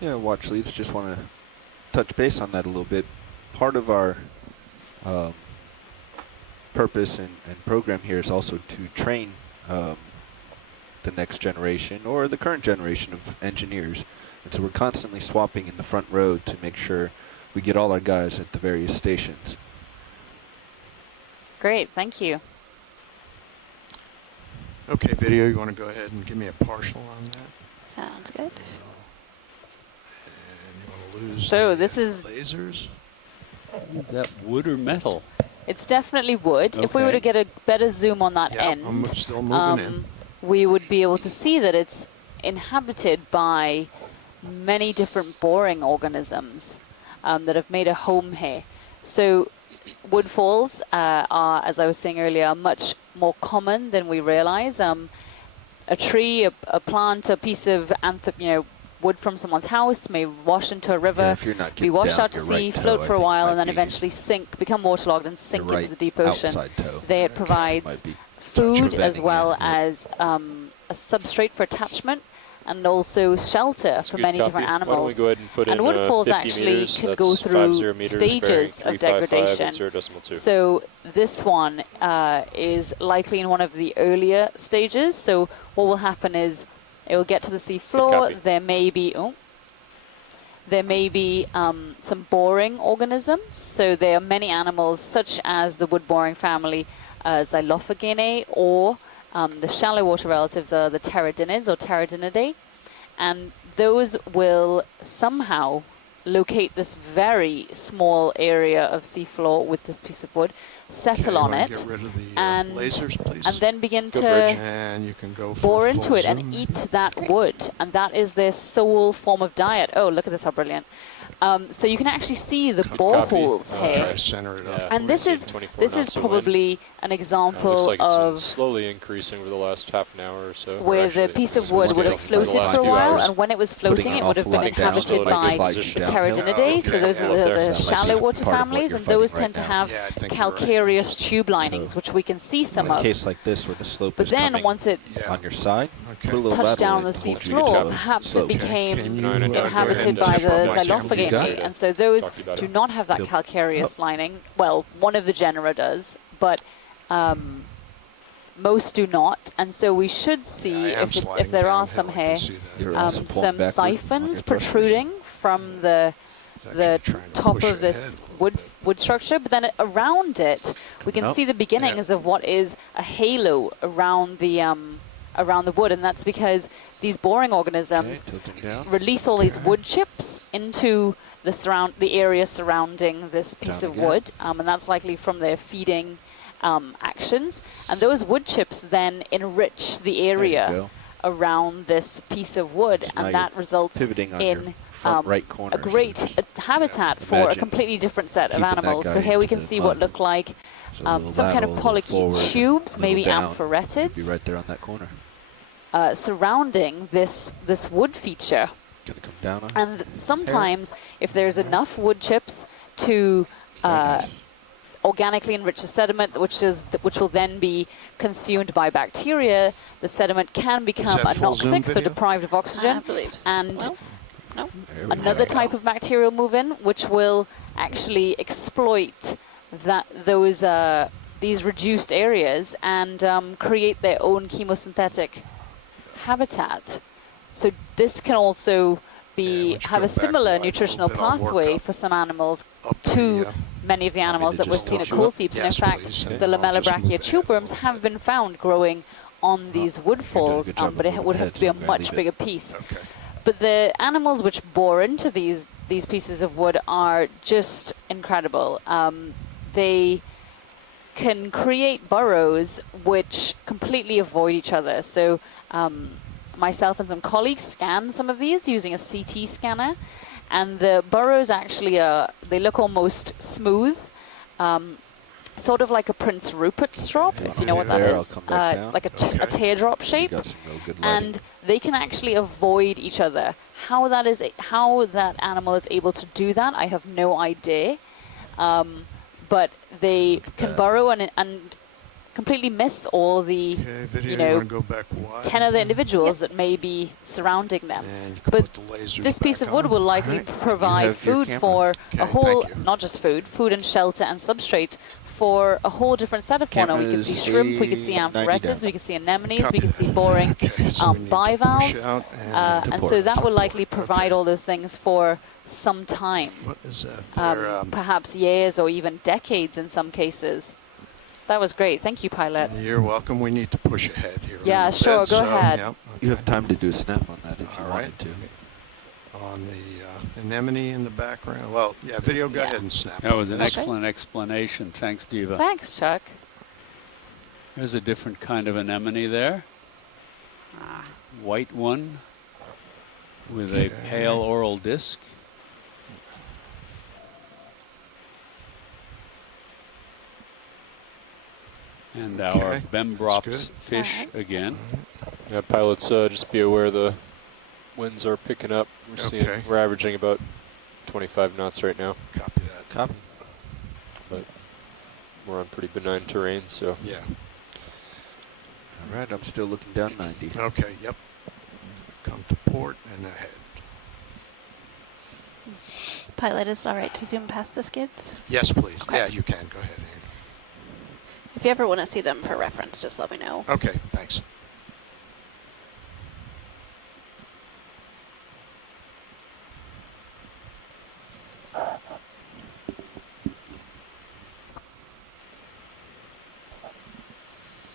Yeah, watch leads. Just want to touch base on that a little bit. Part of our purpose and program here is also to train the next generation or the current generation of engineers. And so we're constantly swapping in the front row to make sure we get all our guys at the various stations. Great, thank you. Okay, video, you want to go ahead and give me a partial on that? Sounds good. And you want to lose So the, this is lasers? Is that wood or metal? It's definitely wood. If we were to Okay. get a better zoom on that Yeah, end, I'm still moving in. we would be able to see that it's inhabited by many different boring organisms that have made a home here. So woodfalls are, as I was saying earlier, much more common than we realize. A tree, a plant, a piece of wood from someone's house may wash into a river, if you're not be getting washed down out to your sea, right toe, float I for a think while, might and then be eventually sink, become waterlogged and sink your into the right deep ocean. outside toe. There it Might provides be food as preventing well you. as a substrate for attachment, and also shelter for Good many copy. different Why don't we animals. go ahead and put And in woodfalls 50 actually meters. can That's go 50 through meters, stages bearing of 355 degradation. at 0.2. So this one is likely in one of the earlier stages. So what will happen is it will get to the sea floor. copy. There may be some boring organisms. So there are many animals, such as the wood-boring family, Xylophaginae, or the shallow water relatives are the pteridinids or pteridinidae. And those will somehow locate this very small area of seafloor with this piece of wood, settle on it, Get rid of the and lasers, please. and then begin Go, to Bridge. And you can go for bore full into it and zoom. eat that wood, and that is their sole form of diet. Oh, look at this, how brilliant. So you can actually see the boreholes Try here. to center it up. And this is 24 this is knots of wind. probably an Looks example like it's been of slowly increasing over the last half an hour or so. or where the actually, piece of it's wood been would have scaled for the floated last for a few while, hours. and when it was floating, an it would have awful been lot down, inhabited so it by might the slide you down. pteridinidae, Okay, so those yeah, are the that might shallow be water part of what families, you're and those fighting tend to right have Yeah, I think you're right. calcareous tube linings, which we can see some in a of. case like this where the slope But is then coming once it on your side, Okay. put a little touched down lateral on the and sea hold your floor, toe perhaps slope. it became Can you, go ahead inhabited and by check the out my sample Xylophaginae, data? and so those Talk about do it. not have that Yep. calcareous lining. Well, one of the genera does, but most do not, and so we should see I am if sliding there are downhill, some I can here, see that. You're also pulling some backward on siphons your thrusters. protruding from the It's actually trying to top push of this ahead a little wood bit. structure, but then around it we can Coming up. see the beginnings of what is a halo around the wood, and that's because these boring organisms Okay, tilting down. release all these wood chips into the area surrounding this piece Down of again. wood, and that's likely from their feeding actions. And those wood chips then enrich the There you area go. around this piece of wood, So now and you're that results pivoting on your in front right corner. a great habitat for a Imagine completely different set of keeping that animals. So guy here we into can the see what mud. look like So a little some kind of lateral, a little polychaete forward, tubes, a little maybe down. amphoretids, You'd be right there on that corner. surrounding this wood feature. Gonna come down on And sometimes, if there's enough wood chips to Very nice. organically enrich the sediment, which will then be consumed by bacteria. The sediment can become anoxic, so deprived of oxygen, I believe so. and Well, no. another type of bacteria will move in, which will actually exploit these reduced areas and create their own chemosynthetic habitat. So this can also have a similar nutritional pathway for some animals to many of the animals that we're seeing at coal seeps. And in fact, the Lamellar Brachia tuberums have been found growing on these woodfalls, but it would have to be a much bigger piece. But the animals which bore into these pieces of wood are just incredible. They can create burrows which completely avoid each other. So myself and some colleagues scanned some of these using a CT scanner, and the burrows actually they look almost smooth, sort of like a Prince Rupert strop, if you know what that is. It's like a teardrop shape, and they can actually avoid each other. How that animal is able to do that, I have no idea. But they can burrow and completely miss all the, 10 other individuals that may be surrounding them. But this piece of wood will likely provide food for a whole, not just food and shelter and substrate for a whole different set of fauna. We can see shrimp, we can see amphirettids, we can see anemones, we can see boring bivalves, and so that will likely provide all those things for some time. What is that? Perhaps years or even decades in some cases. That was great. Thank you, Pilot. You're welcome. We need to push ahead here. Yeah, sure. Go ahead. Yeah. You have time to do a snap on that if you wanted to. On the anemone in the background. Well, yeah, video, go ahead and snap. That was an excellent explanation. Thanks, Diva. Thanks, Chuck. There's a different kind of anemone there. White one with a pale oral disc. And our Bembrops fish again. Yeah, pilots, just be aware the winds are picking up. We're averaging about 25 knots right now. Copy that. Copy. But we're on pretty benign terrain, so. Yeah. All right, I'm still looking down 90. Okay, yep. Come to port and ahead. Pilot, is it all right to zoom past the skids? Yes, please. Okay. Yeah, you can. Go ahead. If you ever want to see them for reference, just let me know. Okay, thanks.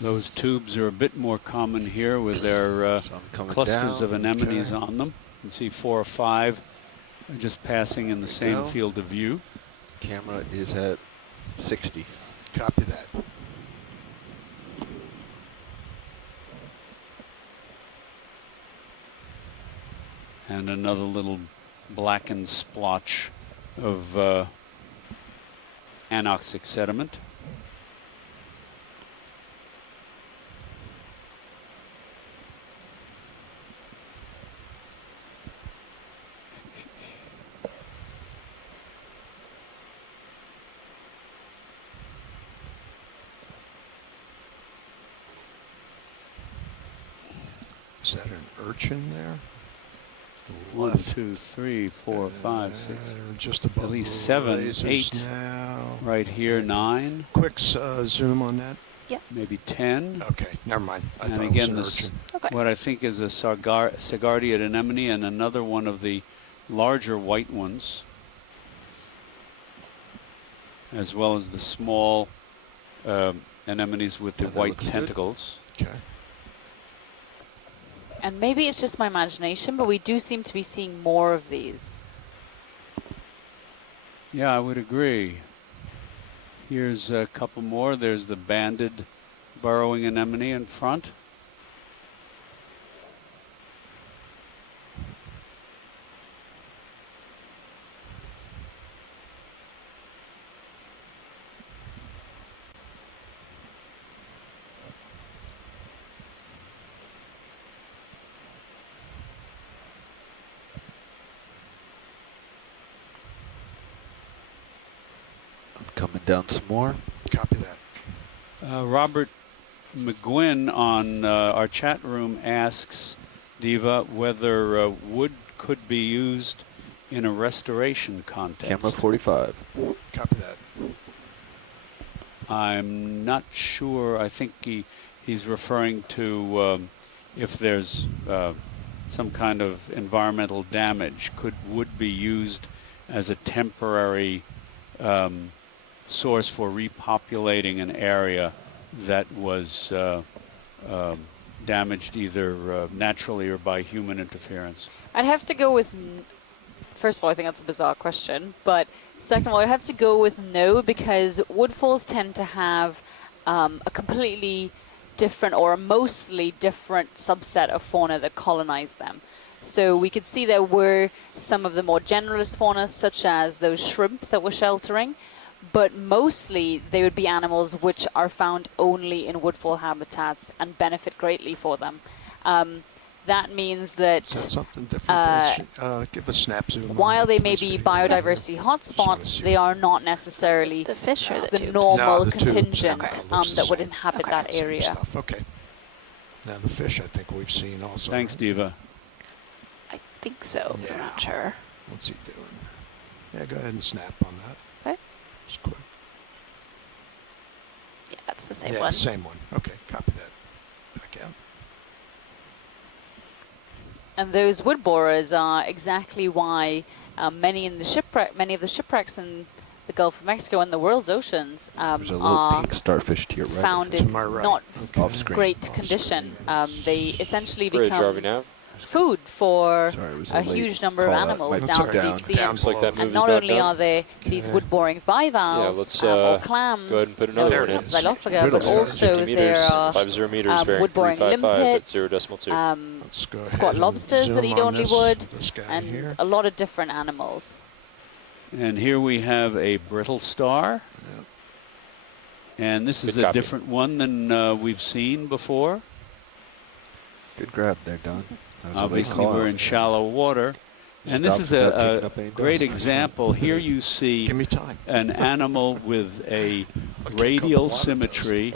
Those tubes are a bit more common here with their clusters of anemones on them. You can see 4 or 5 just passing in the same field of view. Camera is at 60. Copy that. And another little blackened splotch of anoxic sediment. Is that an urchin there? 1, 2, 3, 4, 5, 6. Just above at least 7, 8. Now. Right here, 9. Quick zoom on that. Yep. Maybe 10. Okay, never mind. I and thought again, it was this an urchin. what I think is a Sagardia anemone and another one of the larger white ones, as well as the small anemones with the white tentacles. Okay. And maybe it's just my imagination, but we do seem to be seeing more of these. Yeah, I would agree. Here's a couple more. There's the banded burrowing anemone in front. Coming down some more. Copy that. Robert McGuinn on our chat room asks Diva whether wood could be used in a restoration context. Camera 45. Copy that. I'm not sure. I think he's referring to if there's some kind of environmental damage. Could wood be used as a temporary source for repopulating an area that was damaged either naturally or by human interference? I'd have to go with, first of all, I think that's a bizarre question, but second of all, I'd have to go with no, because woodfalls tend to have a completely different or a mostly different subset of fauna that colonize them. So we could see there were some of the more generalist fauna, such as those shrimp that were sheltering, but mostly they would be animals which are found only in woodfall habitats and benefit greatly for them. That means that something different? Give a snap zoom. While they may be biodiversity hotspots, they are not necessarily the fish or the normal contingent that would inhabit that Same area. stuff. Okay. Now the fish, I think we've seen also. Thanks, Diva. I think so, but I'm not sure. What's he doing? Yeah, go ahead and snap on that. Okay. Just quick. Yeah, that's the same yeah, one. Same one. Okay, copy that. Back out. And those wood borers are exactly why many of the shipwrecks in the Gulf of Mexico and the world's oceans There's a little are pink starfish to your right. found in not Off-screen. great condition. They essentially Bridge, become food for Sorry, it was a late huge number of call. That animals might down be in down. deep sea. Looks like that movie And not got only done. are they these wood-boring bivalves let's, or clams, go ahead and put another one in. xylophaga, but also 50 there meters, are 50 meters, bearing wood-boring 355 at limpets, 0.2. squat lobsters that eat only wood, and here. a lot of different animals. And here we have a brittle star. Yep. And this is Good a copy. different one than we've seen before. Good grab there, Don. That was a late Obviously, call. we're in shallow water. And this Stopped is without a picking up any great dust. example. Here you see Give me time. an animal with a I'll radial kick up a lot of symmetry.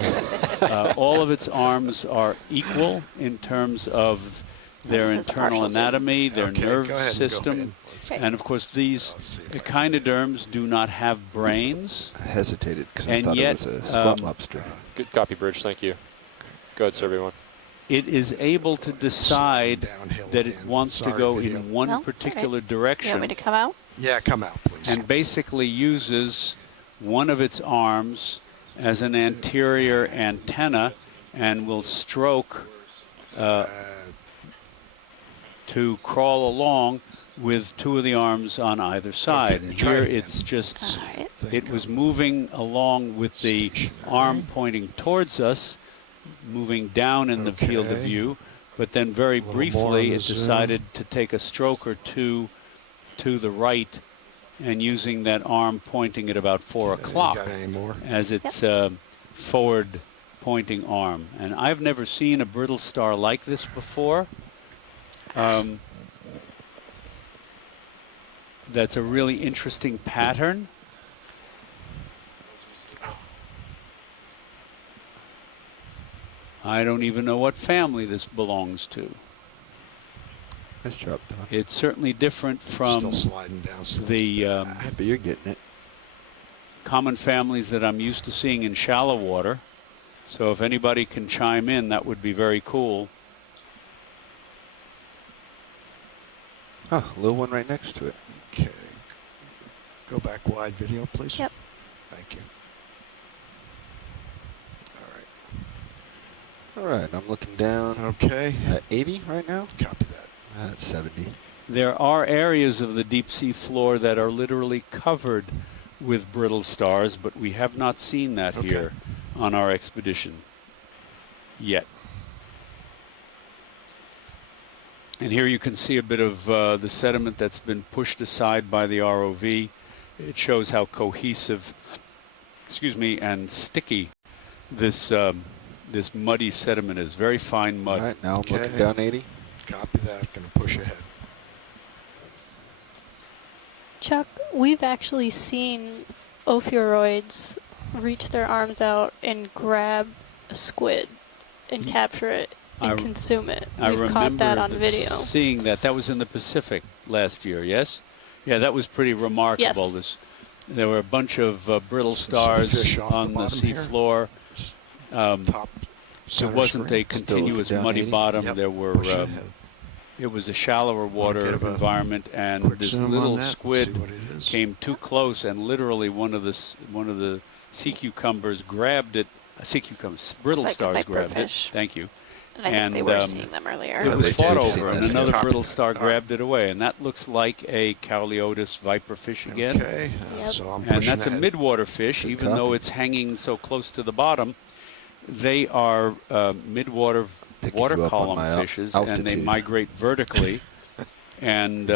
All of its arms are equal in terms of their This is a internal partial zoom. anatomy, their Okay, nerve go ahead and go system. ahead. Let's see. And of course, these Let's see if I can- echinoderms do not have brains. I hesitated because I And thought yet, it was a squat lobster. Good copy, Bridge. Thank you. Go ahead, sir, everyone. It is able to decide Downhill that it again. wants to Sorry, go video. in one No, it's all particular right. You direction. want me to come out? Yeah, come out, please. And basically uses one of its arms as an anterior antenna and will stroke to crawl along with two of the arms on either side. Okay, And try here it again. it's just, All right. it was moving along with the arm pointing towards us, moving down in the field of Okay. view, but then very little more briefly on it the zoom. decided to take a stroke or two to the right and using that arm pointing at about 4 o'clock Got any more? as its forward pointing arm. And I've never seen a brittle star like this before. That's a really interesting pattern. I don't even know what family this belongs to. Nice job, Don. It's certainly different from Still sliding down. the But you're getting it. common families that I'm used to seeing in shallow water. So if anybody can chime in, that would be very cool. Oh, a little one right next to it. Okay. Go back wide video, please. Yep. Thank you. All right, I'm looking down Okay. at 80 right now. Copy that. That's 70. There are areas of the deep sea floor that are literally covered with brittle stars, but we have not seen that Okay. here on our expedition yet. And here you can see a bit of the sediment that's been pushed aside by the ROV. It shows how cohesive, and sticky this this muddy sediment is. Very fine mud. All right, now I'm Okay. looking down 80. Copy that. Going to push ahead. Chuck, we've actually seen ophiuroids reach their arms out and grab a squid and capture it and consume it. We've caught that on video. Seeing that. That was in the Pacific last year, yes? Yeah, that was pretty remarkable. Yes. There were a bunch of brittle stars on the seafloor. It wasn't a continuous muddy bottom. There were it was a shallower water environment, and this little squid came too close, and literally one of the sea cucumbers grabbed it. Brittle stars grabbed it. Thank you. And I think they were seeing them earlier. It was fought over, and another brittle star grabbed it away, and that looks like a Cauleotis viperfish again. Okay, so I'm and that's a midwater fish, even though it's hanging so close to the bottom. They are midwater water column fishes, and they migrate vertically. And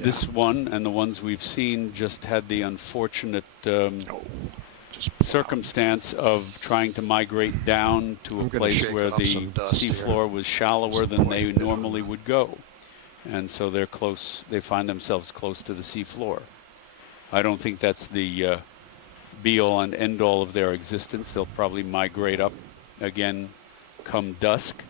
this one and the ones we've seen just had the unfortunate circumstance of trying to migrate down to a place where the seafloor was shallower than they normally would go. And so they're close, they find themselves close to the seafloor. I don't think that's the be-all and end-all of their existence. They'll probably migrate up again come dusk,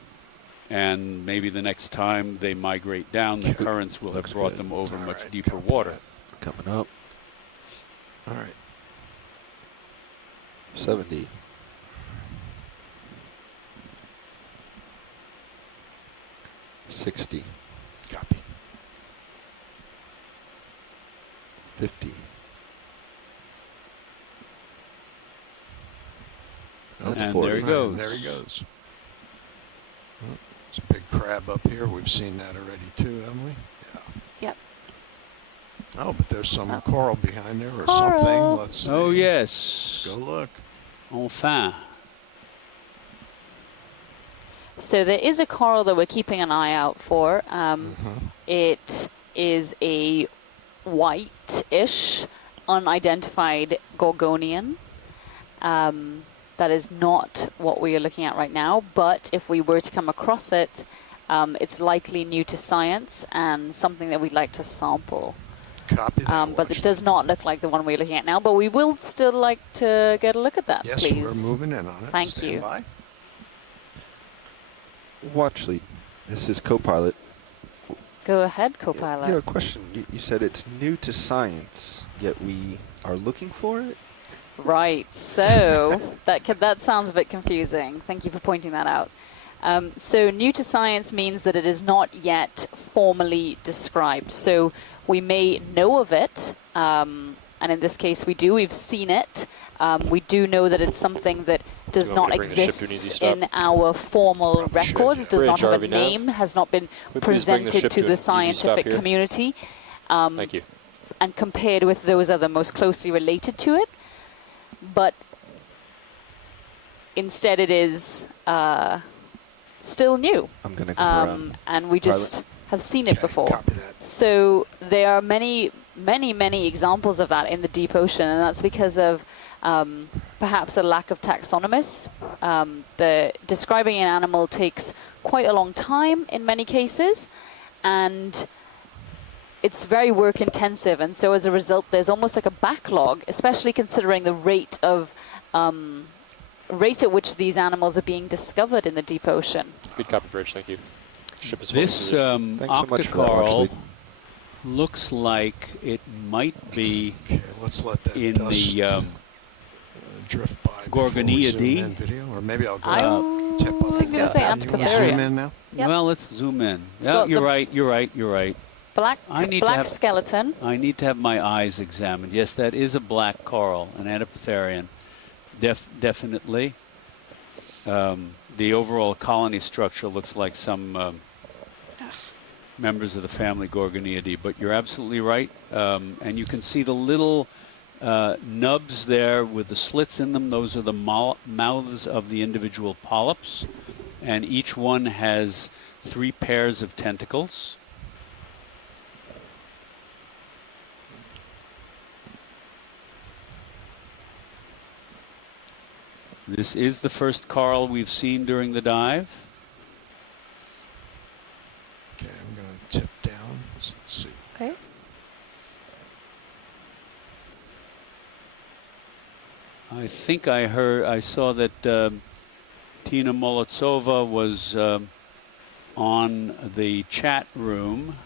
and maybe the next time they migrate down, the currents will have brought them over much deeper water. Coming up. All right. 70. $60. Copy. 50. And there he goes. There he goes. Oh, it's a big crab up here. We've seen that already too, haven't we? Yeah. Yep. Oh, but there's some coral behind there or something. Let's see. Oh, yes. Let's go look. Enfin. So there is a coral that we're keeping an eye out for. It is a white-ish, unidentified gorgonian. That is not what we are looking at right now, but if we were to come across it, it's likely new to science and something that we'd like to sample. Copy that, but it does not look like the one we're looking at now, but we will still like to get a look at that, yes, please. Yes, we're moving in on it. Thank Stand you. By. Watch lead. This is co-pilot. Go ahead, co-pilot. Yeah, a question. You said it's new to science, yet we are looking for it? Right, so that sounds a bit confusing. Thank you for pointing that out. So new to science means that it is not yet formally described. So we may know of it, and in this case we do. We've seen it. We do know that it's something that does not exist in our formal records, does not have a name, has not been presented to the scientific community. Thank you. And compared with those other most closely related to it. But instead it is still new. I'm going to come around. And we just have seen it before. So there are many examples of that in the deep ocean, and that's because of perhaps a lack of taxonomists. Describing an animal takes quite a long time in many cases, and it's very work intensive, and so as a result there's almost like a backlog, especially considering the rate at which these animals are being discovered in the deep ocean. Good copy, Bridge, thank you. Ship is this octocoral looks like it might be let's let that in dust the drift by Gorgoniidae. Video, or maybe I'll I was going to say Antipotheria. Zoom in now? Yep. Well, let's zoom in. No, you're right. Black skeleton. I need to have my eyes examined. Yes, that is a black coral, an Antipotherian. Definitely. The overall colony structure looks like some members of the family Gorgoniidae, but you're absolutely right. And you can see the little nubs there with the slits in them. Those are the mouths of the individual polyps, and each one has 3 pairs of tentacles. This is the first coral we've seen during the dive. Okay, I'm going to tip down. Let's see. Okay. think I saw that Tina Molodtsova was on the chat room.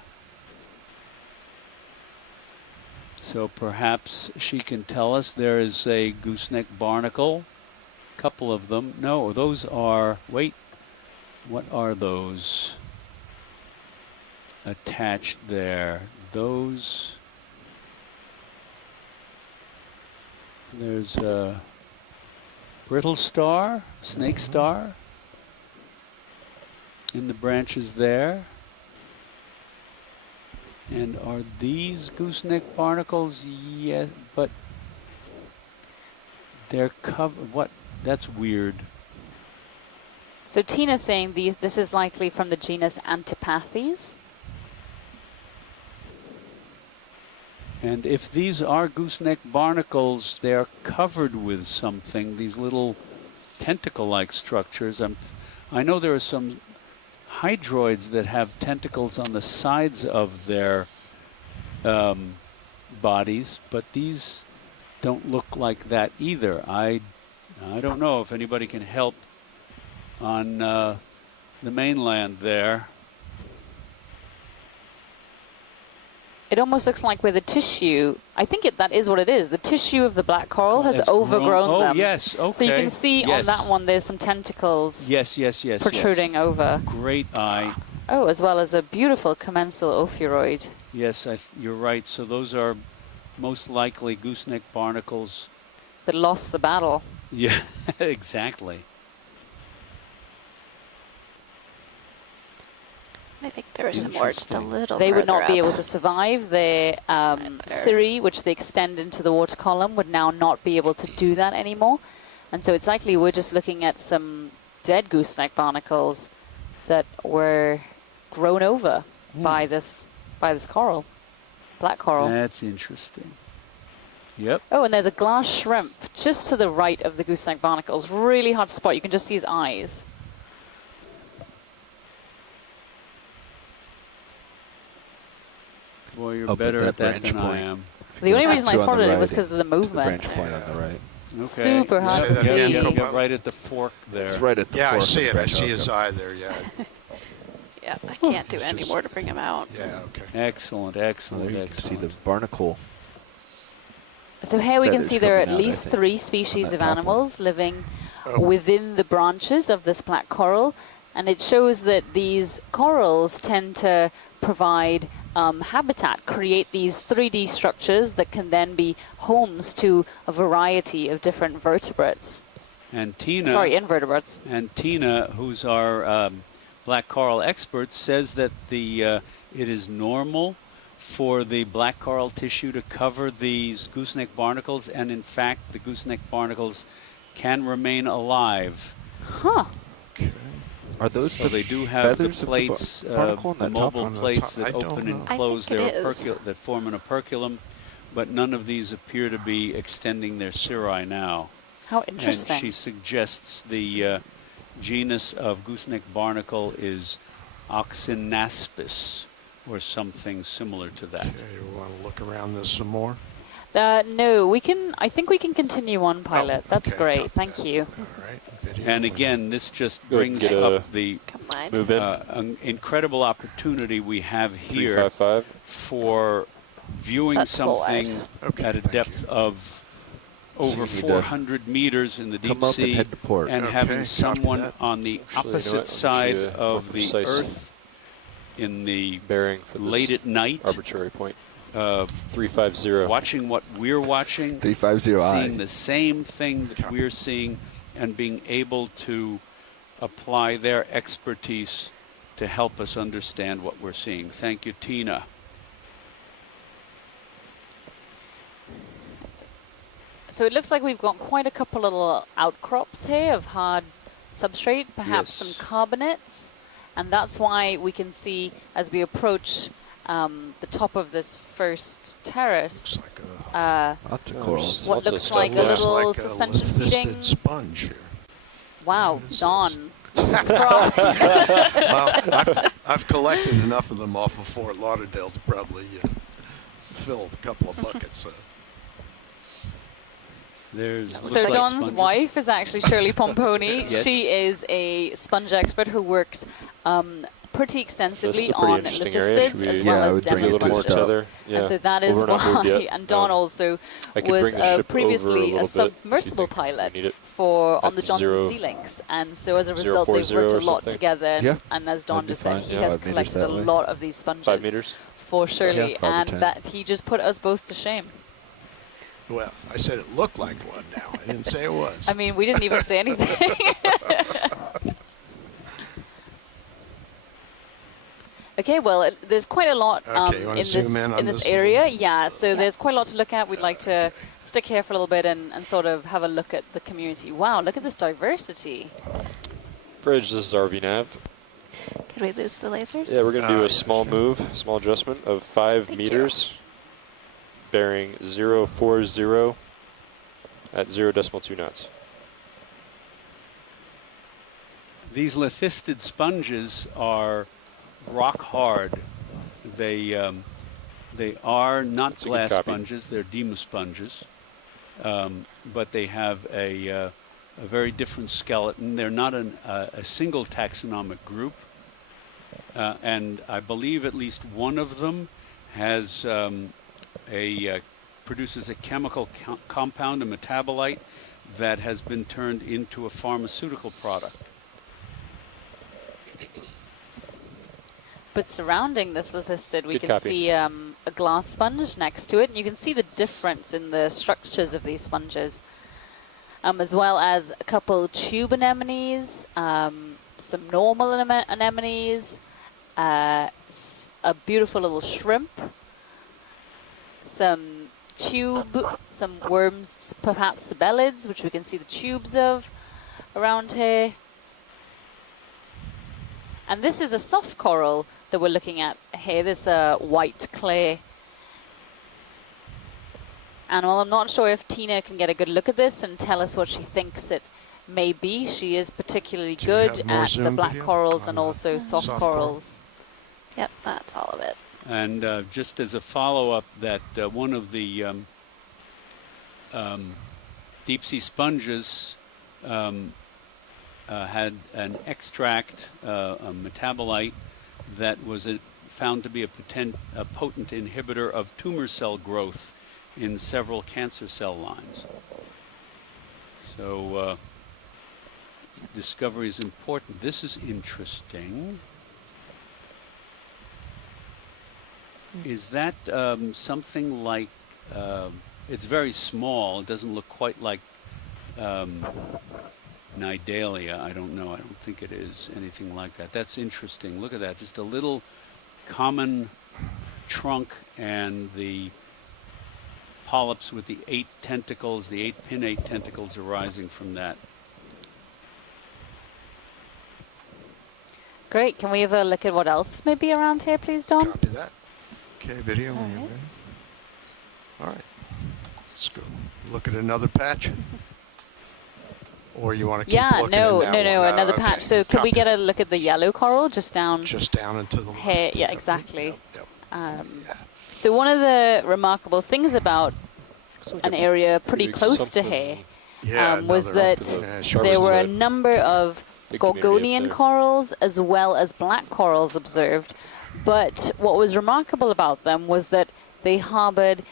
So perhaps she can tell us. There is a gooseneck barnacle, a couple of them. No, those are, wait, what are those attached there? Those, there's a brittle star, snake star in the branches there. And are these gooseneck barnacles? Yes, but they're covered. What? That's weird. So Tina's saying this is likely from the genus Antipathes. And if these are gooseneck barnacles, they are covered with something, these little tentacle-like structures. I know there are some hydroids that have tentacles on the sides of their bodies, but these don't look like that either. I don't know if anybody can help on the mainland there. It almost looks like where the tissue, I think that is what it is. The tissue of the black coral has overgrown them. Oh, yes, okay. So you can see on that one there's some tentacles protruding over. Great eye. Oh, as well as a beautiful commensal ophiuroid. Yes, you're right. So those are most likely gooseneck barnacles. That lost the battle. Yeah, exactly. I think there was some more, just a little They would not further be up. able to survive. Their cirri, which they extend into the water column, would now not be able to do that anymore. And so it's likely we're just looking at some dead gooseneck barnacles that were grown over by this coral, black coral. That's interesting. Yep. Oh, and there's a glass shrimp just to the right of the gooseneck barnacles. Really hard to spot. You can just see his eyes. Boy, you're better at that than I am. The only reason I spotted it was because of the movement. The branch point on the right. Okay. Super hard to see. Yeah, right at the fork there. It's right at the fork. I see it. I see his eye there, yeah. Yeah, I can't do any more to bring him out. Yeah, okay. Excellent, excellent, You can see the barnacle. So here we can see there are at least 3 species of animals living within the branches of this black coral. And it shows that these corals tend to provide habitat, create these 3D structures that can then be homes to a variety of different vertebrates. And Tina, invertebrates. And Tina, who's our black coral expert, says that it is normal for the black coral tissue to cover these gooseneck barnacles, and in fact, the gooseneck barnacles can remain alive. Huh. Okay. Are those so they do have the plates, the mobile plates that open and close that form an operculum, but none of these appear to be extending their cirri now. How interesting. And she suggests the genus of gooseneck barnacle is Oxynaspis, or something similar to that. Okay, you want to look around this some more? No, I think we can continue on, pilot. That's great. Thank you. All right. And again, this just brings up the incredible opportunity we have here for viewing something at a depth of over 400 meters in the deep sea and having someone on the opposite side of the Earth in the bearing for late at night. Arbitrary point. 350. Watching what we're watching. 350I. Seeing the same thing that we're seeing and being able to apply their expertise to help us understand what we're seeing. Thank you, Tina. So it looks like we've got quite a couple little outcrops here of hard substrate, perhaps some carbonates. And that's why we can see as we approach the top of this first terrace, what looks like a little suspension feeding sponge here. Wow, Don. Well, I've collected enough of them off of Fort Lauderdale to probably fill a couple of buckets. So Don's wife is actually Shirley Pomponi. Yes. She is a sponge expert who works pretty extensively on lithocysts as well as demisponges. Yeah. And so that is why, and Don also was previously a submersible pilot on the Johnson Sea Links. And so as a result, they've worked a lot together. And as Don just said, he has collected a lot of these sponges 5 meters for Shirley, and that he just put us both to shame. Well, I said it looked like one now. I didn't say it was. I mean, we didn't even say anything. Okay, well, there's quite a lot in this area. Yeah, so there's quite a lot to look at. We'd like to stick here for a little bit and sort of have a look at the community. Wow, look at this diversity. Bridge, this is RV-Nav. Could we lose the lasers? Yeah, we're going to do a small move, small adjustment of 5 meters. Bearing 040 at 0.2 knots. These lithistid sponges are rock hard. They are not glass sponges; they're demosponges, but they have a very different skeleton. They're not a single taxonomic group, and I believe at least one of them has. Produces a chemical compound, a metabolite, that has been turned into a pharmaceutical product. But surrounding this lithistid, we can see a glass sponge next to it, and you can see the difference in the structures of these sponges, as well as a couple tube anemones, some normal anemones, a beautiful little shrimp, some worms, perhaps sabellids, which we can see the tubes of around here. And this is a soft coral that we're looking at here, this white clay. And while I'm not sure if Tina can get a good look at this and tell us what she thinks it may be, she is particularly good at the black corals and also soft corals. Yep, that's all of it. And just as a follow-up, that one of the deep-sea sponges had an extract, a metabolite, that was found to be a potent inhibitor of tumor cell growth in several cancer cell lines. So discovery is important. This is interesting. Is that something like, it's very small, it doesn't look quite like Nidalia, I don't know, I don't think it is anything like that. That's interesting, look at that, just a little common trunk and the polyps with the 8 tentacles, the 8 pinnate tentacles arising from that. Great, can we have a look at what else may be around here, please, Don? Copy that. Okay, video when you're ready. All right, let's go look at another patch. Or you want to keep looking at that another patch. So could we get a look at the yellow coral just down? Just down into the here, yeah, exactly. So one of the remarkable things about an area pretty close to here was that there were a number of Gorgonian corals as well as black corals observed. But what was remarkable about them was that they harbored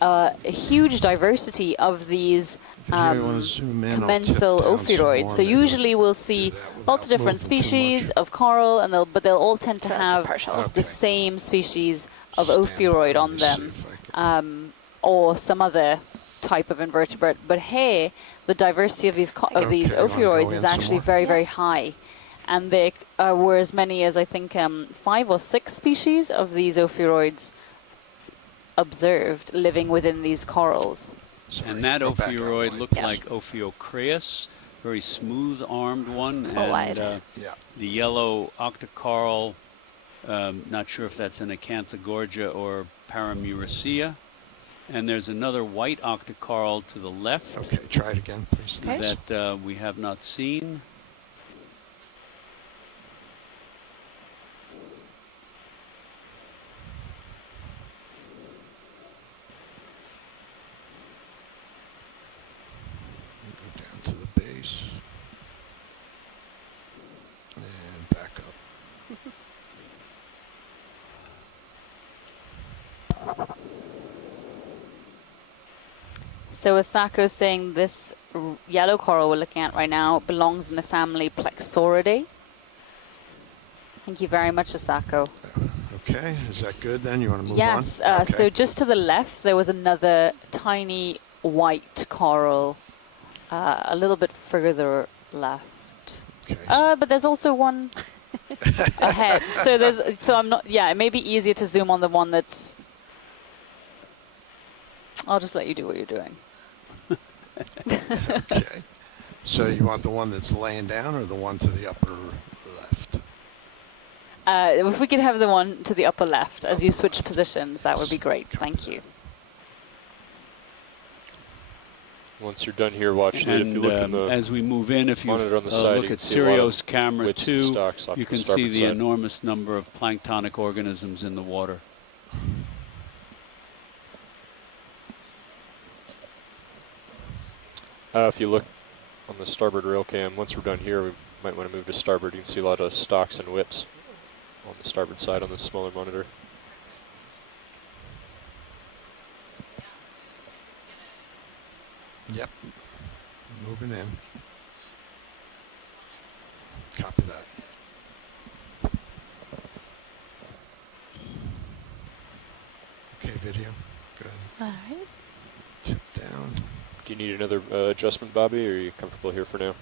a huge diversity of these commensal ophiuroids. So usually we'll see lots of different species of coral, and but they'll all tend to have the same species of ophiuroid on them, or some other type of invertebrate. But here, the diversity of these ophiuroids is actually very, very high. And there were as many as, I think, 5 or 6 species of these ophiuroids observed living within these corals. And that ophiuroid looked like Ophiocreus, very smooth-armed one. And the yellow octocoral, not sure if that's an Acanthogorgia or Paramuricea. And there's another white octocoral to the left. Okay, try it again, please. That we have not seen. So Asako's saying this yellow coral we're looking at right now belongs in the family Plexauridae. Thank you very much, Asako. Okay, is that good then? You want to move yes, on? Yes, so just to the left there was another tiny white coral a little bit further left. Okay. But there's also one ahead. So I'm not, yeah, it may be easier to zoom on the one that's, I'll just let you do what you're doing. Okay. So you want the one that's laying down or the one to the upper left? If we could have the one to the upper left as you switch positions, that would be great. Thank you. Once you're done here watching it, if you look in the as we move in, if you on the side, look at Sirius camera 2, you can see the side. enormous number of planktonic organisms in the water. If you look on the starboard rail cam, once we're done here, we might want to move to starboard. You can see a lot of stalks and whips on the starboard side on the smaller monitor. Yep. Moving in. Copy that. Okay, video. Good. All right. Tip down. Do you need another adjustment, Bobby, or are you comfortable here for now?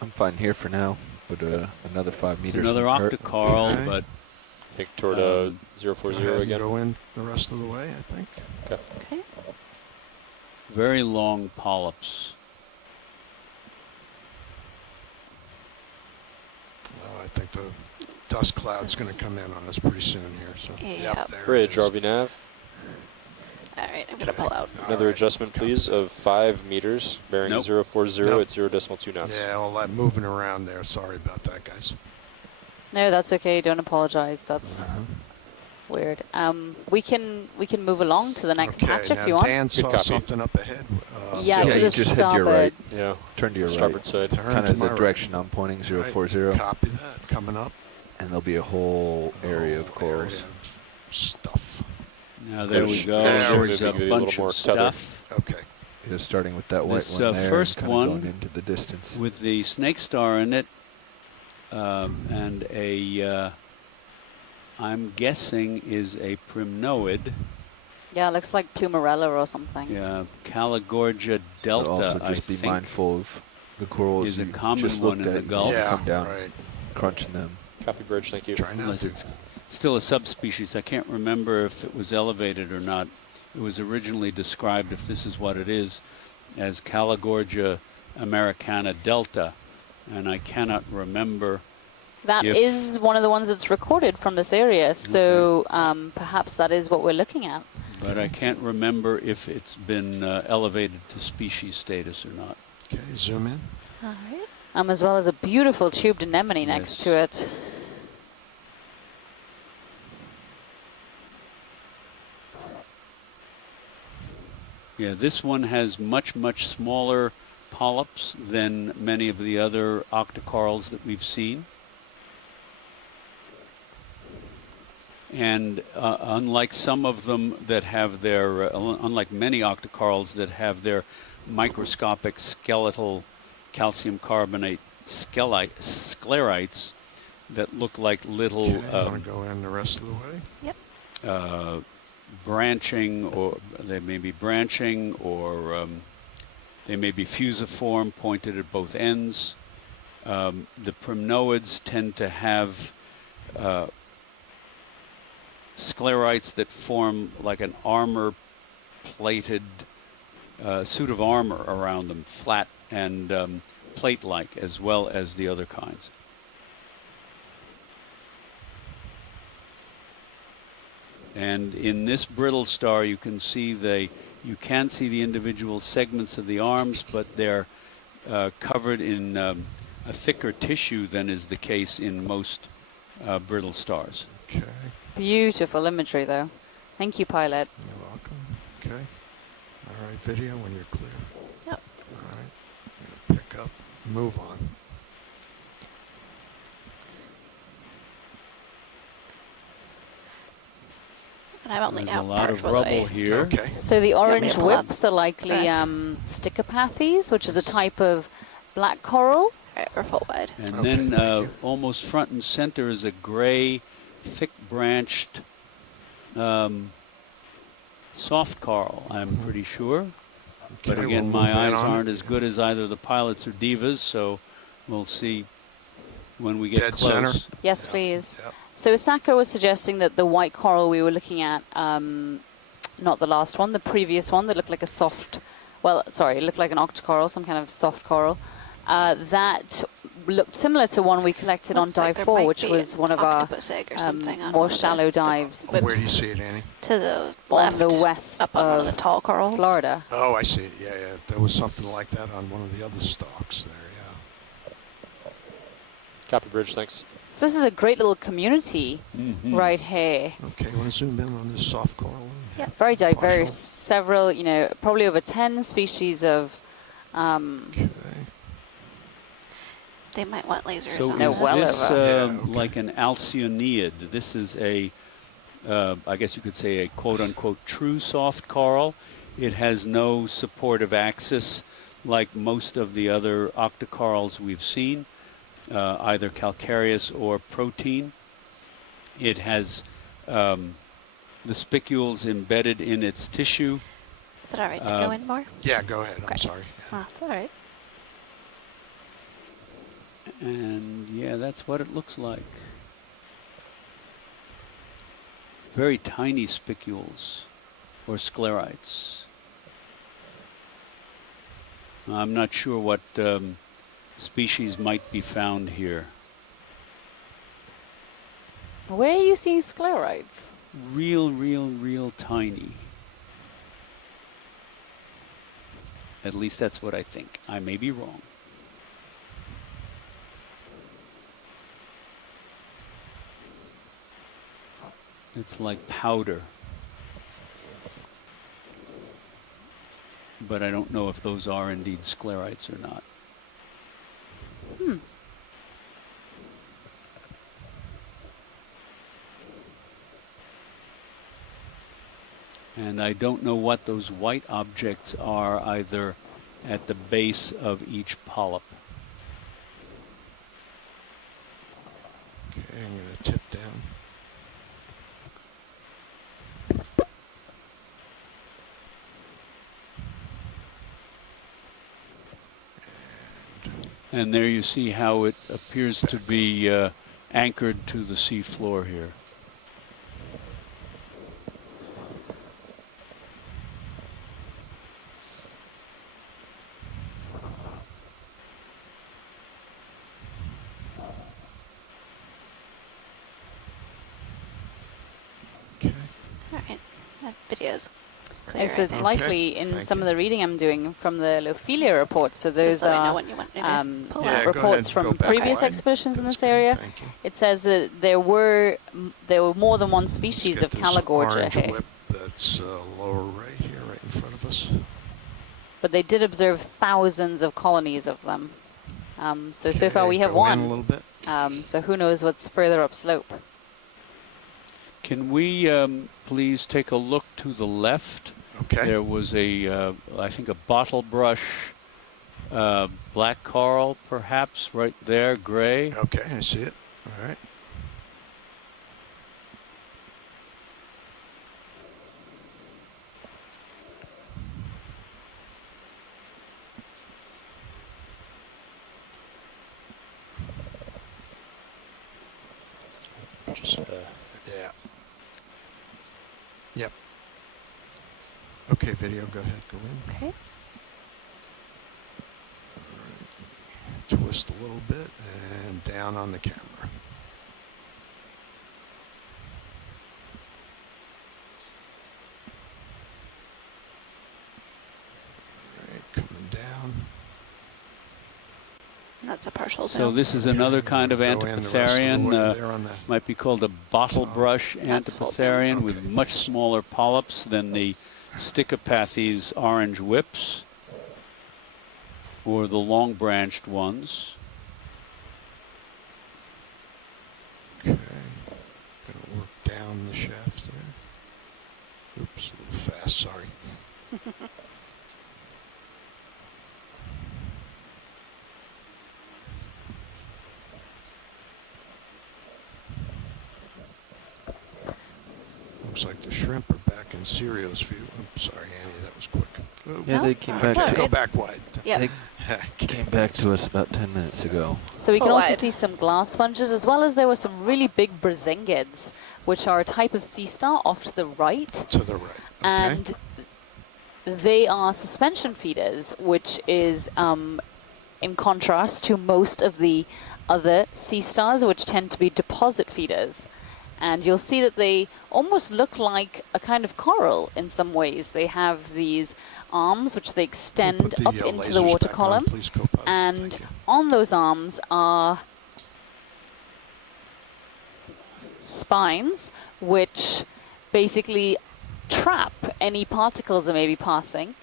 I'm fine here for now, but another 5 meters. It's another octocoral, okay. but I think toward 040 again. Go in the rest of the way, I think. Okay. Okay. very long polyps. Well, I think the dust cloud's going to come in on us pretty soon here. So, yep. there Bridge, it is. RV nav. All right, I'm going to pull out. Another adjustment, please, of 5 meters, bearing 040 at 0.2 knots. Yeah, all that moving around there. Sorry about that, guys. No, that's okay. Don't apologize. That's weird. We can move along to the next patch if you want. Dan saw something up ahead. Yeah, to you the just head to your right. Yeah. Turn to your starboard right. side. Kind of the direction I'm pointing, 040. Copy that. Coming up. And there'll be a whole area of corals. Area of stuff. Now there we go. There's a bunch of stuff. Okay. Just starting with that white one there. First and one going into the distance with the snake star in it, and a I'm guessing is a primnoid. Yeah, it looks like Plumarella or something. Yeah, Caligorgia delta. But also just be mindful of the corals. Is a common one in the Gulf. Yeah, come down, crunching them. Copy, Bridge. Thank you. Unless it's still a subspecies. I can't remember if it was elevated or not. It was originally described, if this is what it is, as Caligorgia americana delta, and I cannot remember. That is one of the ones that's recorded from this area, so perhaps that is what we're looking at. But I can't remember if it's been elevated to species status or not. Okay, zoom in. All right. As well as a beautiful tubed anemone next to it. Yeah, this one has much, much smaller polyps than many of the other octocorals that we've seen. And unlike some of them that have their, unlike many octocorals that have their microscopic skeletal calcium carbonate sclerites that look like little... want to go in the rest of the way? Yep. Branching, or they may be branching, or they may be fusiform, pointed at both ends. The primnoids tend to have sclerites that form like an armor-plated suit of armor around them, flat and plate-like, as well as the other kinds. And in this brittle star, you can see you can see the individual segments of the arms, but they're covered in a thicker tissue than is the case in most brittle stars. Okay. Beautiful imagery, though. Thank you, pilot. You're welcome. Okay. All right, video when you're clear. Yep. All right. I'm gonna pick up, move on. And I'm only There's a lot of rubble here. Okay. So the orange whips are likely Stichopathes, which is a type of black coral. All right, we're full wide. And then almost front and center is a gray, thick-branched soft coral, I'm pretty sure. But Okay, again, we'll my move in eyes on aren't it. as good as either the pilots or divas, so we'll see when we get Dead close. center. Yes, please. Yep. So Saka was suggesting that the white coral we were looking at, not the last one, the previous one that looked like a soft, well, sorry, it looked like an octocoral, some kind of soft coral, that looked similar to one we collected on Looks like dive there 4, might which be was an one of our octopus egg or something on more one of shallow dives Where do you see it, Annie? to the on left, the west up on one of of the tall corals. Florida. Oh, I see it. Yeah, yeah. There was something like that on one of the other stalks there, yeah. Copy bridge, thanks. So this is a great little community right here. Okay, you want to zoom in on this soft coral? Yeah, very diverse. Partial. Several, you know, probably over 10 species of. Okay. They might want lasers So on is well this over. like an Alcyoniid? This is a, I guess you could say a quote-unquote true soft coral. It has no supportive axis like most of the other octocorals we've seen, either calcareous or protein. It has the spicules embedded in its tissue. Is it all right to go in more? Yeah, go ahead. Okay. I'm sorry. Oh, it's all right. And yeah, that's what it looks like. Very tiny spicules or sclerites. I'm not sure what species might be found here. Where are you seeing sclerites? Real tiny. At least that's what I think. I may be wrong. It's like powder. But I don't know if those are indeed sclerites or not. And I don't know what those white objects are either at the base of each polyp. Okay, I'm going to tip down. And there you see how it appears to be anchored to the sea floor here. Okay. All right. That video's clear. So it's I think. likely in Thank some you. of the reading I'm doing from the Lophelia reports. So those Just let me know are when you want me to pull Yeah, out. go reports ahead, go from back previous wide. expeditions in That's this good, area. thank you. It says that there were more than one Let's species get of this Calagorgia orange here. whip that's lower right here, right in front of us. But they did observe thousands of colonies of them. So far Okay, we have go in one. a little bit. So who knows what's further upslope. Can we please take a look to the left? Okay. There was a, I think a bottle brush black coral, perhaps, right there, gray. Okay, I see it. All right. Just, Yeah. Yep. Okay, video, go ahead, go in. Okay. Twist a little bit and down on the camera. All right, coming down. That's a partial So zoom. this is another kind of Go in the rest of the way Antipatherian, there on the might be called a bottle brush Antipatherian with much smaller polyps than the Stichopathes orange whips or the long-branched ones. Okay, gonna work down the shaft there. looks like the shrimp are back in Sirio's view. I'm sorry, Annie, that was quick. Yeah, no, they came back. Go back wide. Yep. They came back to us about 10 minutes ago. So we can also see some glass sponges, as well as there were some really big brazingids, which are a type of sea star off to the right. To the right. Okay. And they are suspension feeders, which is in contrast to most of the other sea stars, which tend to be deposit feeders. And you'll see that they almost look like a kind of coral in some ways. They have these arms which they extend up into the water column, and on those arms are spines which basically trap any particles that may be passing,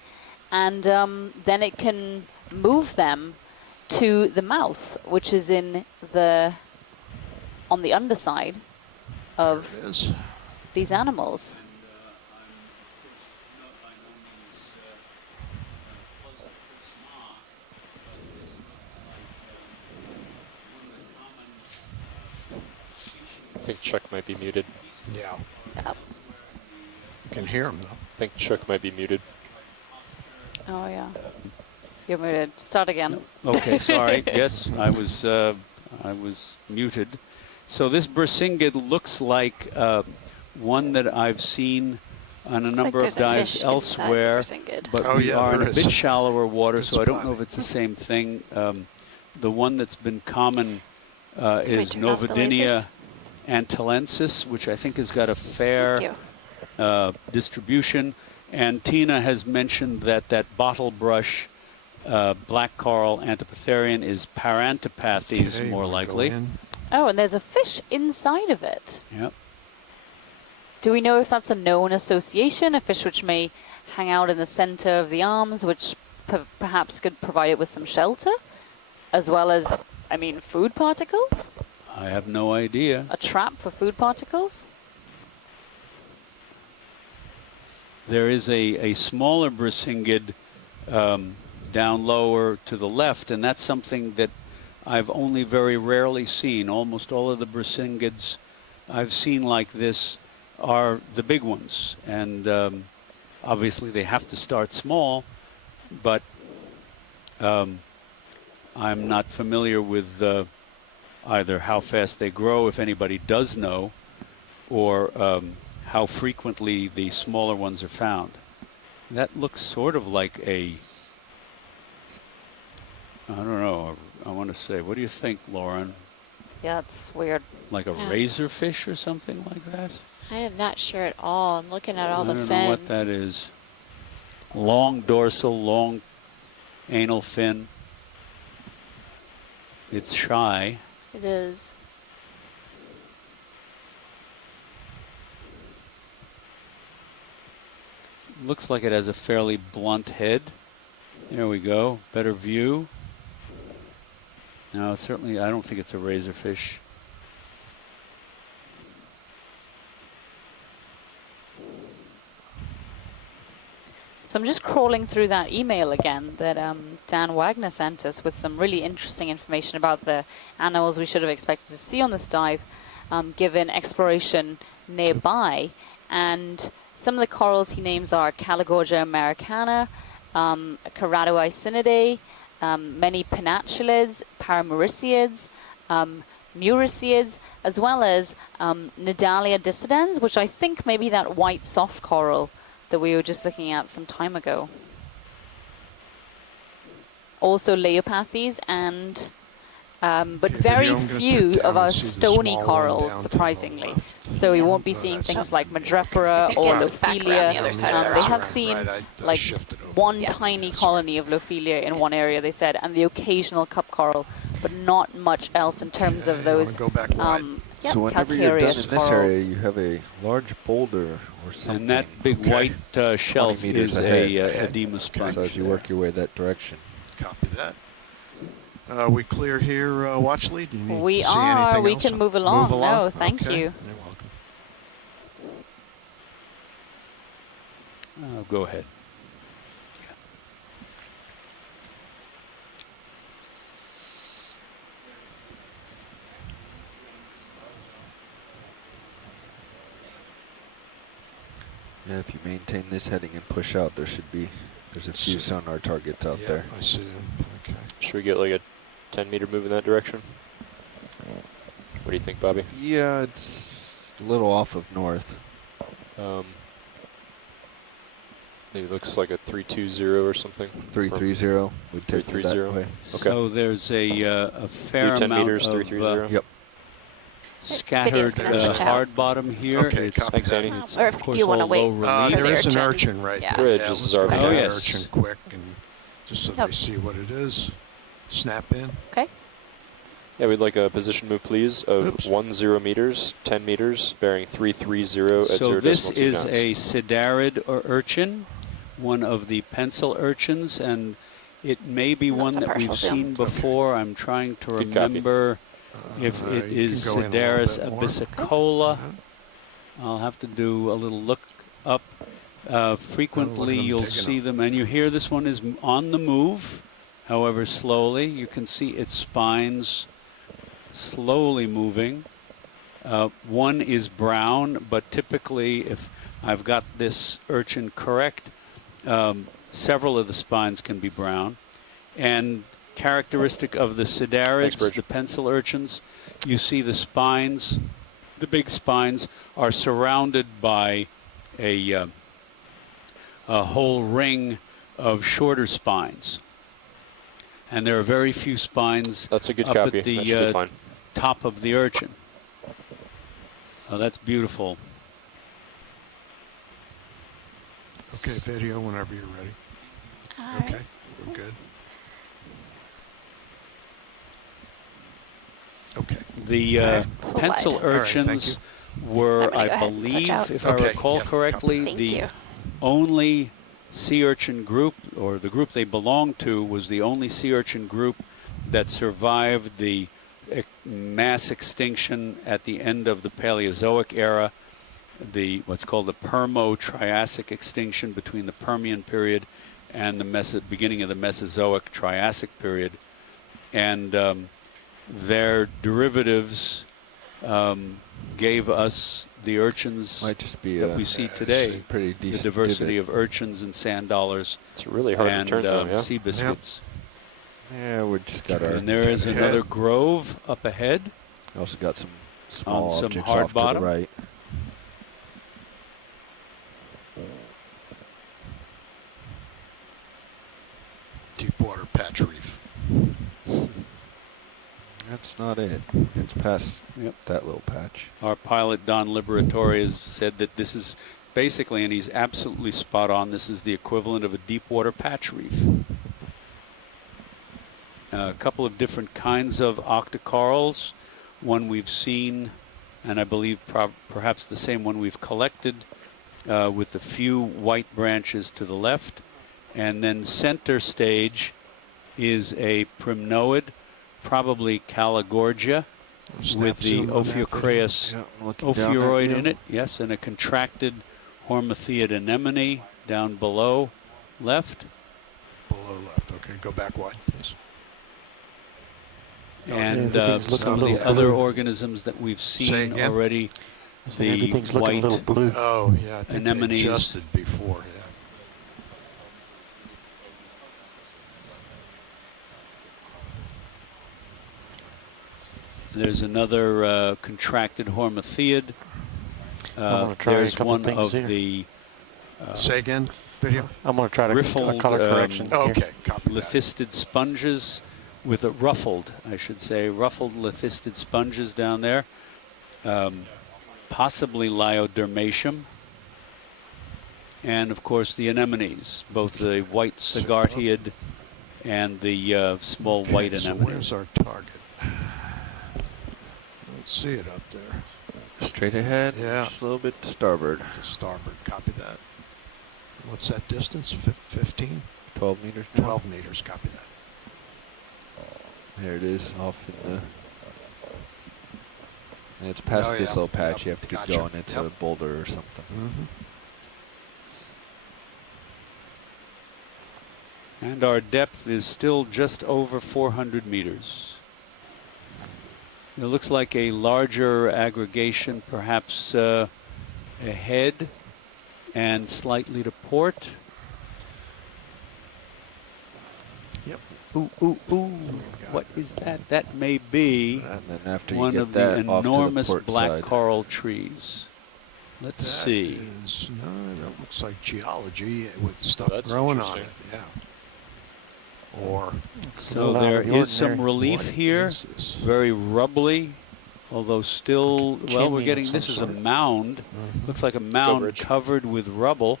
and then it can move them to the mouth, which is on the underside of these animals. I think Chuck might be muted. Yeah. You can hear him, though. I think Chuck might be muted. Oh, yeah. You're muted. Start again. Okay, sorry. Yes, I was muted. So this Brisingid looks like one that I've seen on a number of dives elsewhere, but we are in a bit shallower water, so I don't know if it's the same thing. The one that's been common is Novidinia antilensis, which I think has got a fair distribution. And Tina has mentioned that bottle brush black coral Antipatherian is Parantipathes, more likely. Oh, and there's a fish inside of it. Yep. Do we know if that's a known association, a fish which may hang out in the center of the arms, which perhaps could provide it with some shelter, as well as, I mean, food particles? I have no idea. A trap for food particles? There is a smaller Brisingid down lower to the left, and that's something that I've only very rarely seen. Almost all of the Brisingids I've seen like this are the big ones, and obviously they have to start small, but I'm not familiar with either how fast they grow, if anybody does know, or how frequently the smaller ones are found. That looks sort of like I don't know, I want to say, what do you think, Lauren? Yeah, it's weird. Like a razorfish or something like that? I am not sure at all. I'm looking at all the fins. I don't know what that is. Long dorsal, long anal fin. It's shy. It is. Looks like it has a fairly blunt head. There we go. Better view. No, certainly I don't think it's a razorfish. So I'm just crawling through that email again that Dan Wagner sent us with some really interesting information about the animals we should have expected to see on this dive, given exploration nearby. And some of the corals he names are Caligorgia americana, Keratoicinidae, many pinaculids, Paramuriciids, Muriciids, as well as Nidalia dissidens, which I think may be that white soft coral that we were just looking at some time ago. Also Leopathes, and but very few of our stony corals, surprisingly. So we won't be seeing things like Madrepora or Lophelia. They have seen like one tiny colony of Lophelia in one area, they said, and the occasional cup coral, but not much else in terms of those so whenever you're done in this area, you have a large boulder or something. And that big white shelf is a edema sponge. So as you work your way that direction. Copy that. We clear here, watch lead? Do you need we to see are. anything We else? can move along. No, thank you. You're welcome. Go ahead. Yeah, if you maintain this heading and push out, there's a few sonar targets out there. I see them. Okay. Should we get like a 10-meter move in that direction? What do you think, Bobby? Yeah, it's a little off of north. Maybe it looks like a 320 or something. 330 would take 330. That way. Okay. So there's a fair 10 amount meters, of 330. Yep. Scattered hard bottom here. Okay, thanks, Annie. Or if you want to wait. There is an urchin right there. Bridge, Yeah, this is let's our go Oh, to yes. urchin quick, and just so they see what it is. Snap in. Okay. Yeah, we'd like a position move, please, of 10 meters, 10 meters, bearing 330 at 0 So this decimal 2 is knots. a sidarid or urchin, one of the pencil urchins, and it may be one that we've seen before. I'm trying to Good copy. remember if it is Sidaris abyssacola. I'll have to do a little look up. Frequently you'll see them, and you hear this one is on the move, however slowly. You can see its spines slowly moving. One is brown, but typically, if I've got this urchin correct, several of the spines can be brown. And characteristic of the sidarids, the pencil urchins, you see the spines, the big spines are surrounded by a whole ring of shorter spines. And there are very few spines That's a good up copy. at the That should be fine. top of the urchin. Oh, that's beautiful. Okay, video whenever you're ready. All Okay, right. we're good. Okay. The pencil All right, urchins thank were, I'm gonna go I ahead and switch believe, out. if I Okay, recall yep, correctly, Thank the you. only sea urchin group, or the group they belonged to, was the only sea urchin group that survived the mass extinction at the end of the Paleozoic era, what's called the Permo-Triassic extinction between the Permian period and the beginning of the Mesozoic Triassic period. And their derivatives gave us the urchins that we see today. Pretty the decent diversity divot. of urchins and sand dollars. It's really hard and, to turn down, yeah? sea biscuits. Yeah, we just got our. And there is another grove up ahead. Also got some small some objects hard off bottom. to the right. Deepwater patch reef. That's not it. It's past that little patch. Our pilot, Don Liberatore, has said that this is basically, and he's absolutely spot on, this is the equivalent of a deepwater patch reef. A couple of different kinds of octocorals. One we've seen, and I believe perhaps the same one we've collected, with the few white branches to the left. And then center stage is a primnoid, probably Calagorgia, with the Ophiocreus ophiuroid in it. Yes, and a contracted Hormathiid anemone down below left. Below left. Okay, go back wide, please. And some of the other organisms that we've seen already, the white blue. Oh, yeah, I think anemones. they adjusted before, yeah. There's another contracted Hormathiid. There's one of the. Say again, video? I'm going to try to riffled, color correction. Okay, copy lithisted sponges with a ruffled lithisted sponges down there. Possibly Liodermatium. And of course the anemones, both the white Sagartiid and the small white anemone. So where's our target? Let's see it up there. Straight ahead. Yeah. Just a little bit to starboard. To starboard. Copy that. What's that distance? 15? 12 meters. 12 meters. Copy that. There it is, off in the. And it's past this little patch. You have to keep going. It's a boulder or something. And our depth is still just over 400 meters. It looks like a larger aggregation, perhaps ahead. and slightly to port. Yep. Ooh, ooh, ooh. What is that? That may be and then after one you of get the that off to enormous port black side. coral trees. Let's see. No, that looks like geology with stuff that's growing on it. interesting. Yeah. Or So there is some relief here, very rubbly, although still, well, we're getting, this is a mound. Looks like a mound covered with rubble.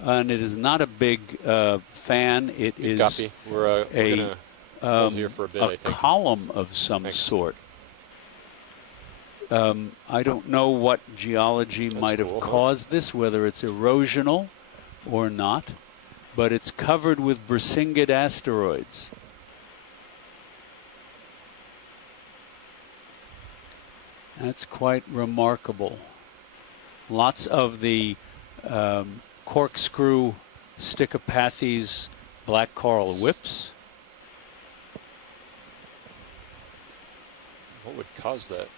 And it is not a big fan. It is Copy. We're gonna hold here for a bit, I think. column of some sort. I don't know what geology might have caused this, whether it's erosional or not, but it's covered with Brachia asteroids. That's quite remarkable. Lots of the corkscrew Stichopathes black coral whips. What would cause that?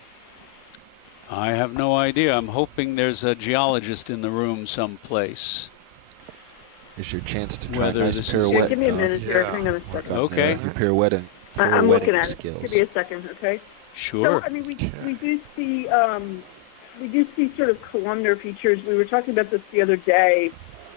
I have no idea. I'm hoping there's a geologist in the room someplace. Is your chance to try Whether nice this pirouette? Here, give me a minute here. Hang on a second. Okay. Your pirouette I'm looking at it. skills. Give me a second, okay? Sure. So, I mean, we do see sort of columnar features. We were talking about this the other day.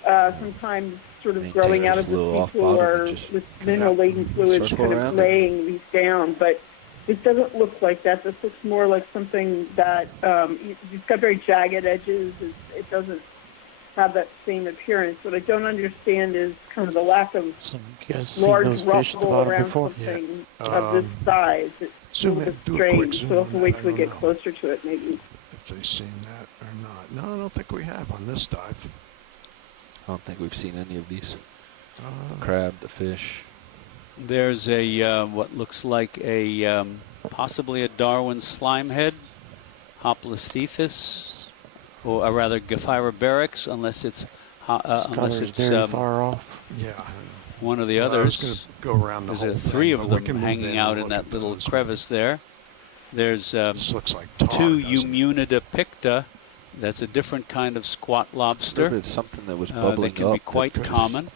Sometimes sort of growing out of the seafloor with mineral-laden fluids, kind of laying these down, but this doesn't look like that. This looks more like something that it's got very jagged edges. It doesn't have that same appearance. What I don't understand is kind of the lack of large rubble around something of this size. It's a little bit strange. So we'll have to wait till we get closer to it, maybe. If they've seen that or not. No, I don't think we have on this dive. I don't think we've seen any of these. The crab, the fish. There's a what looks like a possibly a Darwin slime head, Hoplostethis, or rather Gephyrobarix, unless it's very far off. Yeah. One of the Well, I was others. gonna go around the There's whole three thing, of but we them can move hanging in out and in look that at little those. crevice there. There's This looks like tar, two doesn't it? Eumunida picta. That's a different kind of squat lobster. It's something that was bubbling that can be up quite that common.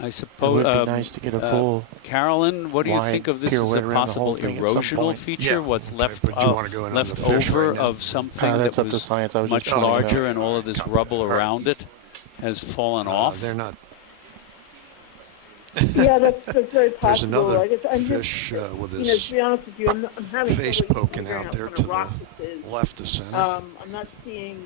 I suppose. It would be nice to get a full Carolyn, what do you think of this as a possible erosional feature? What's left over of something that was much larger, and all of this rubble around it has fallen off? They're not. Yeah, that's very possible. There's another I guess I'm fish just, with you know, this to be honest with you, I'm having face trouble poking figuring out there what to kind of rock this is. the left of center. I'm not seeing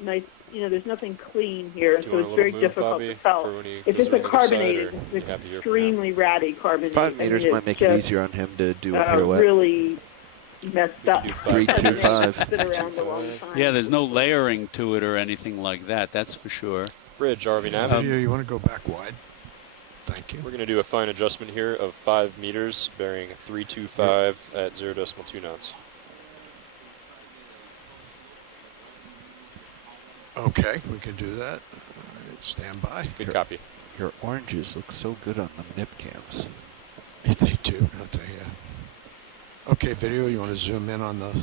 a nice, you know, there's nothing clean here, Do you so want it's a very little move, difficult Bobby, to tell. for when he If goes it's a around the other side, carbonate, or it's you happy here for now? extremely ratty carbonate. 5 meters might make it easier on him to do a pirouette. Really messed up. 3-2-5. Been around a long time. Yeah, there's no layering to it or anything like that, that's for sure. Bridge, RV nav. You want to go back wide? Thank you. We're going to do a fine adjustment here of 5 meters, bearing 325 at 0.2 knots. Okay, we can do that. All right, stand by. Good copy. Your oranges look so good on the nip cams. They do, don't they? Yeah. Okay, video. You want to zoom in on the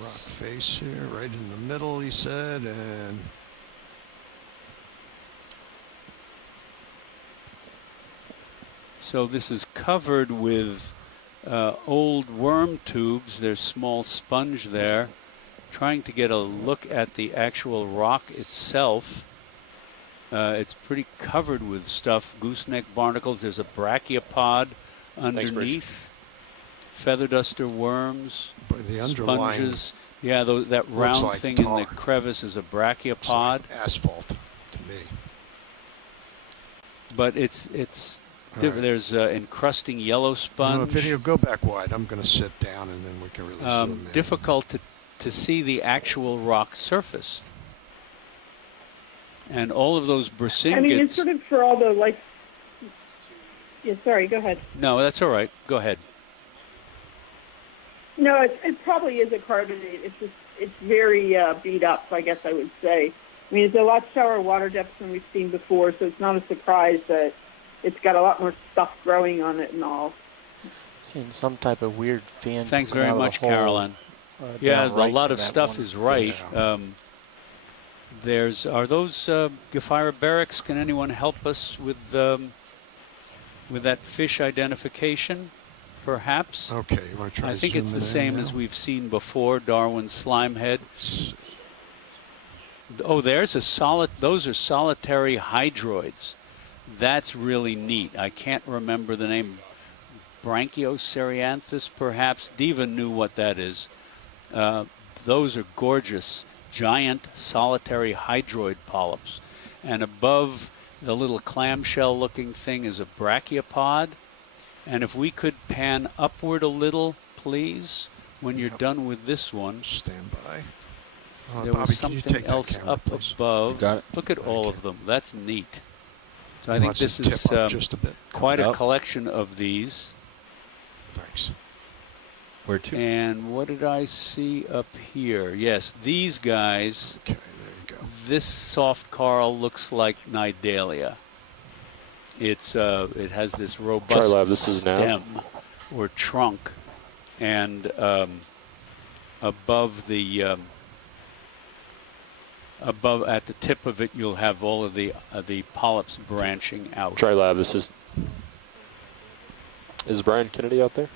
rock face here, right in the middle? He said, and. So this is covered with old worm tubes. There's small sponge there. Trying to get a look at the actual rock itself. It's pretty covered with stuff. Gooseneck barnacles. There's a brachiopod underneath. Feather duster worms. The underlying sponges. Yeah, that round like thing tar. in the crevice is a brachiopod. Like asphalt to me. But it's there's encrusting yellow sponge. Video, go back wide. I'm going to sit down and then we can really zoom in. Difficult to see the actual rock surface. And all of those Brachia. I mean, it's sort of for all the like. Yeah, sorry. Go ahead. No, that's all right. Go ahead. No, it probably is a carbonate. It's very beat up, I guess I would say. I mean, it's a lot shallower water depth than we've seen before, so it's not a surprise that it's got a lot more stuff growing on it and all. Seeing some type of weird fin. Thanks very much, Caroline. Yeah, a right lot in of that stuff one. is right. Yeah. Are those Gephira barracks? Can anyone help us with that fish identification, perhaps? Okay, you want to try I think it's the zooming in same now? as we've seen before, Darwin's slime head. Oh, those are solitary hydroids. That's really neat. I can't remember the name. Branchiocerianthus, perhaps. Diva knew what that is. Those are gorgeous, giant solitary hydroid polyps. And above the little clamshell-looking thing is a brachiopod. And if we could pan upward a little, please, when you're done with this one. Stand by. There Bobby, was can you something take that else camera, up please? above. You got it? Look at all of them. That's neat. So I He think wants this to tip is up just a bit. quite Coming a up. collection of these. Thanks. Where to? And what did I see up here? Yes, these guys. Okay, there you go. This soft coral looks like Nidalia. It has this robust Trilab, this is nav. stem or trunk, and above at the tip of it, you'll have all of the polyps branching out. Trilab, this is Brian Kennedy out there?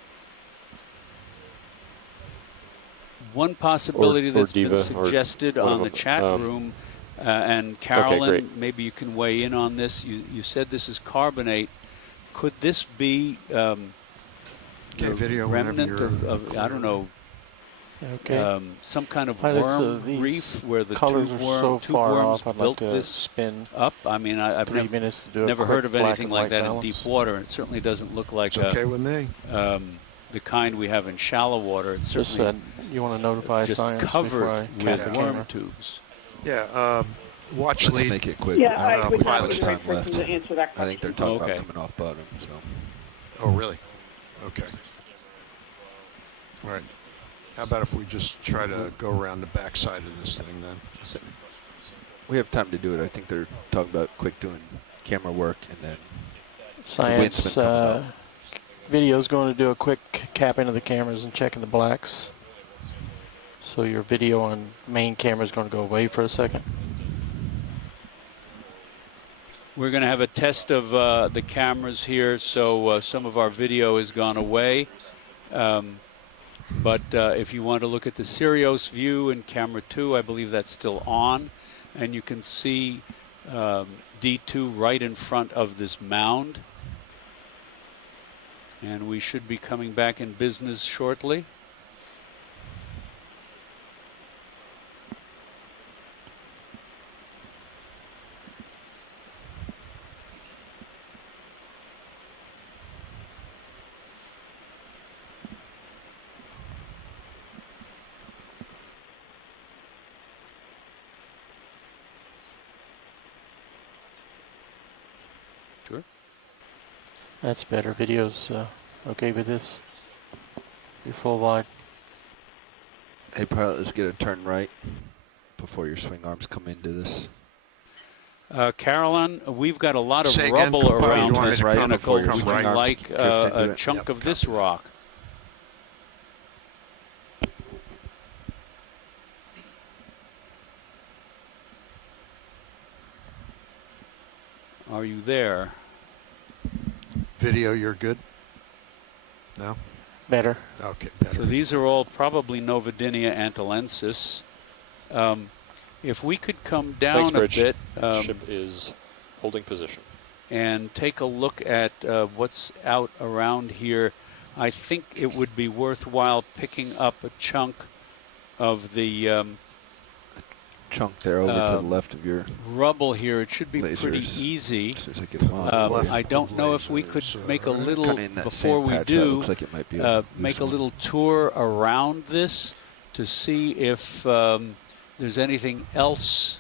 One possibility Or that's Diva, been or suggested one on of the them. chat room, and Carolyn, great. maybe you can weigh in on this. You said this is carbonate. Could this be a video whenever remnant you're of I don't know, Okay. some kind of Pilots, worm these reef where the colors two are so two far worms off, I'd built like to this spin up? I mean, I've 3 minutes to do a never quick heard of black anything and like white that balance. in deep water. It certainly doesn't look like It's okay with me. the kind we have in shallow water. It's Just certainly you want to notify just science covered before I cap with the worm camera. tubes. Yeah, watch Let's lead. make it quick. Yeah, I I don't know would if not much be the right time left. person to answer that I think they're question. talking Okay. about coming off bottom. So Oh, really? Okay. All right. How about if we just try to go around the backside of this thing then? we have time to do it. I think they're talking about quick doing camera work and then Science Winston coming up. video is going to do a quick capping of the cameras and checking the blacks. So your video on main camera is going to go away for a second. We're going to have a test of the cameras here, so some of our video has gone away. But if you want to look at the Sirius view in camera 2, I believe that's still on. And you can see D2 right in front of this mound. And we should be coming back in business shortly. Sure. That's better. Video's okay with this. You're full wide. hey, pilot, let's get a turn right before your swing arms come into this. Carolyn, we've got a lot of Say again, rubble Papa, you around want me this to come pinnacle. before your Would swing you arms like drift into a it? chunk Yep, of this copy. rock? Are you there? Video, you're good? No? Better. Okay, better. So these are all probably Novidinia antilensis. If we could come down Thanks, a Rich. bit Ship is holding position. and take a look at what's out around here, I think it would be worthwhile picking up a chunk of the Chunk there over to the left of your rubble here. It should be lasers. pretty easy. As soon as I get them on. left I don't of know if we could lasers, make a little, Kinda in that before same we patch, that do, looks like it might be a make loose a one. little tour around this to see if there's anything else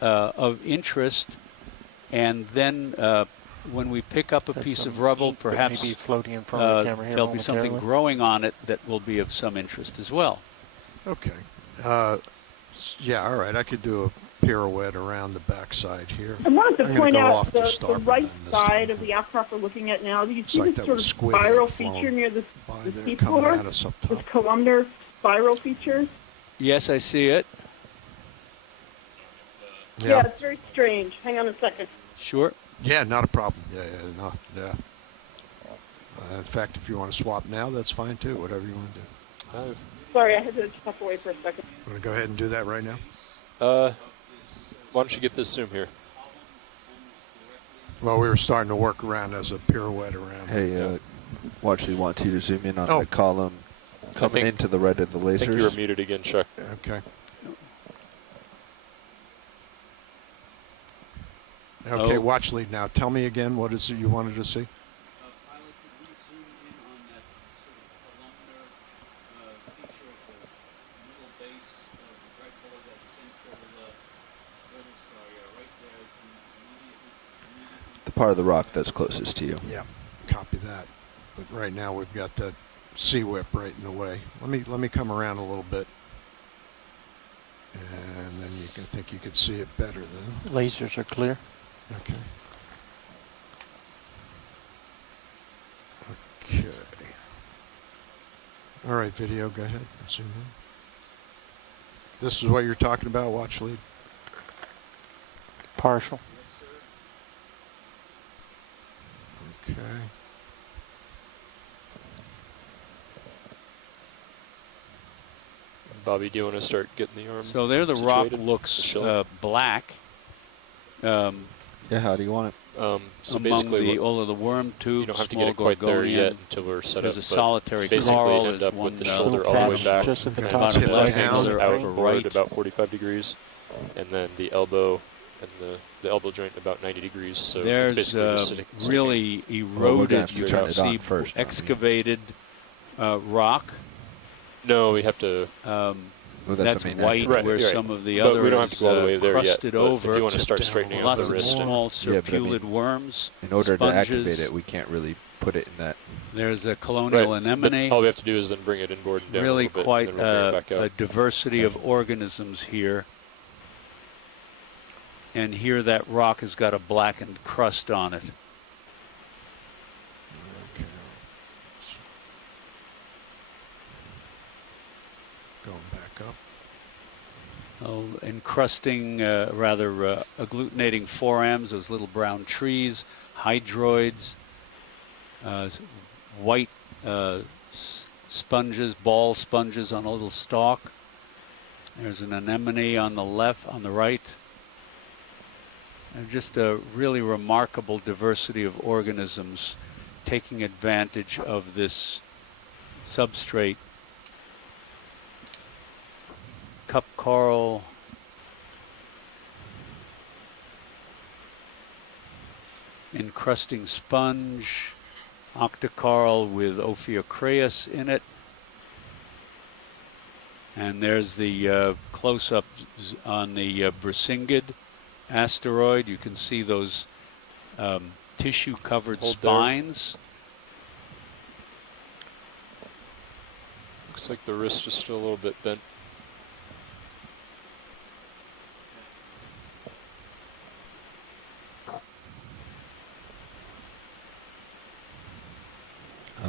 of interest. And then when we pick up a That's piece some of rubble, ink that may perhaps be floating in front of the camera here there'll be something momentarily. growing on it that will be of some interest as well. Okay. Yeah, all right. I could do a pirouette around the backside here. I wanted to I'm gonna point go out off to the starboard right then this side time. of the outcrop we're looking at now. Do you It's see like this that sort was of squid spiral that had feature flown near the by there seafloor? coming at us up top. This columnar spiral features. Yes, I see it. Yeah, it's very strange. Hang on a second. Sure. Yeah, not a problem. Yeah. In fact, if you want to swap now, that's fine too. Whatever you want to do. Sorry, I had to step away for a second. Want to go ahead and do that right now? Why don't you get this zoom here? Well, we were starting to work around as a pirouette around. Hey, Watchley wants you to zoom in on the column coming into the red of the lasers. I think you were muted again, Chuck. Okay. Okay, Watchley, now tell me again, what is it you wanted to see? The part of the rock that's closest to you. Yeah, copy that. But right now we've got that C-whip right in the way. Let me come around a little bit. And then I think you can see it better then. Lasers are clear. Okay. Okay. All right, video, go ahead. Zoom in. This is what you're talking about, watch lead? Partial. Okay. Bobby, do you want to start getting the arm? So there the rock looks black. Yeah, how do you want it? So among basically all of the worm tubes, you don't have to get it quite there yet until we're set there's up. a solitary basically coral. end up one with the shoulder all the way back. Just at the and top the of the left down, hands are right. outward about 45 degrees, and then the elbow and the elbow joint about 90 degrees. So there's it's basically just really eroded, you can see first, excavated rock. No, we have to. That's white, where some of the others we don't have to go all the way there crusted yet, over. If you want to start straightening out lots the of wrist. small serpulid worms. In order sponges. to activate it, we can't really put it in that. There's a colonial anemone. But all we have to do is then bring it inboard and down really a little bit, quite and then we'll bring it back out. a diversity of organisms here. And here that rock has got a blackened crust on it. Going back up. Encrusting, agglutinating forams, those little brown trees, hydroids, white sponges, ball sponges on a little stalk. There's an anemone on the left, on the right. And just a really remarkable diversity of organisms taking advantage of this substrate. Cup coral, encrusting sponge, octocoral with Ophiocreus in it. And there's the close-up on the Brachia asteroid. You can see those tissue-covered spines. Looks like the wrist is still a little bit bent.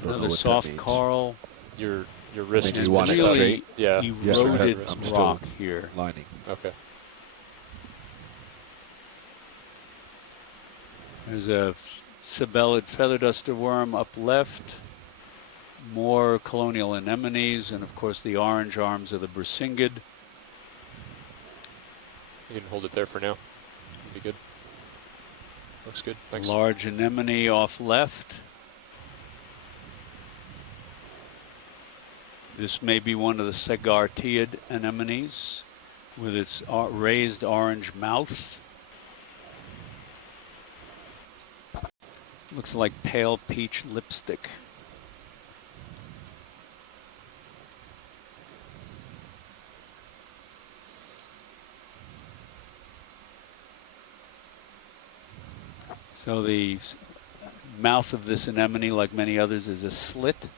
Another soft coral. Your wrist is really yeah. eroded rock here. Lining. Okay. There's a Sabellid feather duster worm up left. More colonial anemones, and of course the orange arms of the Brachia. You can hold it there for now. Be good. Looks good. Thanks. Large anemone off left. This may be one of the Segartiid anemones with its raised orange mouth. Looks like pale peach lipstick. So the mouth of this anemone, like many others, is a slit.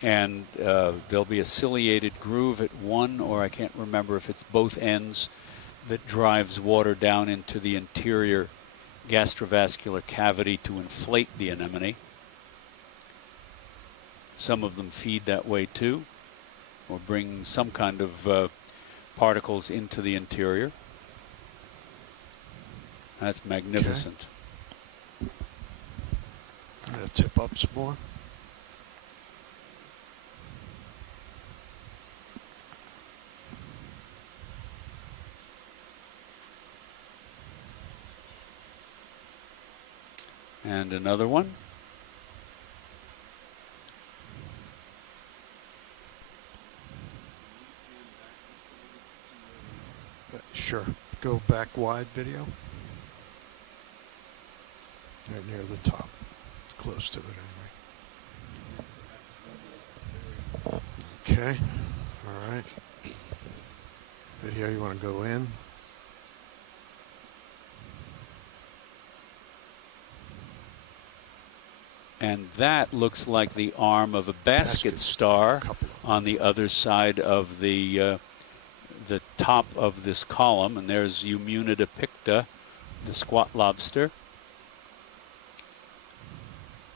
And there'll be a ciliated groove at one, or I can't remember if it's both ends, that drives water down into the interior gastrovascular cavity to inflate the anemone. Some of them feed that way too. or bring some kind of particles into the interior. That's magnificent. Okay. I'm going to tip up some more. And another one. Sure. Go back wide video. Right near the top. Close to it anyway. Okay. All right. Video, you want to go in? And that looks like the arm of a basket star on the other side of the top of this column. And there's Eumunida picta, the squat lobster.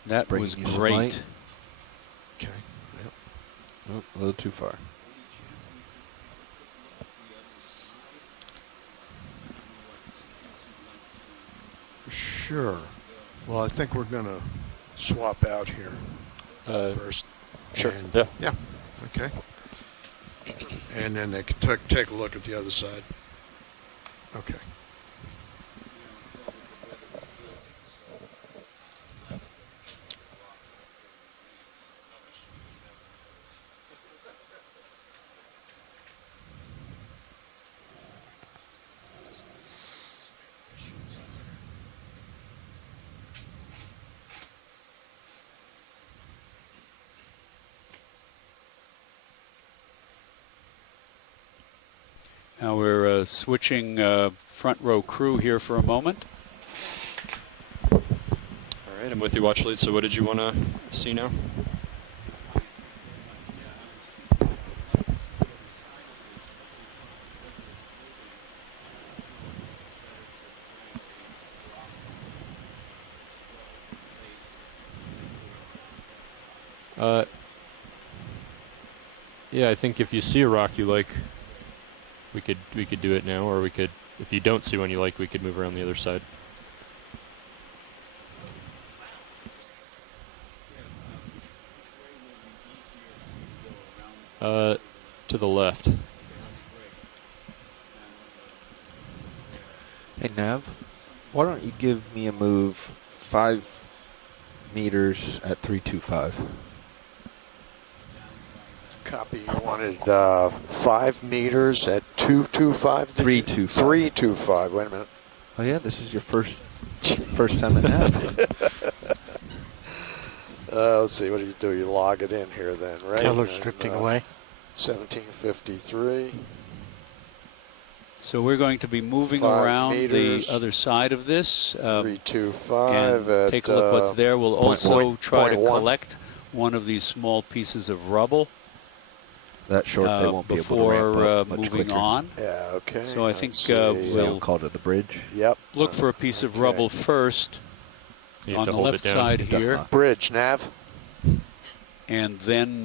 That was great. Okay. Yep. Oh, a little too far. Sure. Well, I think we're going to swap out here first. Sure. And yeah. Yeah. Okay. And then they can take a look at the other side. Okay. Now we're switching front row crew here for a moment. All right, I'm with you, watch lead. So what did you want to see now? Yeah, I think if you see a rock you like, we could do it now, or we could, if you don't see one you like, we could move around the other side. To the left. Hey Nav, why don't you give me a move 5 meters at 325? Copy. You wanted 5 meters at 225? 325. 325. Wait a minute. Oh yeah, this is your first time at Nav. Let's see. What do you do? You log it in here then, right? Color's drifting away. 1753. So we're going to be moving around the other side of this. 325. And take a look what's there. We'll also try to collect one of these small pieces of rubble. That short, they won't be able to ramp up much moving quicker. on. Yeah, okay. So I think we'll call it the bridge. Yep. Look for a piece of rubble first on the left side here. Bridge, Nav. And then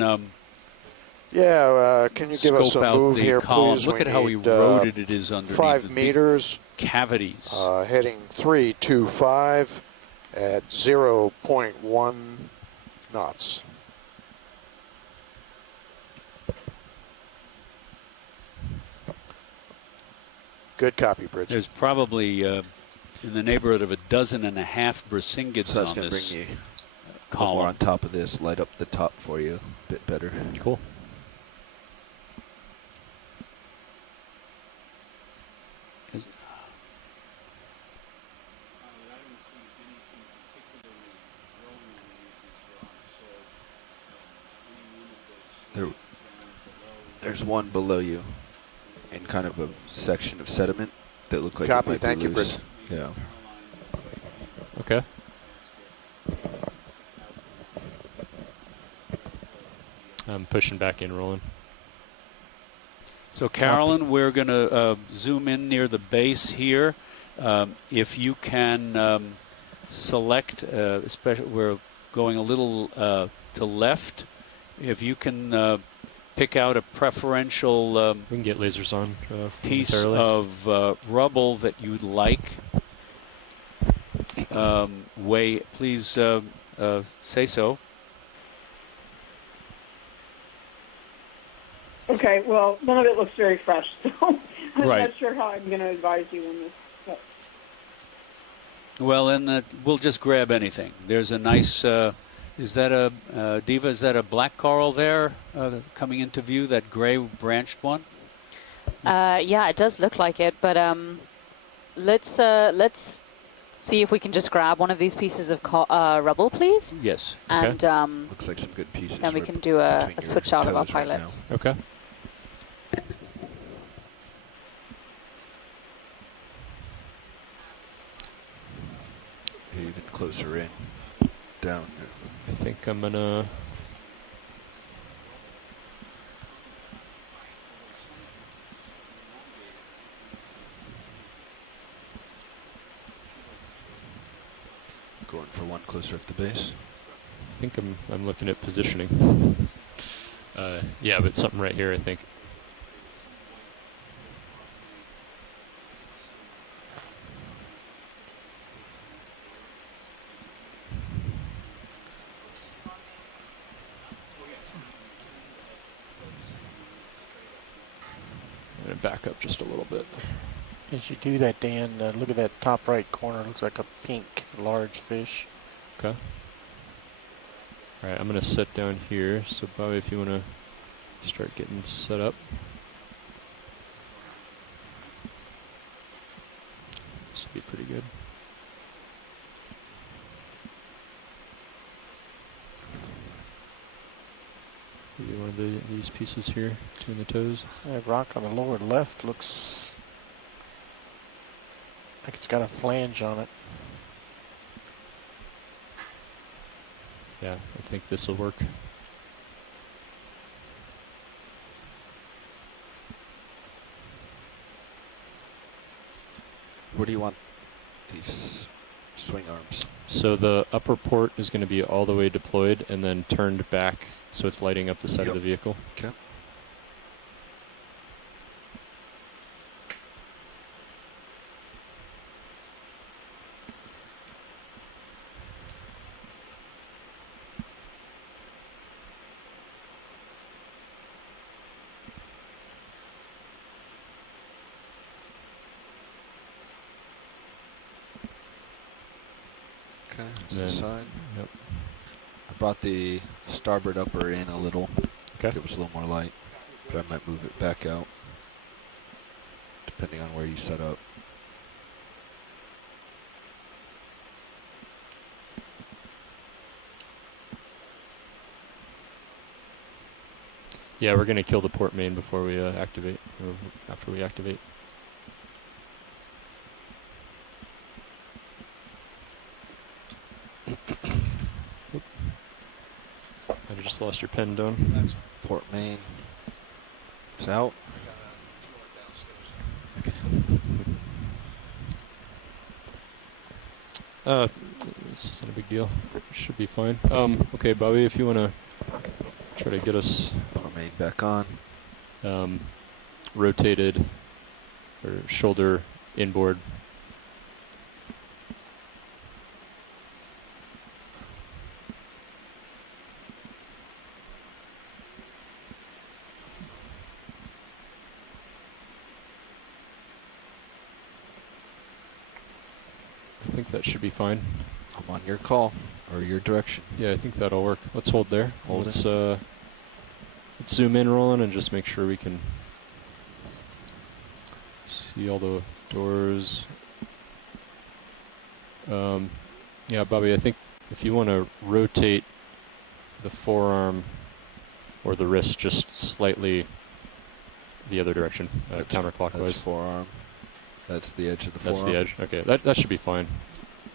can you give us a move here, column. please? Look at how eroded it is underneath 5 meters. Cavities. Heading 325 at 0.1 knots. Good copy, Bridge. There's probably in the neighborhood of 12.5 Brasingids so on going to this bring you column. More on top of this, light up the top for you a bit better. Cool. There's one below you in kind of a section of sediment that look like Copy. it might Thank be you, loose. Bridge. Yeah. Okay. I'm pushing back in, rolling. So Carolyn, we're going to zoom in near the base here. If you can select, especially we're going a little to left. If you can pick out a preferential we can get lasers on piece of rubble that you'd like. Please say so. Okay, well, none of it looks very fresh, so I'm Right. not sure how I'm going to advise you on this. But. Well, then we'll just grab anything. There's a nice, is that a, Diva, is that a black coral there coming into view, that gray branched one? Yeah, it does look like it, but let's see if we can just grab one of these pieces of rubble, please. Yes. And looks like some good pieces. Then we can do a switch out of our right pilots. now. Okay. Even closer in, down. I think I'm gonna. Going for one closer at the base. I think I'm looking at positioning. Yeah, but something right here, I think. I'm gonna back up just a little bit. As you do that, Dan, look at that top right corner. Looks like a pink large fish. Okay. All right, I'm gonna set down here. So Bobby, if you wanna start getting set up. This would be pretty good. Maybe one of these pieces here between the toes. That rock on the lower left looks like it's got a flange on it. Yeah, I think this will work. Where do you want these swing arms? So the upper port is going to be all the way deployed and then turned back so it's lighting up the side of the vehicle. Okay. Okay, that's the side. Yep. I brought the starboard upper in a little. Okay. Give us a little more light, but I might move it back out, depending on where you set up. Yeah, we're going to kill the port main before we activate, or after we activate. I just lost your pen, Don. Port main is out. Okay. This isn't a big deal. Should be fine. Okay, Bobby, if you want to try to get us Port main back on. Rotated or shoulder inboard. I think that should be fine. I'm on your call or your direction. Yeah, I think that'll work. Let's hold there. Hold let's zoom in, Roland, and just make sure we can see all the doors. Yeah, Bobby, I think if you want to rotate the forearm or the wrist just slightly the other direction, counterclockwise. That's forearm. That's the edge of the forearm. That's the edge. Okay, that should be fine.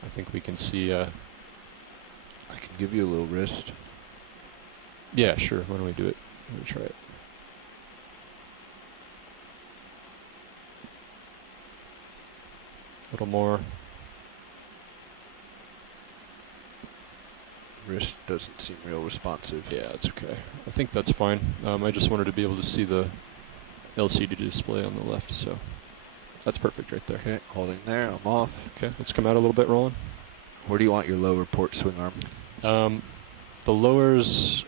I think we can see. I can give you a little wrist. Yeah, sure. Why don't we do it? Let me try it. A little more. Wrist doesn't seem real responsive. Yeah, it's okay. I think that's fine. I just wanted to be able to see the LCD display on the left, so that's perfect right there. Okay, holding there. I'm off. Okay, let's come out a little bit, Roland. Where do you want your lower port swing arm? The lowers,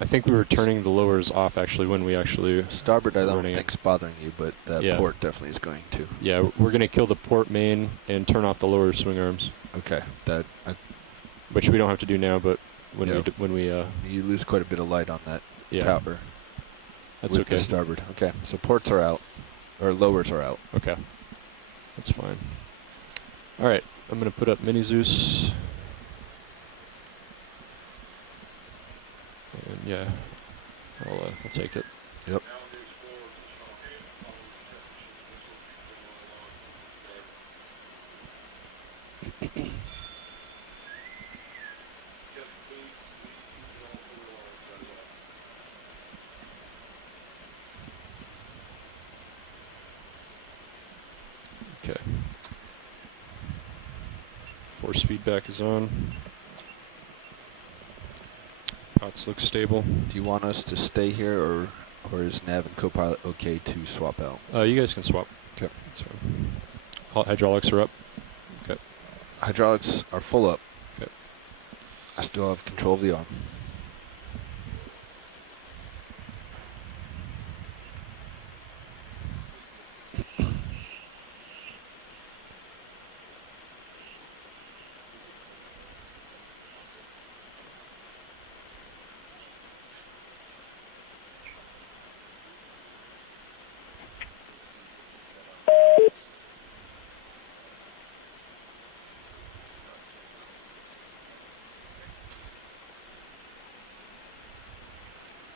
I think we were turning the lowers off actually when we actually... Starboard I don't think's bothering you, but the port definitely is going to. Yeah, we're going to kill the port main and turn off the lower swing arms. Okay, that... which we don't have to do now, but when we you lose quite a bit of light on that tower. That's okay. The starboard. Okay, so ports are out, or lowers are out. Okay, that's fine. All right, I'm going to put up Mini Zeus. And yeah, I'll take it. Yep. Okay. Force feedback is on. Pots look stable. Do you want us to stay here, or is Nav and Copilot okay to swap out? You guys can swap. Okay. That's fine. Hydraulics are up. Okay. Hydraulics are full up. Okay. I still have control of the arm.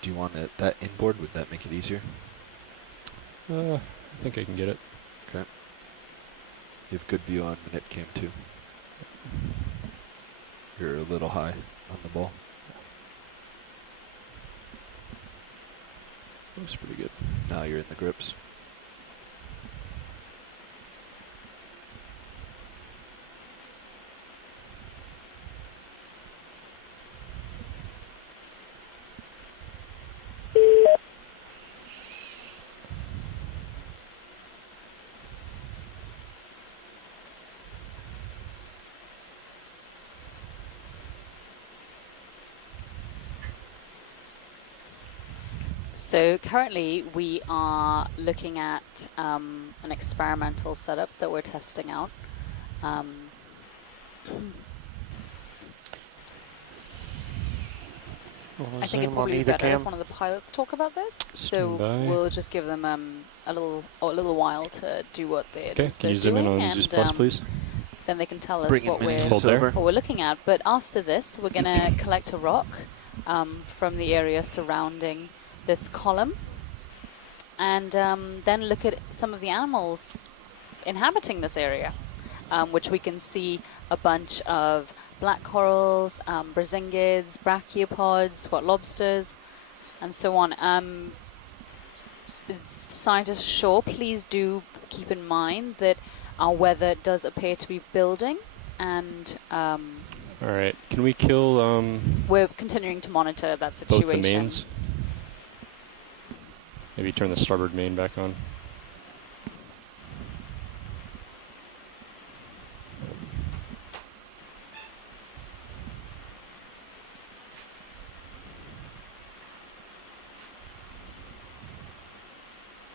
Do you want that inboard? Would that make it easier? I think I can get it. Okay. You have good view on minute cam too. You're a little high on the ball. Looks pretty good. Now you're in the grips. So currently we are looking at an experimental setup that we're testing out. I think it'd probably be better if one of the pilots talk about this. So we'll just give them a little while to do what they're doing. Can you zoom in on Zeus Plus, please? Then they can tell us what we're looking at. But after this, we're going to collect a rock from the area surrounding this column, and then look at some of the animals inhabiting this area, which we can see a bunch of black corals, brazingids, brachiopods, squat lobsters, and so on. Scientists ashore, please do keep in mind that our weather does appear to be building, and all right, can we kill we're continuing to monitor that situation. Both the mains? Maybe turn the starboard main back on.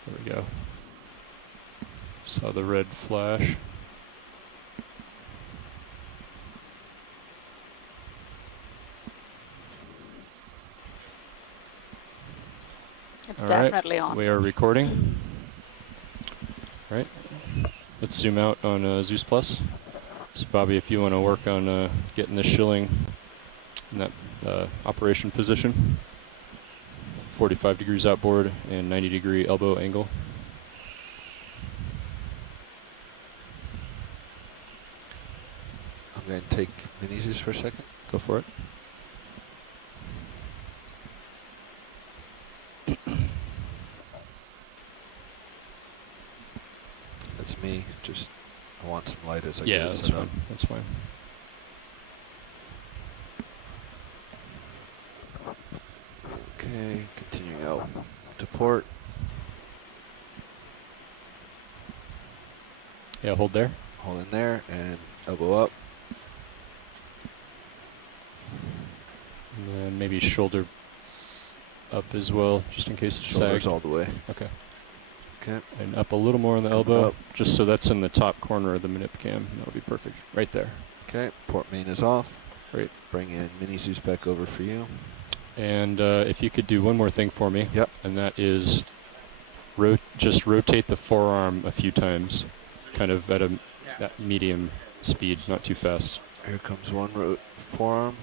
There we go. Saw the red flash. It's definitely on. We are recording. All right. Let's zoom out on Zeus Plus. So Bobby, if you want to work on getting the shilling in that operation position. 45 degrees outboard and 90-degree elbow angle. I'm going to take Mini Zeus for a second. Go for it. That's me. Just I want some light as I get it that's set fine. up. That's fine. port. Yeah, hold there. Hold in there and elbow up. And then maybe shoulder up as well, just in case it's Shoulders sagged. all the way. Okay. Okay. And up a little more on the elbow, Up. just so that's in the top corner of the manip cam. That'll be perfect. Right there. Okay, port main is off. Great. Bring in Mini Zeus back over for you. And if you could do one more thing for me. Yep. And that is just rotate the forearm a few times, kind of at a medium speed, not too fast. Here comes one forearm.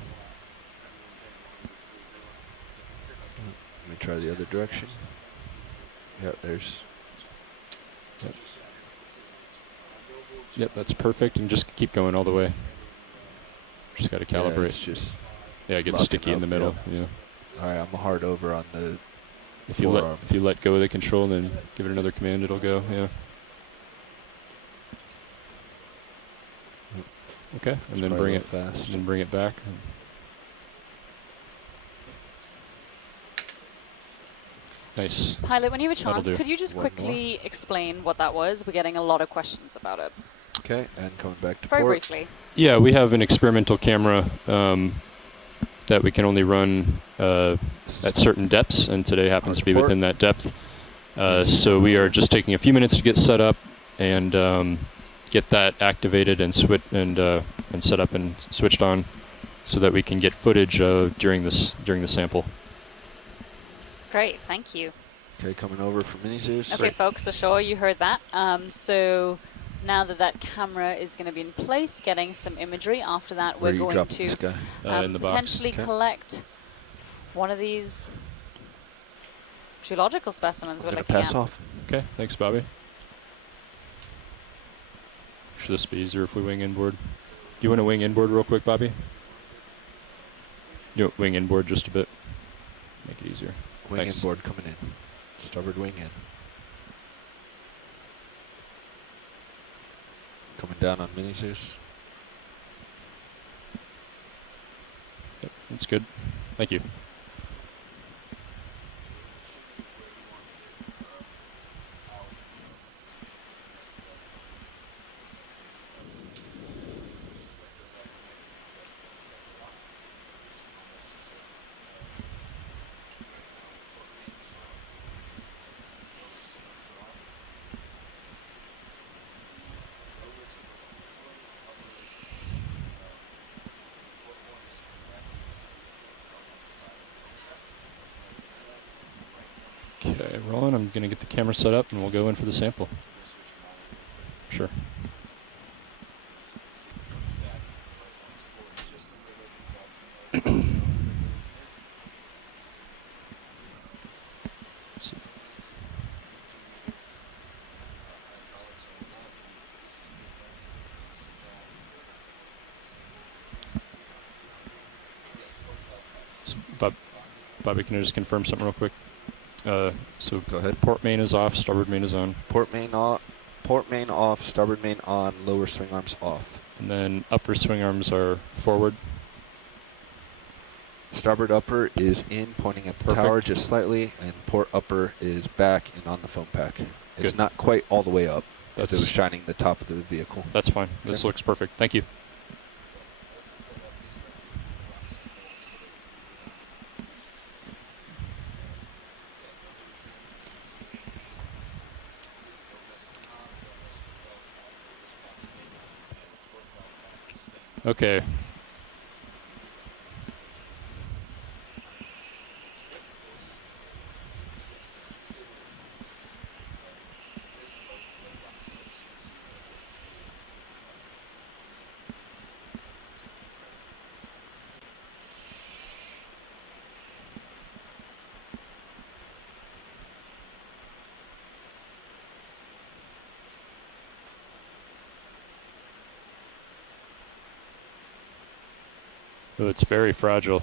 Let me try the other direction. Yep, there's... Yep, that's perfect, and just keep going all the way. Just got to calibrate. Yeah, it's just... Yeah, it gets sticky in the middle. Yeah. All right, I'm hard over on the If you let go of the control, then give it another command, it'll go. Yeah. Okay, and then bring it fast. And then bring it back. Nice. Pilot, when you have a chance, could you just quickly explain what that was? We're getting a lot of questions about it. Okay, and coming back to very port. briefly. Yeah, we have an experimental camera that we can only run at certain depths, and today happens to be within that depth. So we are just taking a few minutes to get set up and get that activated and set up and switched on, so that we can get footage during the sample. Great, thank you. Okay, coming over for Mini Zeus. Okay, folks, ashore, you heard that. So now that camera is going to be in place, getting some imagery. After that, we're going to potentially collect one of these geological specimens we're looking pass at. off. Okay, thanks, Bobby. Should this be easier if we wing inboard? Do you want to wing inboard real quick, Bobby? You wing inboard just a bit. Make it easier. Wing inboard coming in. Starboard wing in. Coming down on Mini Zeus. Yep, that's good. Thank you. Okay, rolling. I'm going to get the camera set up and we'll go in for the sample. Sure. Bobby, can I just confirm something real quick? So go ahead. Port main is off, starboard main is on. Port main off, starboard main on, lower swing arms off. And then upper swing arms are forward. Starboard upper is in, pointing at the tower just slightly, and port upper is back and on the foam pack. It's not quite all the way up. It was shining the top of the vehicle. That's fine. Okay. This looks perfect. Thank you. Okay. Oh, it's very fragile.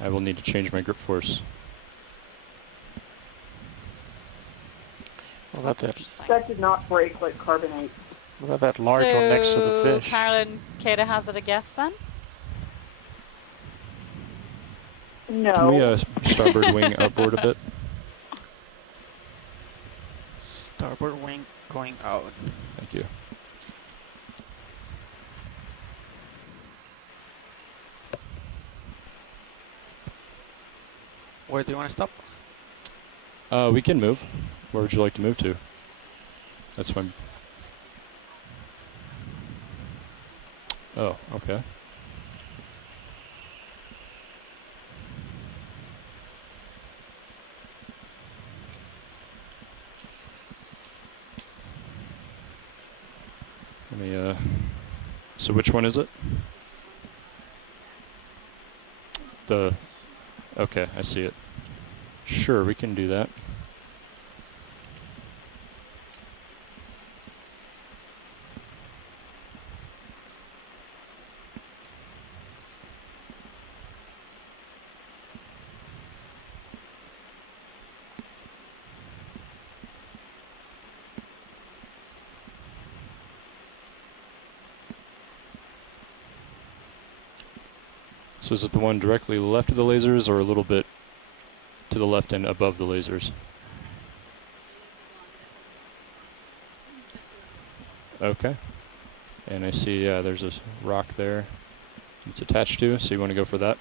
I will need to change my grip force. Well, that's interesting. That did not break like carbonate. What about that large one next to the fish? Carolyn, care to hazard a guess then? No. Can we starboard wing outboard a bit? Starboard wing going out. Thank you. Where do you want to stop? We can move. Where would you like to move to? That's fine. Oh, okay. Let me, so which one is it? Okay, I see it. Sure, we can do that. So is it the one directly left of the lasers or a little bit to the left and above the lasers? Okay. And I see, there's a rock there it's attached to, so you want to go for that?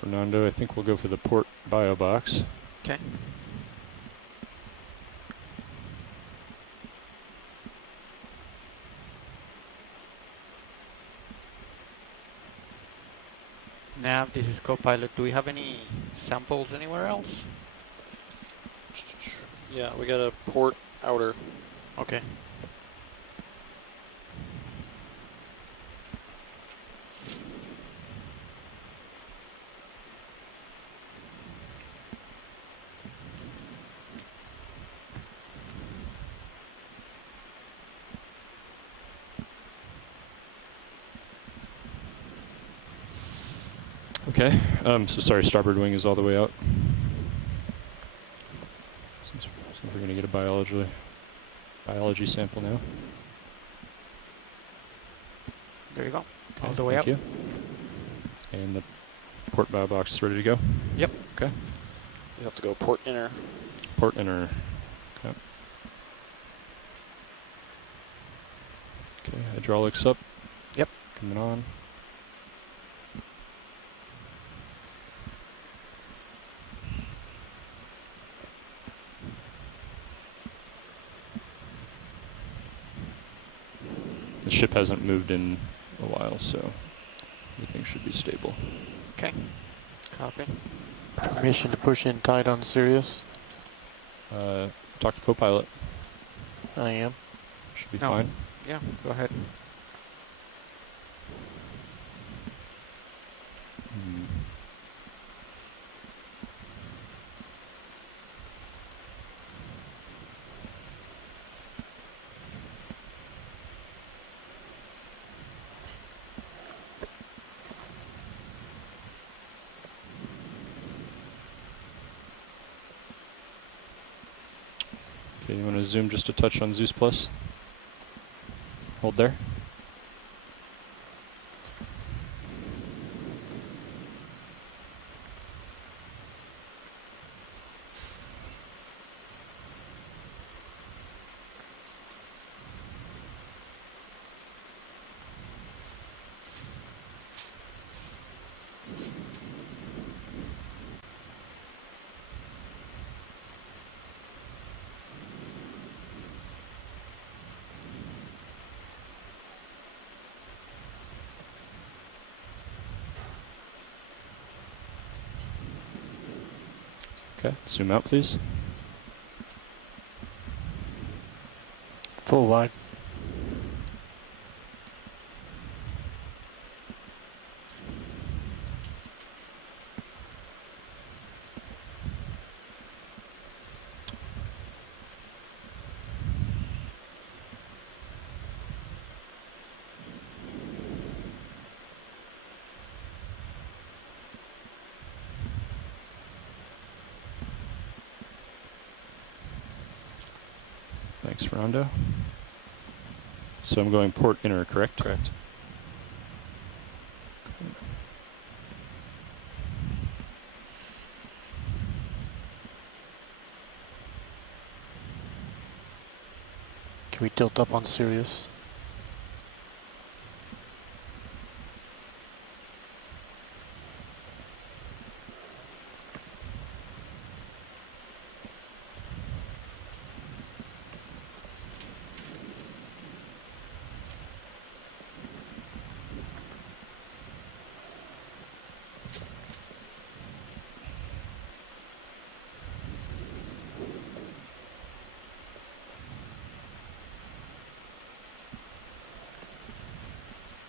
Fernando, I think we'll go for the port bio box. Okay. Nav, this is Copilot. Do we have any samples anywhere else? Yeah, we got a port outer. Okay. Okay, so sorry, starboard wing is all the way out. Since we're going to get a biology sample now. There you go. Okay, all the way thank up. You. And the port bio box is ready to go? Yep. Okay. You have to go port inner. Port inner. Okay. Okay, hydraulics up. Yep. Coming on. The ship hasn't moved in a while, so everything should be stable. Okay. Copy. Permission to push in tight on Sirius? Talk to Copilot. I am. Should be fine. Yeah, go ahead. Okay, you want to zoom just a touch on Zeus Plus? Hold there. Okay, zoom out, please. Full wide. Thanks, Fernando. So I'm going port inner, correct? Correct. Can we tilt up on Sirius?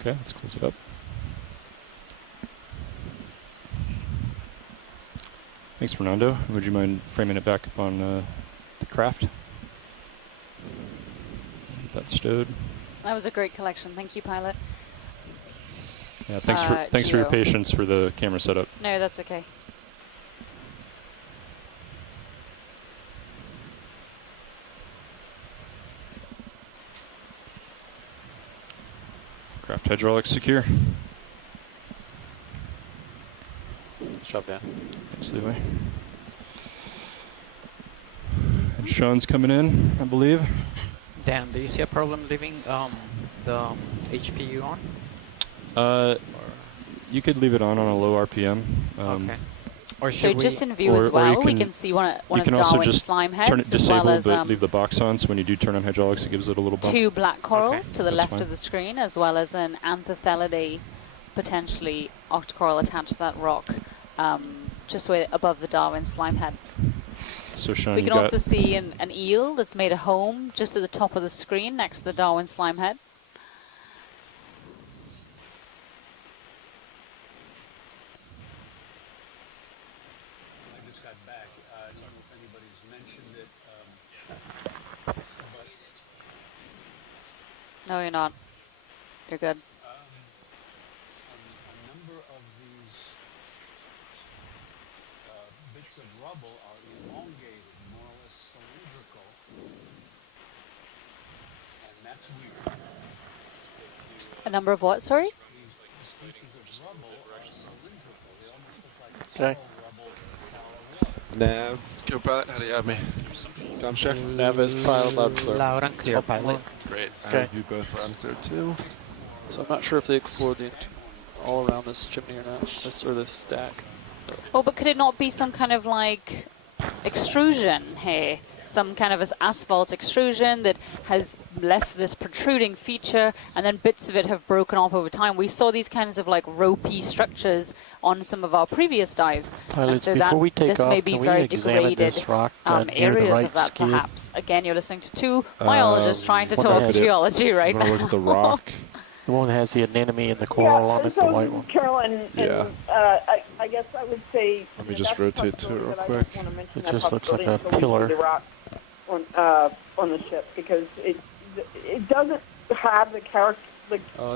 Okay, let's close it up. Thanks, Fernando. Would you mind framing it back up on the craft? That's stowed. That was a great collection. Thank you, pilot. Yeah, thanks for your patience for the camera setup. No, that's okay. Craft hydraulics secure. Shove down. Absolutely. And Sean's coming in, I believe. Dan, do you see a problem leaving the HPU on? You could leave it on a low RPM. Okay. Or so just in view as well, we can see one of Darwin's slime heads, turn it disabled, as well as but leave the box on. So when you do turn on hydraulics, it gives it a little bump. 2 black corals to the That's left fine. of the screen, as well as an Anthothellidae, potentially octocoral attached to that rock, just above the Darwin slime head. So Sean, we can also see an eel that's made a home just at the top of the screen next to the Darwin slime head. No, you're not. You're good. A number of these bits of rubble are elongated, more or less cylindrical, and that's weird. A number of what, sorry? These pieces of rubble are cylindrical. They almost look like Okay. Nav. Co-pilot, how do you have me? Comms check. Nav is pilot, loud clear. Loud and clear, pilot. Great. Okay. I have you both loud and clear too. So I'm not sure if they explored all around this chimney or not, this stack. Oh, but could it not be some kind of like extrusion here? Some kind of asphalt extrusion that has left this protruding feature, and then bits of it have broken off over time. We saw these kinds of like ropey structures on some of our previous dives. Pilots, so before we take this off, may be can we very examine degraded this rock near the areas right of that, skid? perhaps. Again, you're listening to 2 biologists trying to what talk happened? geology right now. Look at the rock. The one that has the anemone and the coral on it, the white one. Carolyn, Yeah. I guess I would say... Let me just rotate to it real quick. It just looks like a pillar. On the ship, because it doesn't have the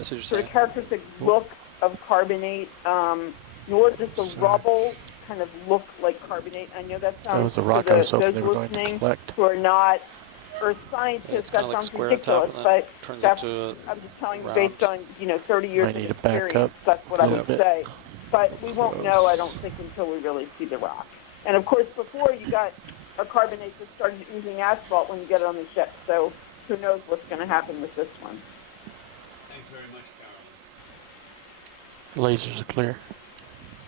sort of characteristic look of carbonate, nor does the rubble kind of look like carbonate. I know that sounds, That was the rock I was hoping they were going to listening collect. who are not earth scientists, that sounds ridiculous, but I'm just telling you based on 30 years Might of need to back experience, up that's what I a would little bit. say. But we won't know, I don't think, until we really see the rock. And of course, before you got a carbonate that started oozing asphalt when you get it on the ship. So who knows what's going to happen with this one. Thanks very much, Carolyn. Lasers are clear.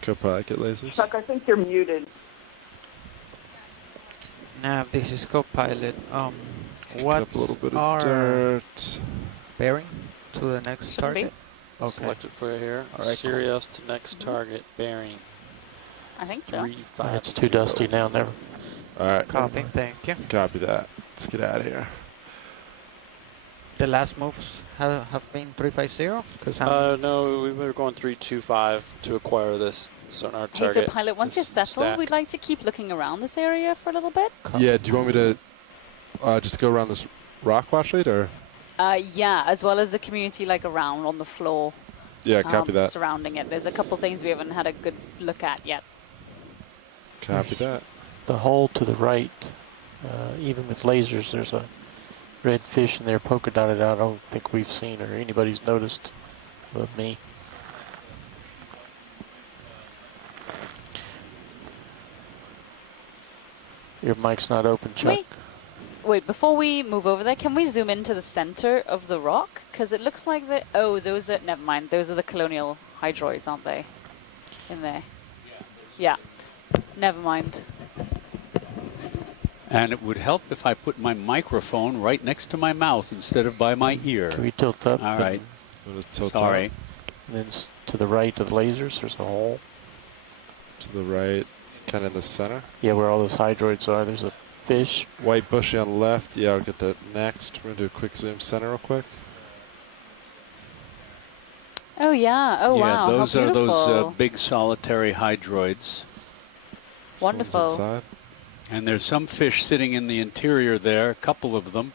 Co-pilot, get lasers. Chuck, I think you're muted. Nav, this is co-pilot. What Up a little bit of are dirt. bearing to the next target? Okay. Select it for you here. All right, Sirius to next target bearing. I think so. It's too dusty now, never. All right. Copy, thank you. Copy that. Let's get out of here. The last moves have been 350? No, we were going 325 to acquire this sonar target. Hey, so pilot, once you're settled, we'd like to keep looking around this area for a little bit. Yeah, do you want me to just go around this rock wash lead, or? Yeah, as well as the community like around on the floor. Yeah, copy that. Surrounding it. There's a couple things we haven't had a good look at yet. Copy that. The hole to the right, even with lasers, there's a red fish in there polka dotted out. I don't think we've seen or anybody's noticed but me. Your mic's not open, Chuck. Wait, before we move over there, can we zoom into the center of the rock? Because it looks like the... Oh, those are... Never mind. Those are the colonial hydroids, aren't they? In there. Yeah. Never mind. And it would help if I put my microphone right next to my mouth instead of by my ear. Can we tilt up? All right. Sorry. Up. And then to the right of the lasers, there's a hole. To the right, kind of in the center? Yeah, where all those hydroids are. There's a fish. White bushy on the left. Yeah, I'll get that next. We're going to do a quick zoom center real quick. Oh, yeah. Oh, yeah, wow. Those How are beautiful. those big solitary hydroids. Wonderful. And there's some fish sitting in the interior there, a couple of them.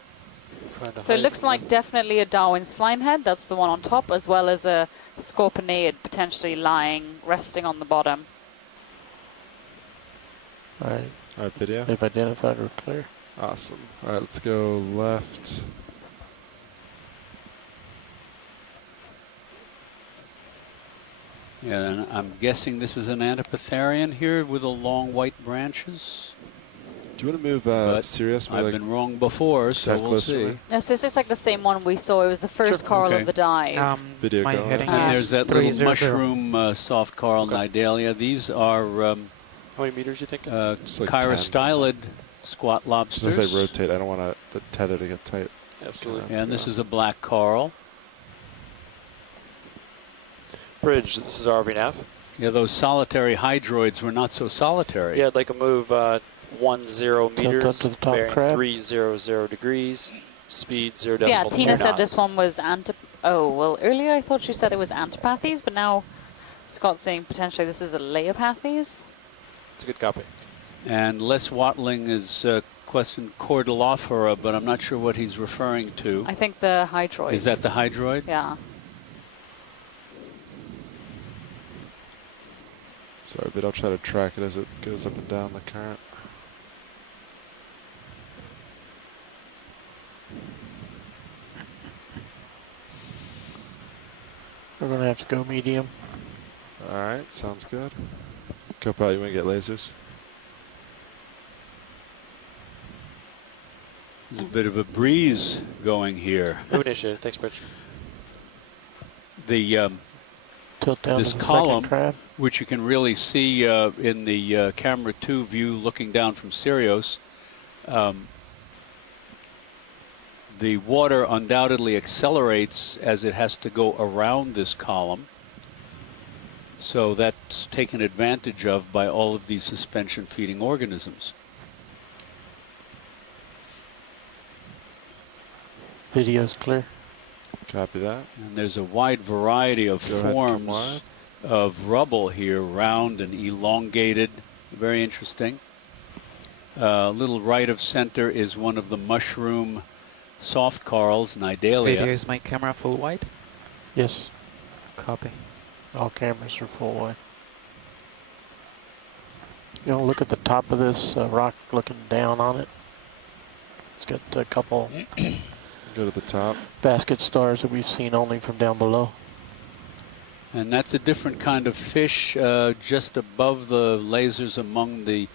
So it looks like definitely a Darwin slimehead. That's the one on top, as well as a scorpioneid potentially lying, resting on the bottom. All right. All right, video. They've identified or clear. Awesome. All right, let's go left. Yeah, and I'm guessing this is an Antipatharian here with the long white branches. Do you want to move Sirius? I've been wrong before, so we'll see. No, so it's just like the same one we saw. It was the first coral of the dive. Video going. And there's that little mushroom soft coral Nidalia. These are how many meters do you think? Like chirostylid squat lobsters. As I rotate, I don't want the tether to get tight. Absolutely. And this is a black coral. Bridge, this is RV nav. Yeah, those solitary hydroids were not so solitary. Yeah, I'd like a move 10 meters, to the top bearing crab. 300 degrees, speed 0 So yeah, decimal Tina 2 said knots. this one was Oh, well, earlier I thought she said it was Antipathes, but now Scott's saying potentially this is a Leiopathes. It's a good copy. And Les Watling is questioned Cordylophora, but I'm not sure what he's referring to. I think the hydroids. Is that the hydroid? Yeah. Sorry, but I'll try to track it as it goes up and down the current. We're going to have to go medium. All right, sounds good. Copilot, you want to get lasers? There's a bit of a breeze going here. Move initiative. Thanks, Bridge. The Tilt down this to the column, second crab. which you can really see in the camera 2 view looking down from Sirius, the water undoubtedly accelerates as it has to go around this column. So that's taken advantage of by all of these suspension feeding organisms. Video's clear. Copy that. And there's a wide variety of forms of rubble here, round and elongated, very interesting. A little right of center is one of the mushroom soft corals, Nidalia. Video, is my camera full wide? Yes. Copy. All cameras are full wide. You know, look at the top of this rock looking down on it. It's got a couple go to the top. Basket stars that we've seen only from down below. And that's a different kind of fish just above the lasers among the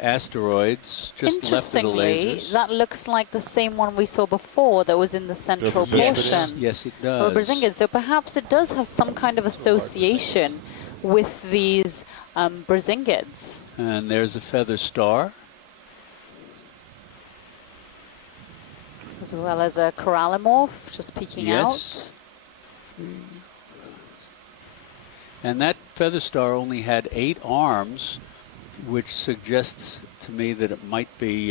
asteroids, just left of the Interestingly, lasers. that looks like the same one we saw before that was in the central portion. Yes, it Or does. Brazingid. So perhaps it does have some kind of association with these Brazingids. And there's a feather star. As well as a corallimorph just peeking Yes. out. And that feather star only had 8 arms, which suggests to me that it might be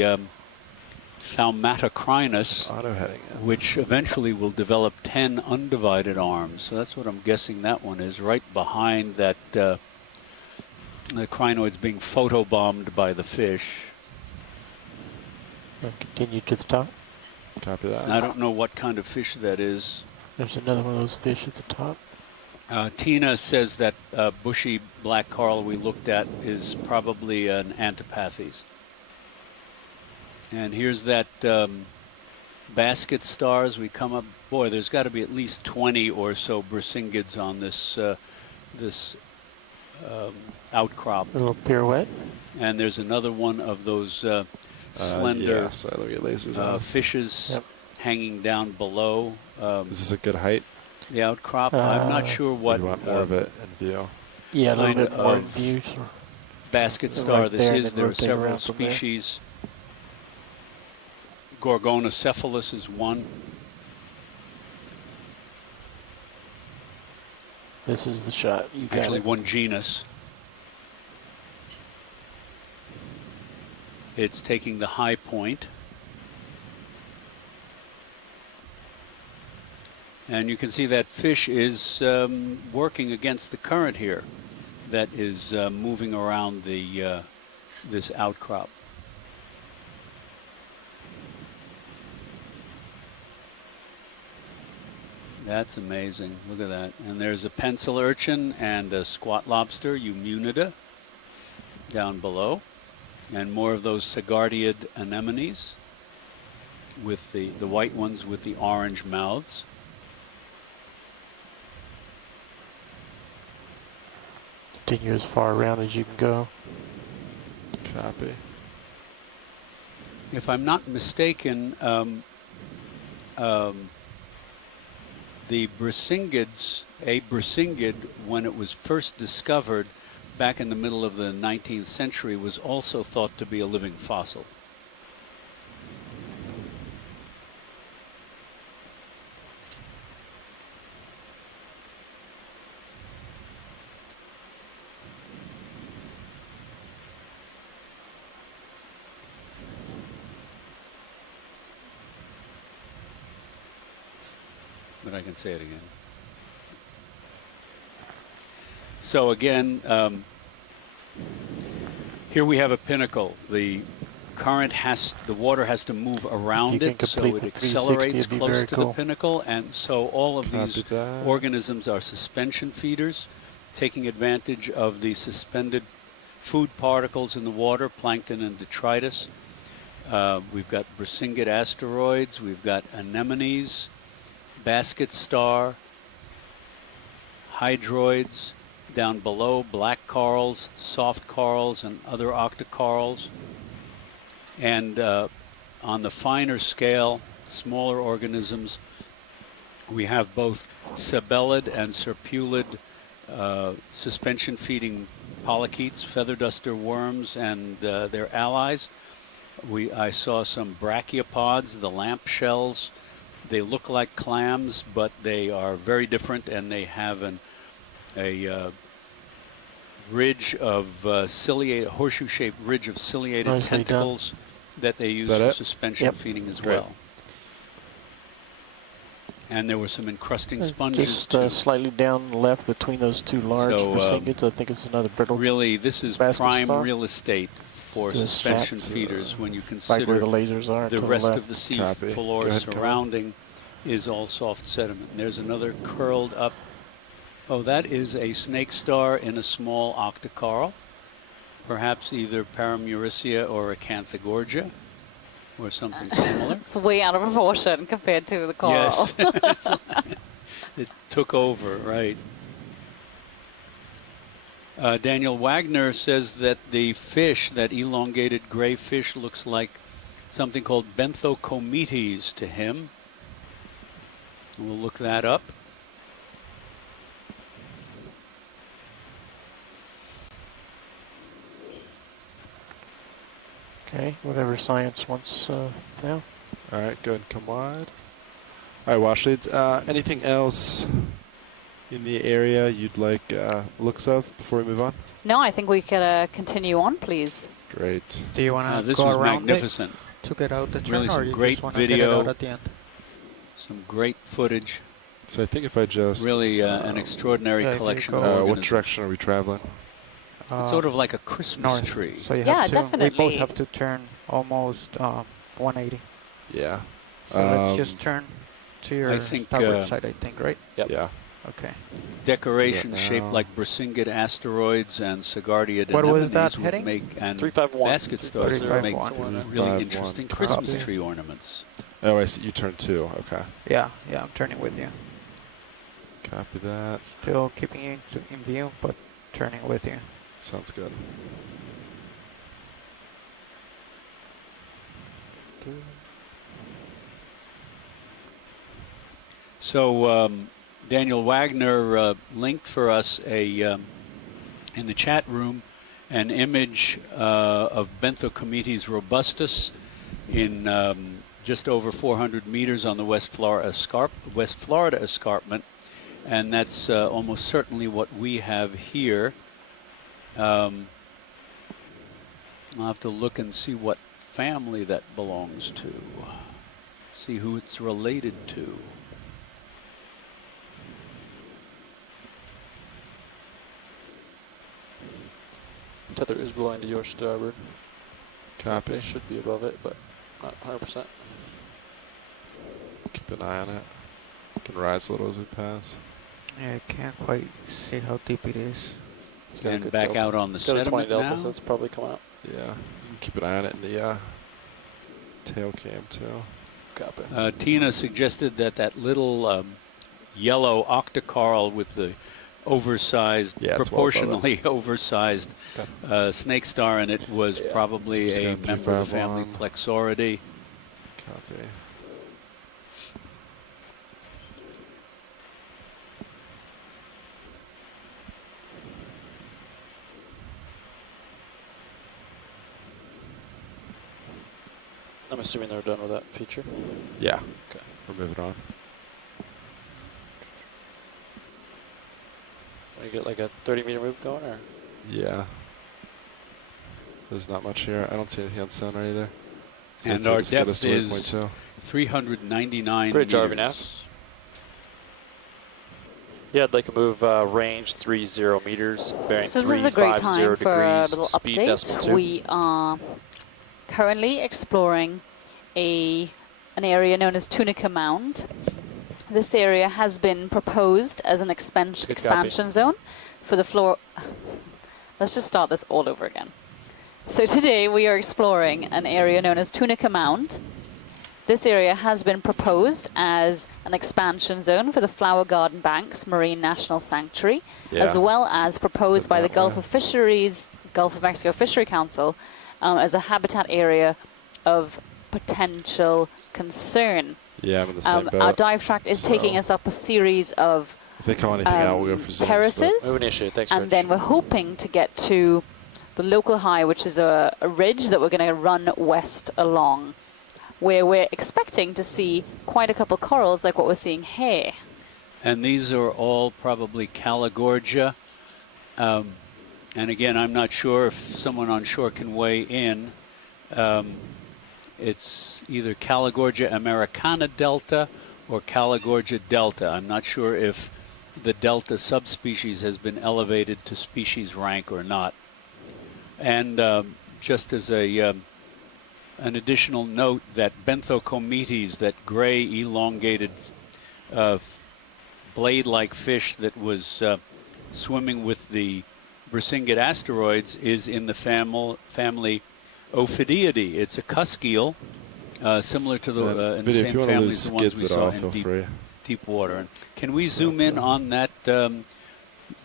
Thalmatocrinus, which eventually will develop 10 undivided arms. So that's what I'm guessing that one is, right behind that the crinoids being photobombed by the fish. We'll continue to the top. Copy that. I don't know what kind of fish that is. There's another one of those fish at the top. Tina says that bushy black coral we looked at is probably an Antipathes. And here's that basket stars. We come up, boy, there's got to be at least 20 or so Brissingids on this outcrop. A little pirouette. And there's another one of those slender fishes hanging down below. Is this a good height? The outcrop. I'm not sure what. You want more of it in view. Yeah, a little bit more in view. Basket star this is. There are several species. Gorgonocephalus is one. This is the shot. You got Actually, it. one genus. It's taking the high point. And you can see that fish is working against the current here that is moving around the this outcrop. That's amazing. Look at that. And there's a pencil urchin and a squat lobster, Eumunida, down below. And more of those Sigardiid anemones with the white ones with the orange mouths. Continue as far around as you can go. Copy. If I'm not mistaken, the Brissingids, a Brisingid, when it was first discovered back in the middle of the 19th century, was also thought to be a living fossil. But I can say it again. So again, here we have a pinnacle. The current the water has to move around it, so it accelerates close to the pinnacle, and so all of these organisms are suspension feeders, taking advantage of the suspended food particles in the water, plankton and detritus. We've got Brisingid asteroids, we've got anemones, basket star, hydroids, down below black corals, soft corals, and other octocorals. And on the finer scale, smaller organisms, we have both sabellid and serpulid suspension-feeding polychaetes, feather duster worms, and their allies. I saw some brachiopods, the lamp shells. They look like clams, but they are very different, and they have a ridge of horseshoe-shaped ridge of ciliated tentacles that they use for suspension feeding as well. And there were some encrusting sponges. Just slightly down left between those two large Brissingids, I think it's another brittle. Really, this is prime real estate for suspension feeders when you consider where the lasers are the rest of the sea floor surrounding is all soft sediment. And there's another curled up. Oh, that is a snake star in a small octocoral, perhaps either Paramuricea or Acanthogorgia, or something similar. It's way out of proportion compared to the coral. Yes. It took over, right. Daniel Wagner says that the fish, that elongated gray fish, looks like something called Benthocometes to him. We'll look that up. Okay, whatever science wants now. All right, go ahead and come wide. All right, Washleads, anything else in the area you'd like looks of before we move on? No, I think we could continue on, please. Great. Do you want to this go was around magnificent. To get out the turn, really or some you great just want video, to get it out at the end? Some great footage. So I think if I just... Really an extraordinary collection of organisms. What direction are we traveling? It's sort of like a Christmas tree. So you have to, definitely. We both have to turn almost 180. Yeah. So let's just turn to your starboard side, I think, right? Yep. Yeah. Okay. Decoration shaped like Brisingid asteroids and Sigardia What was that would heading? make, and 351. basket stars would make really interesting Christmas tree ornaments. Oh, I see. You turn 2. Okay. Yeah, I'm turning with you. Copy that. Still keeping you in view, but turning with you. Sounds good. So Daniel Wagner linked for us in the chat room an image of Benthocometes robustus in just over 400 meters on the West Florida escarpment, and that's almost certainly what we have here. I'll have to look and see what family that belongs to, see who it's related to. Tether is blowing to your starboard. Copy. It should be above it, but not 100%. Keep an eye on it. It can rise a little as we pass. Yeah, I can't quite see how deep it is. And back delta. out on the sediment 20 delta, now. so that's probably come out. Yeah. Keep an eye on it in the tail cam too. Copy. Tina suggested that little yellow octocoral with the oversized, proportionally oversized snake star, and it was probably a member of the family Plexauridae. Copy. I'm assuming they're done with that feature. Yeah. Okay. We're moving on. Want to get like a 30-meter move going, or? Yeah. There's not much here. I don't see anything on sonar either. So And our depth is 399 Great job, meters. now. Yeah, I'd like to move range 30 meters, bearing So this is a great time for a little speed update. We are currently exploring an area known as Tunica Mound. This area has been proposed as an expansion zone for the floor. Let's just start this all over again. So today we are exploring an area known as Tunica Mound. This area has been proposed as an expansion zone for the Flower Garden Banks Marine National Sanctuary, as well as proposed by the Gulf of Mexico Fishery Council as a habitat area of potential concern. Yeah, I'm in the same boat. Our dive track is taking us up a series of if they call anything out, we'll go for terraces, and then we're hoping to get to the local high, which is a ridge that we're going to run west along, where we're expecting to see quite a couple corals like what we're seeing here. And these are all probably Calagorgia. And again, I'm not sure if someone on shore can weigh in. It's either Calagorgia americana delta or Calagorgia delta. I'm not sure if the delta subspecies has been elevated to species rank or not. And just as an additional note, that Benthocometes, that gray elongated blade-like fish that was swimming with the Brisingid asteroids, is in the family Ophidiidae. It's a cusk eel, similar to the in the same family as the ones we saw in deep water. And can we zoom in on that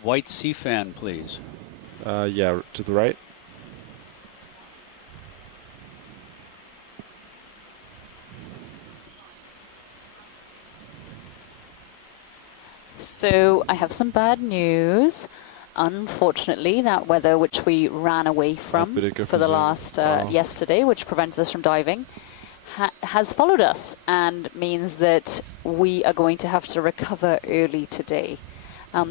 white sea fan, please? Yeah, to the right. So I have some bad news. Unfortunately, that weather which we ran away from for the last yesterday, which prevents us from diving, has followed us and means that we are going to have to recover early today.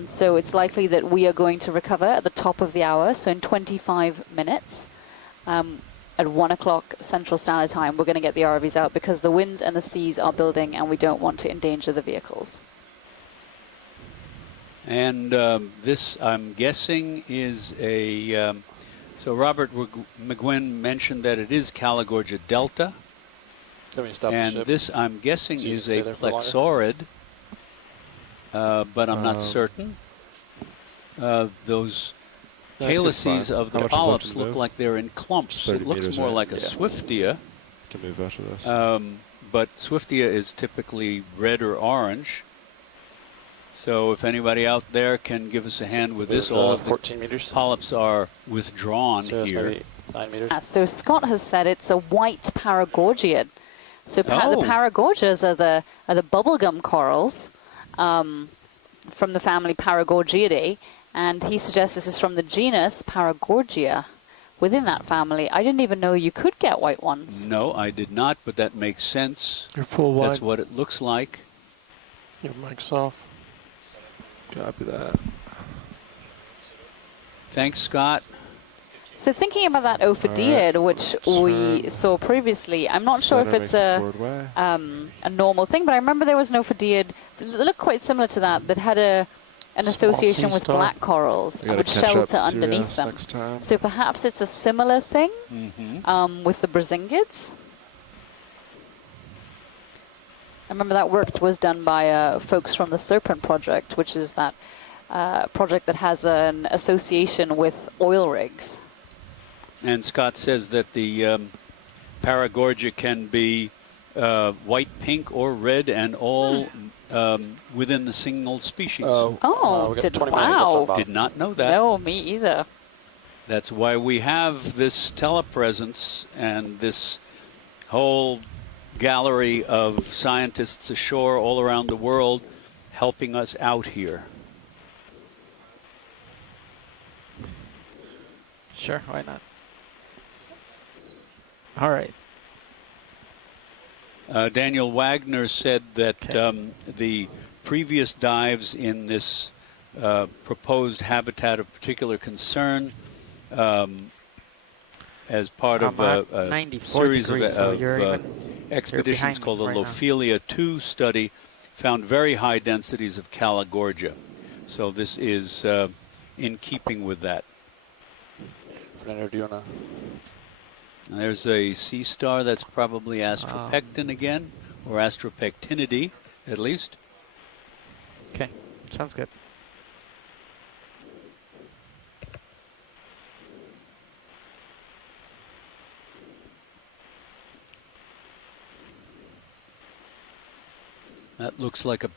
So it's likely that we are going to recover at the top of the hour, so in 25 minutes. At 1 o'clock Central Standard Time, we're going to get the ROVs out because the winds and the seas are building and we don't want to endanger the vehicles. And this, I'm guessing, is a... so Robert McGuinn mentioned that it is Calagorgia delta. And this, I'm guessing, is a plexaurid. but I'm not certain. Those calyces of the polyps look like they're in clumps. It looks more like a Swiftia. Can move after this. But Swiftia is typically red or orange. So if anybody out there can give us a hand with this, all of the 14 meters. polyps are withdrawn here. Maybe 9 meters. So Scott has said it's a white Paragorgiid. So the Paragorgias are the bubblegum corals from the family Paragorgiidae, and he suggests this is from the genus Paragorgia. Within that family, I didn't even know you could get white ones. No, I did not, but that makes sense. You're full white. That's what it looks like. Your mic's off. Copy that. Thanks, Scott. So thinking about that Ophidiid, which we saw previously, I'm not sure if it's a normal thing, but I remember there was an Ophidiid that looked quite similar to that had an association with black corals and would shelter underneath them. So perhaps it's a similar thing with the Brazingids. I remember that work was done by folks from the Serpent Project, which is that project that has an association with oil rigs. And Scott says that the Paragorgia can be white, pink, or red, and all within the single species. Did not know that. No, me either. That's why we have this telepresence and this whole gallery of scientists ashore all around the world helping us out here. Sure, why not? All right. Daniel Wagner said that the previous dives in this proposed habitat of particular concern as part of a series of expeditions called the Lophelia 2 study found very high densities of Calagorgia. So this is in keeping with that. Fernando, do you want to... And there's a sea star that's probably Astropectin again, or Astropectinidae, at least. Okay, sounds good. That looks like a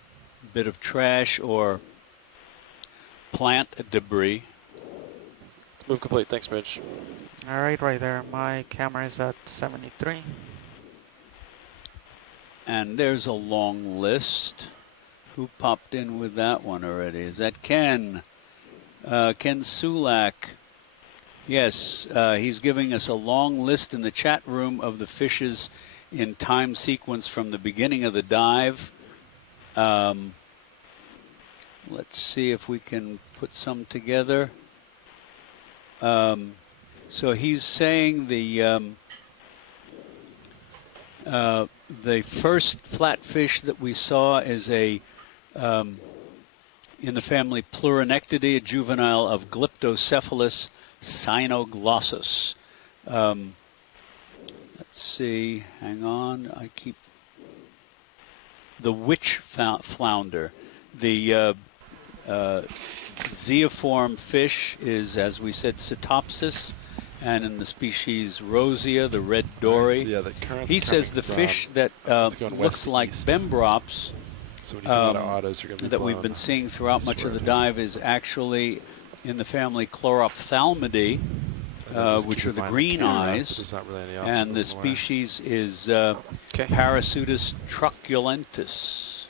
bit of trash or plant debris. Move complete. Thanks, Mitch. All right, right there. My camera is at 73. And there's a long list. Who popped in with that one already? Is that Ken? Ken Sulak. Yes, he's giving us a long list in the chat room of the fishes in time sequence from the beginning of the dive. Let's see if we can put some together. So he's saying the first flatfish that we saw is a in the family Pleuronectidae, a juvenile of Glyptocephalus cynoglossus. Let's see. Hang on. I keep the witch flounder. The zeoform fish is, as we said, Cetopsis, and in the species Rosia, the red dory. He says the fish that looks like Bembrops that we've been seeing throughout much of the dive is actually in the family Chlorophthalmidae, which are the green eyes, and the species is Parasutus truculentus.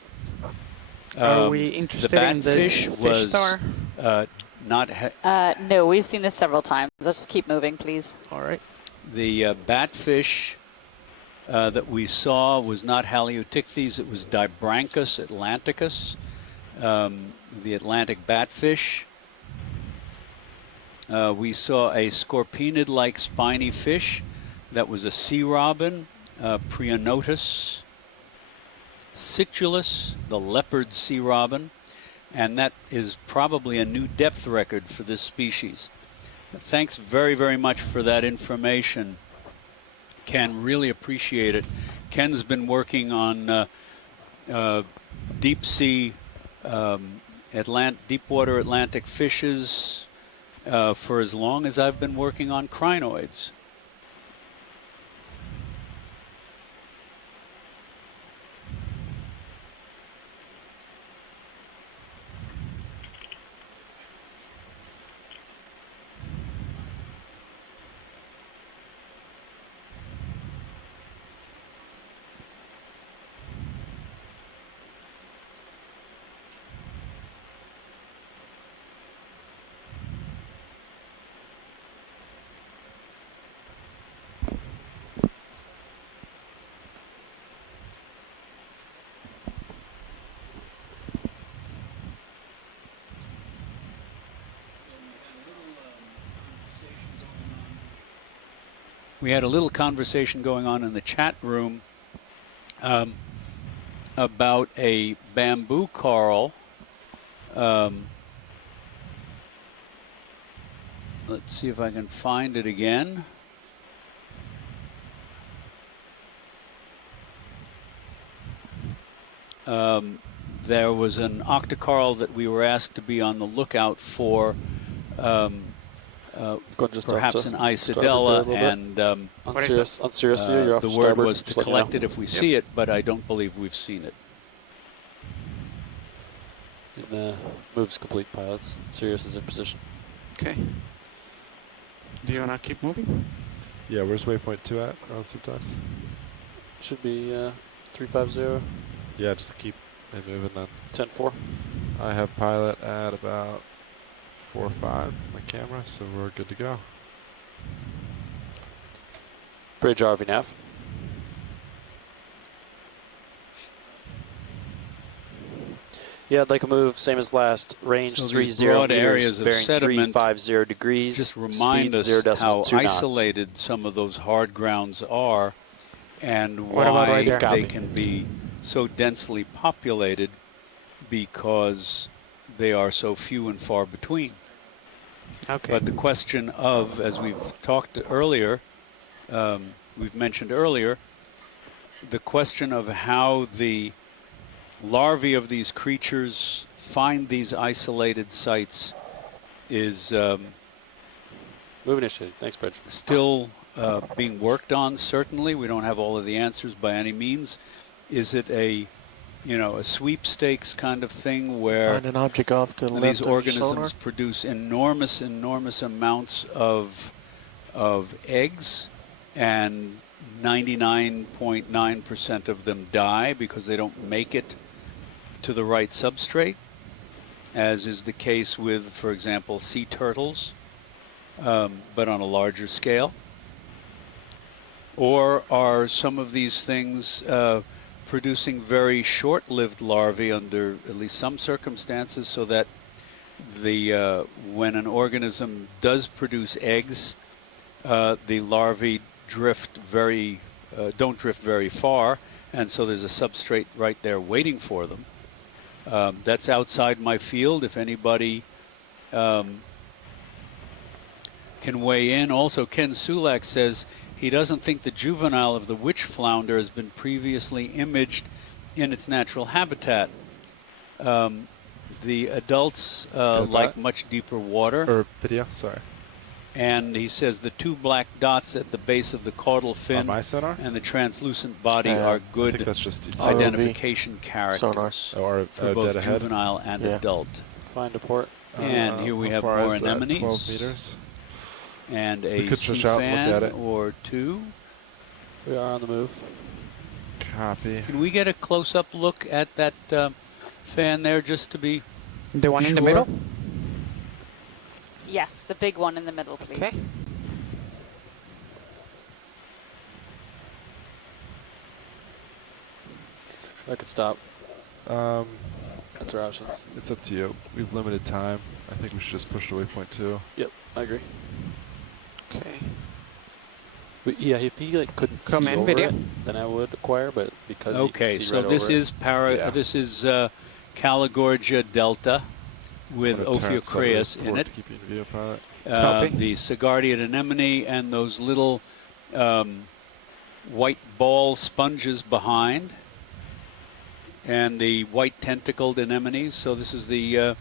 Are we interested in this fish star? No, we've seen this several times. Let's just keep moving, please. All right. The batfish that we saw was not Haliotichthes, it was Dibranchus atlanticus, the Atlantic batfish. We saw a scorpionid-like spiny fish that was a sea robin, Prionotus situlus, the leopard sea robin, and that is probably a new depth record for this species. Thanks very, very much for that information, Ken. Really appreciate it. Ken's been working on deep sea deepwater Atlantic fishes for as long as I've been working on crinoids. We had a little conversation going on in the chat room about a bamboo coral. Let's see if I can find it again. There was an octocoral that we were asked to be on the lookout for. Perhaps an Isidella, and on serious view, you're off the word starboard, was to collect it if we see it, but I don't believe we've seen it. In the moves complete pilots, Sirius is in position. Okay. Do you want to keep moving? Yeah, where's waypoint 2 at relative to us? Should be 350. Yeah, just keep it moving then. 10-4. I have pilot at about 4-5 my camera, so we're good to go. Bridge RV nav. Yeah, I'd like a move, same as last. Range So 30 these broad meters, areas of bearing sediment 350 degrees. Just remind us how isolated some of those hard grounds are, and why they can be so densely populated, because they are so few and far between. Okay. But the question of, as we've talked earlier, we've mentioned earlier, the question of how the larvae of these creatures find these isolated sites is move initiated. Thanks, Bridge. Still being worked on. Certainly, we don't have all of the answers by any means. Is it a sweepstakes kind of thing where find an object off to the left these of organisms sonar? produce enormous amounts of eggs, and 99.9% of them die because they don't make it to the right substrate, as is the case with, for example, sea turtles, but on a larger scale? Or are some of these things producing very short-lived larvae under at least some circumstances, so that when an organism does produce eggs, the larvae don't drift very far, and so there's a substrate right there waiting for them. That's outside my field. If anybody can weigh in. Also, Ken Sulak says he doesn't think the juvenile of the witch flounder has been previously imaged in its natural habitat. The adults like much deeper water. Or video, sorry. And he says the two black dots at the base of the caudal fin and the translucent body are good identification characters for both juvenile and adult. Find a port. And here we have more anemones. 12 meters. And a sea fan or two. We are on the move. Copy. Can we get a close-up look at that fan there, just to be the one in the middle? Yes, the big one in the middle, please. Okay. I could stop. That's our options. It's up to you. We've limited time. I think we should just push to waypoint 2. Yep, I agree. Okay. But yeah, if he couldn't see over it, then I would acquire. But because he can see right this over is this is Calagorgia delta with Ophiocreus in it. The Sigardiid anemone and those little white ball sponges behind. and the white tentacled anemones. So this is the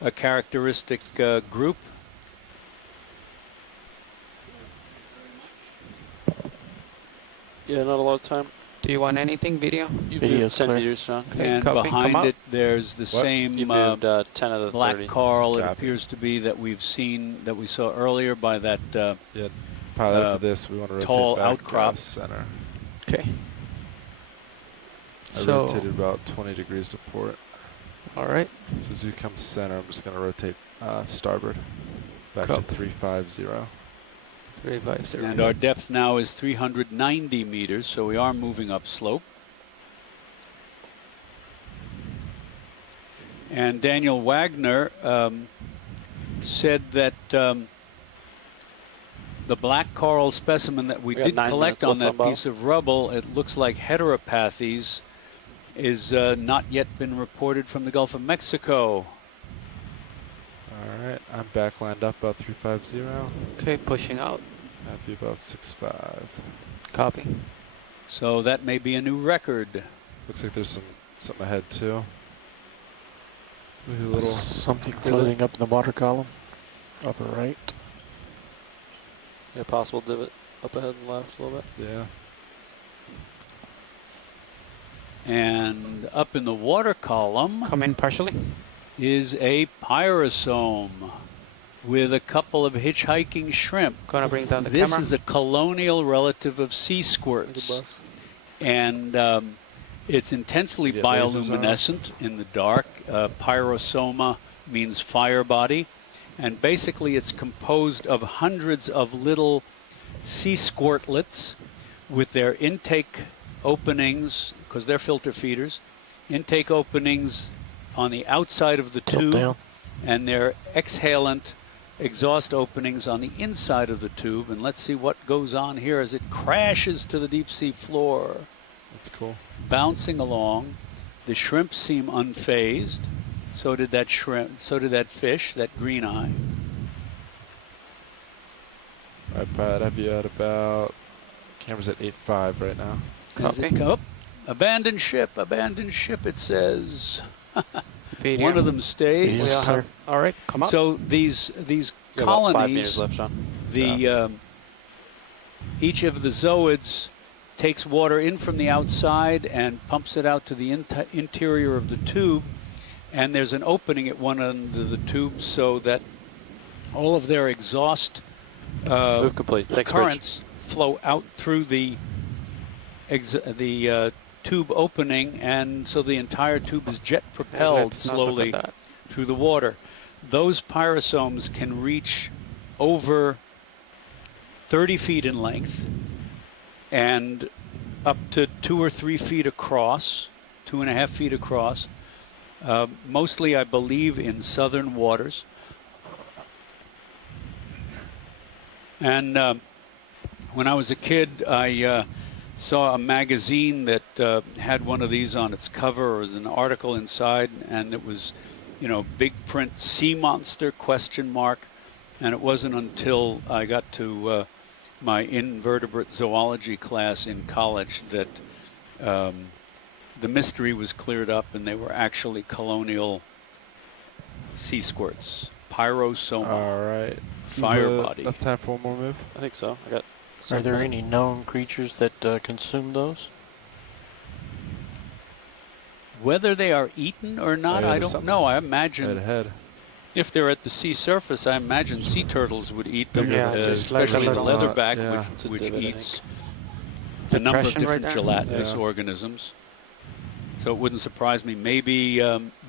a characteristic group. Yeah, not a lot of time. Do you want anything video? You've moved 10 meters, John. And behind it, there's the same you moved, 10 of the black 30. coral. It appears to be that we saw earlier by that yeah, pilot for this. We want to rotate tall back outcrop center. Okay. I rotated about 20 degrees to port. All right. So as you come center, I'm just going to rotate starboard back to 350. 350. And our depth now is 390 meters, so we are moving upslope. And Daniel Wagner said that the black coral specimen that we did collect on that piece of rubble, it looks like heteropathes, is not yet been reported from the Gulf of Mexico. All right, I'm back lined up about 350. Okay, pushing out. Have you about 65. Copy. So that may be a new record. Looks like there's something ahead too. Maybe a little something floating up in the water column, upper right. Yeah, possible divot up ahead and left a little bit. Yeah. And up in the water column, come in partially, is a pyrosome with a couple of hitchhiking shrimp. Gonna bring down the this camera. Is a colonial relative of sea squirts. And it's intensely bioluminescent in the dark. Pyrosoma means fire body. And basically it's composed of hundreds of little sea squirtlets with their intake openings, because they're filter feeders, intake openings on the outside of the tube, and their exhalant exhaust openings on the inside of the tube. And let's see what goes on here as it crashes to the deep sea floor. That's cool. Bouncing along. The shrimp seem unfazed. So did that shrimp. So did that fish, that green eye. All right, Pat, have you at about, camera's at 8.5 right now. Copy. Abandoned ship, it says. One of them stays. All right, come up. So these colonies, 5 meters left, John. Each of the zooids takes water in from the outside and pumps it out to the interior of the tube. And there's an opening at one end of the tube so that all of their exhaust move complete. Thanks, currents flow out through the tube opening, and so the entire tube is jet propelled slowly through the water. Those pyrosomes can reach over 30 feet in length and up to 2 or 3 feet across, 2.5 feet across, mostly I believe in southern waters. And when I was a kid, I saw a magazine that had one of these on its cover. There was an article inside, and it was, big print, sea monster, ? And it wasn't until I got to my invertebrate zoology class in college that the mystery was cleared up, and they were actually colonial sea squirts. Pyrosoma. All right. Fire body. Enough time for one more move? I think so. I got. Are there any known creatures that consume those? Whether they are eaten or not, I don't know. I imagine if they're at the sea surface, I imagine sea turtles would eat them, especially the leatherback, which eats a number of different gelatinous organisms. So it wouldn't surprise me. Maybe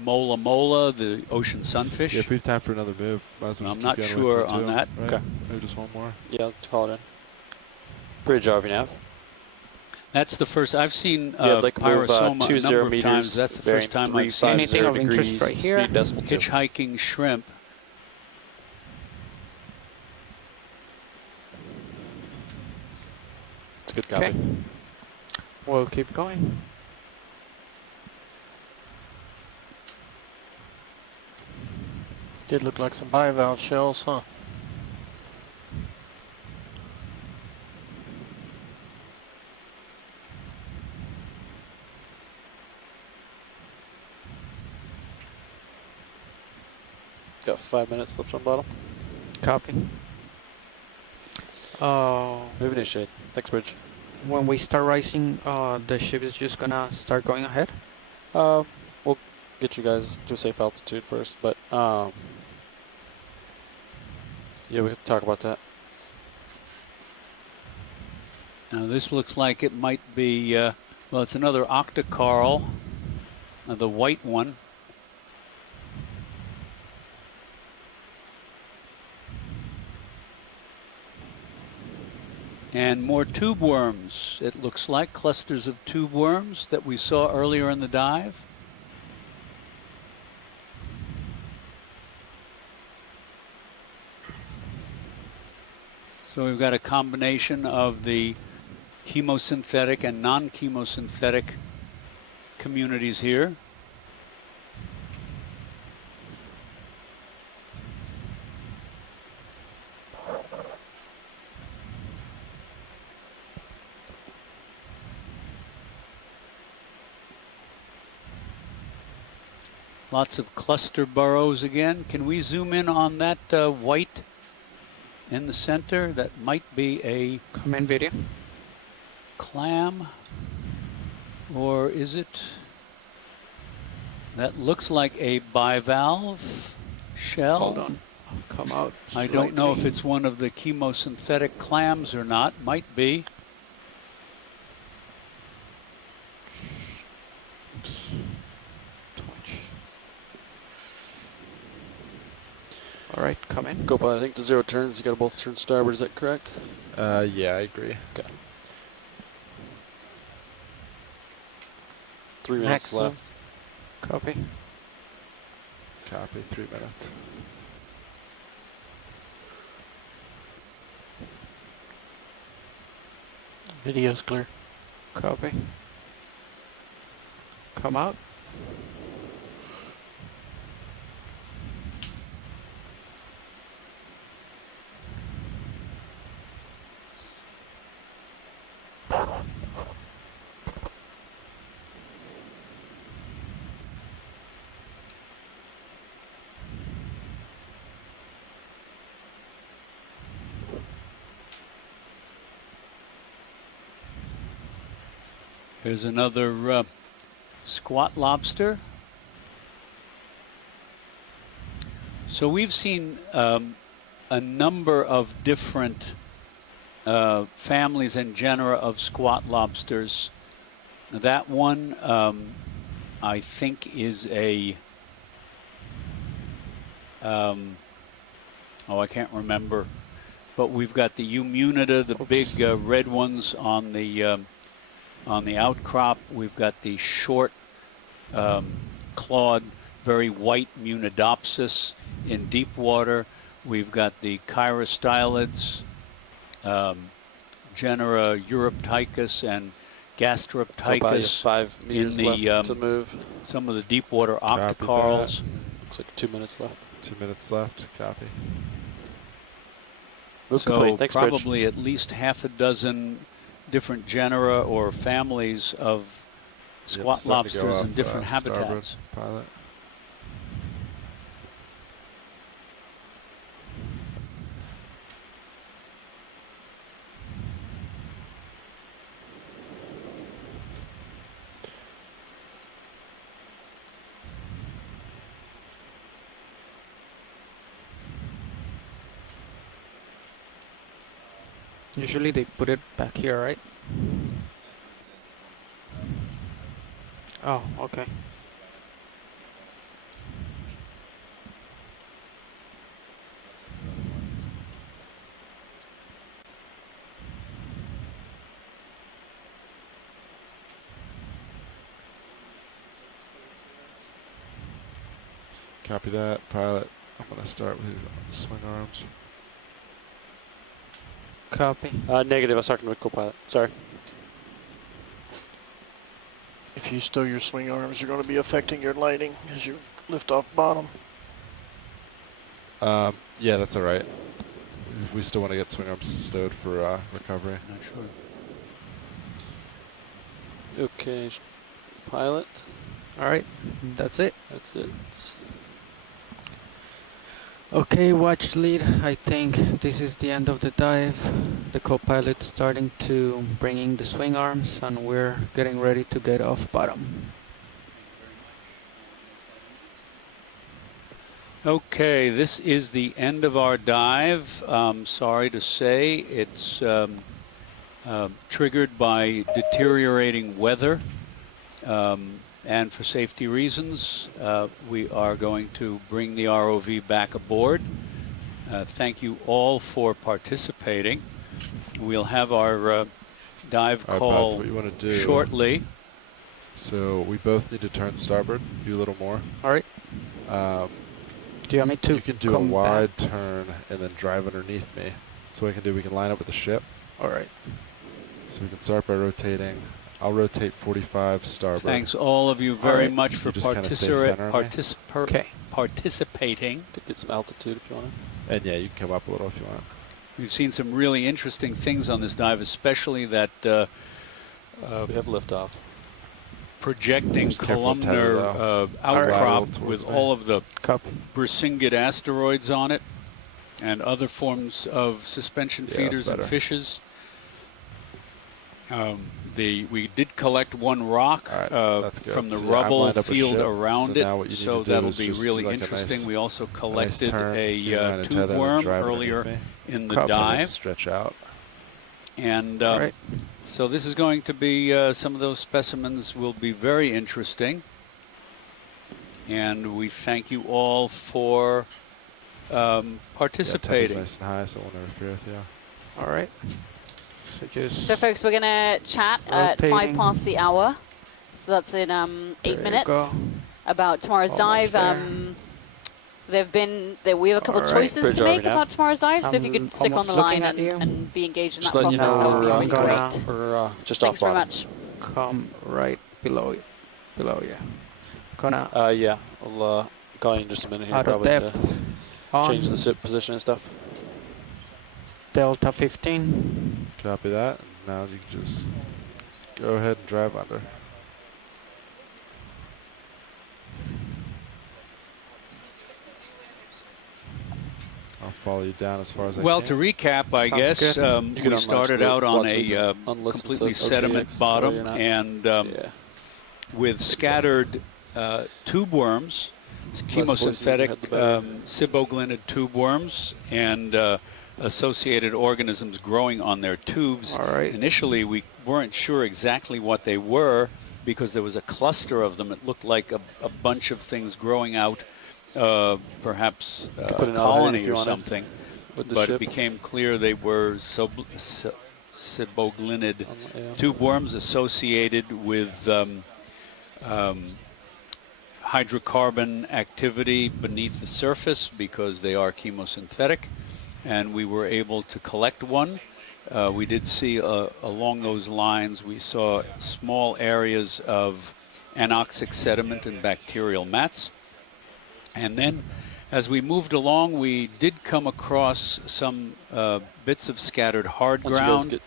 mola mola, the ocean sunfish. Yeah, if we have time for another move, might as well I'm not sure on that. Right? Okay. Maybe just one more. Yeah, let's call it in. Bridge RV-nav. That's the first I've seen pyrosoma a number of times. That's the first time I've seen anything of interest right here. Hitchhiking shrimp. It's a good copy. Okay. We'll keep going. Did look like some bivalve shells, huh? Got 5 minutes left on bottom. Copy. Moving to shade. Next bridge. When we start rising, the ship is just gonna start going ahead? We'll get you guys to a safe altitude first, but yeah, we have to talk about that. Now this looks like it might be, well, it's another octocoral, the white one. And more tube worms, it looks like, clusters of tube worms that we saw earlier in the dive. So we've got a combination of the chemosynthetic and non-chemosynthetic communities here. Lots of cluster burrows again. Can we zoom in on that white in the center? That might be a comment video. Clam, or is it? That looks like a bivalve shell. Hold on, come out. I don't know if it's one of the chemosynthetic clams or not. Might be. All right, come in. Go by, I think, to 0 turns. You got to both turn starboard, is that correct? Yeah, I agree. Okay. 3 minutes left. Copy. Copy, 3 minutes. Video's clear. Copy. Come out. Here's another squat lobster. So we've seen a number of different families and genera of squat lobsters. That one, I think, is a, I can't remember, but we've got the Umunida, the big red ones on the outcrop. We've got the short clawed, very white Munidopsis in deep water. We've got the Chirostylids, genera Europtychus and Gastroptychus 5 meters in the left to move. Some of the deep water octocorals. Looks like 2 minutes left. 2 minutes left. Copy. Move So complete. Thanks, probably Bridge. at least half a dozen different genera or families of squat starting to go lobsters off, in different starboard, habitats. Pilot. Usually they put it back here, right? Oh, okay. Copy that, pilot. I'm going to start with swing arms. Copy. Negative. I was talking to a co-pilot. Sorry. If you stow your swing arms, you're going to be affecting your lighting as you lift off bottom. Yeah, that's all right. We still want to get swing arms stowed for recovery. Not sure. Okay. Pilot. All right. That's it. That's it. Okay, watch lead. I think this is the end of the dive. The co-pilot's starting to bring in the swing arms, and we're getting ready to get off bottom. Okay, this is the end of our dive. Sorry to say, it's triggered by deteriorating weather. And for safety reasons, we are going to bring the ROV back aboard. Thank you all for participating. We'll have our dive call what you want to do shortly. So we both need to turn starboard, do a little more. All right. Do you want me to? You can do a wide turn and then drive underneath me. So what we can do, we can line up with the ship. All right. So we can start by rotating. I'll rotate 45 starboard. Thanks all of you very much for participating. To get some altitude if you want to. And yeah, you can come up a little if you want. We've seen some really interesting things on this dive, especially that we have liftoff. Projecting columnar outcrop with all of the Brachia asteroids on it and other forms of suspension feeders and fishes. We did collect one rock from the rubble field around it, so that'll be really interesting. We also collected a tube worm earlier in the dive. Stretch out. And so this is going to be, some of those specimens will be very interesting. And we thank you all for participating. Yeah, nice and high, so it won't interfere with you. All right. So folks, we're going to chat at 5 past the hour. So that's in 8 minutes about tomorrow's dive. We have a couple of choices to make about tomorrow's dive. So if you could stick on the line and be engaged in that process, that would be really great. Just Thanks very much. Come right below you. Gonna. Yeah, I'll call you in just a minute here. Probably change the ship position and stuff. Delta 15. Copy that. Now you can just go ahead and drive under. I'll follow you down as far as I can. Well, to recap, I guess, we started out on a completely sediment bottom and with scattered tube worms, chemosynthetic ciboglinid tube worms, and associated organisms growing on their tubes. Initially, we weren't sure exactly what they were because there was a cluster of them. It looked like a bunch of things growing out, perhaps a colony or something. But it became clear they were ciboglinid tube worms associated with hydrocarbon activity beneath the surface because they are chemosynthetic. And we were able to collect one. We did see along those lines, we saw small areas of anoxic sediment and bacterial mats. And then as we moved along, we did come across some bits of scattered hard ground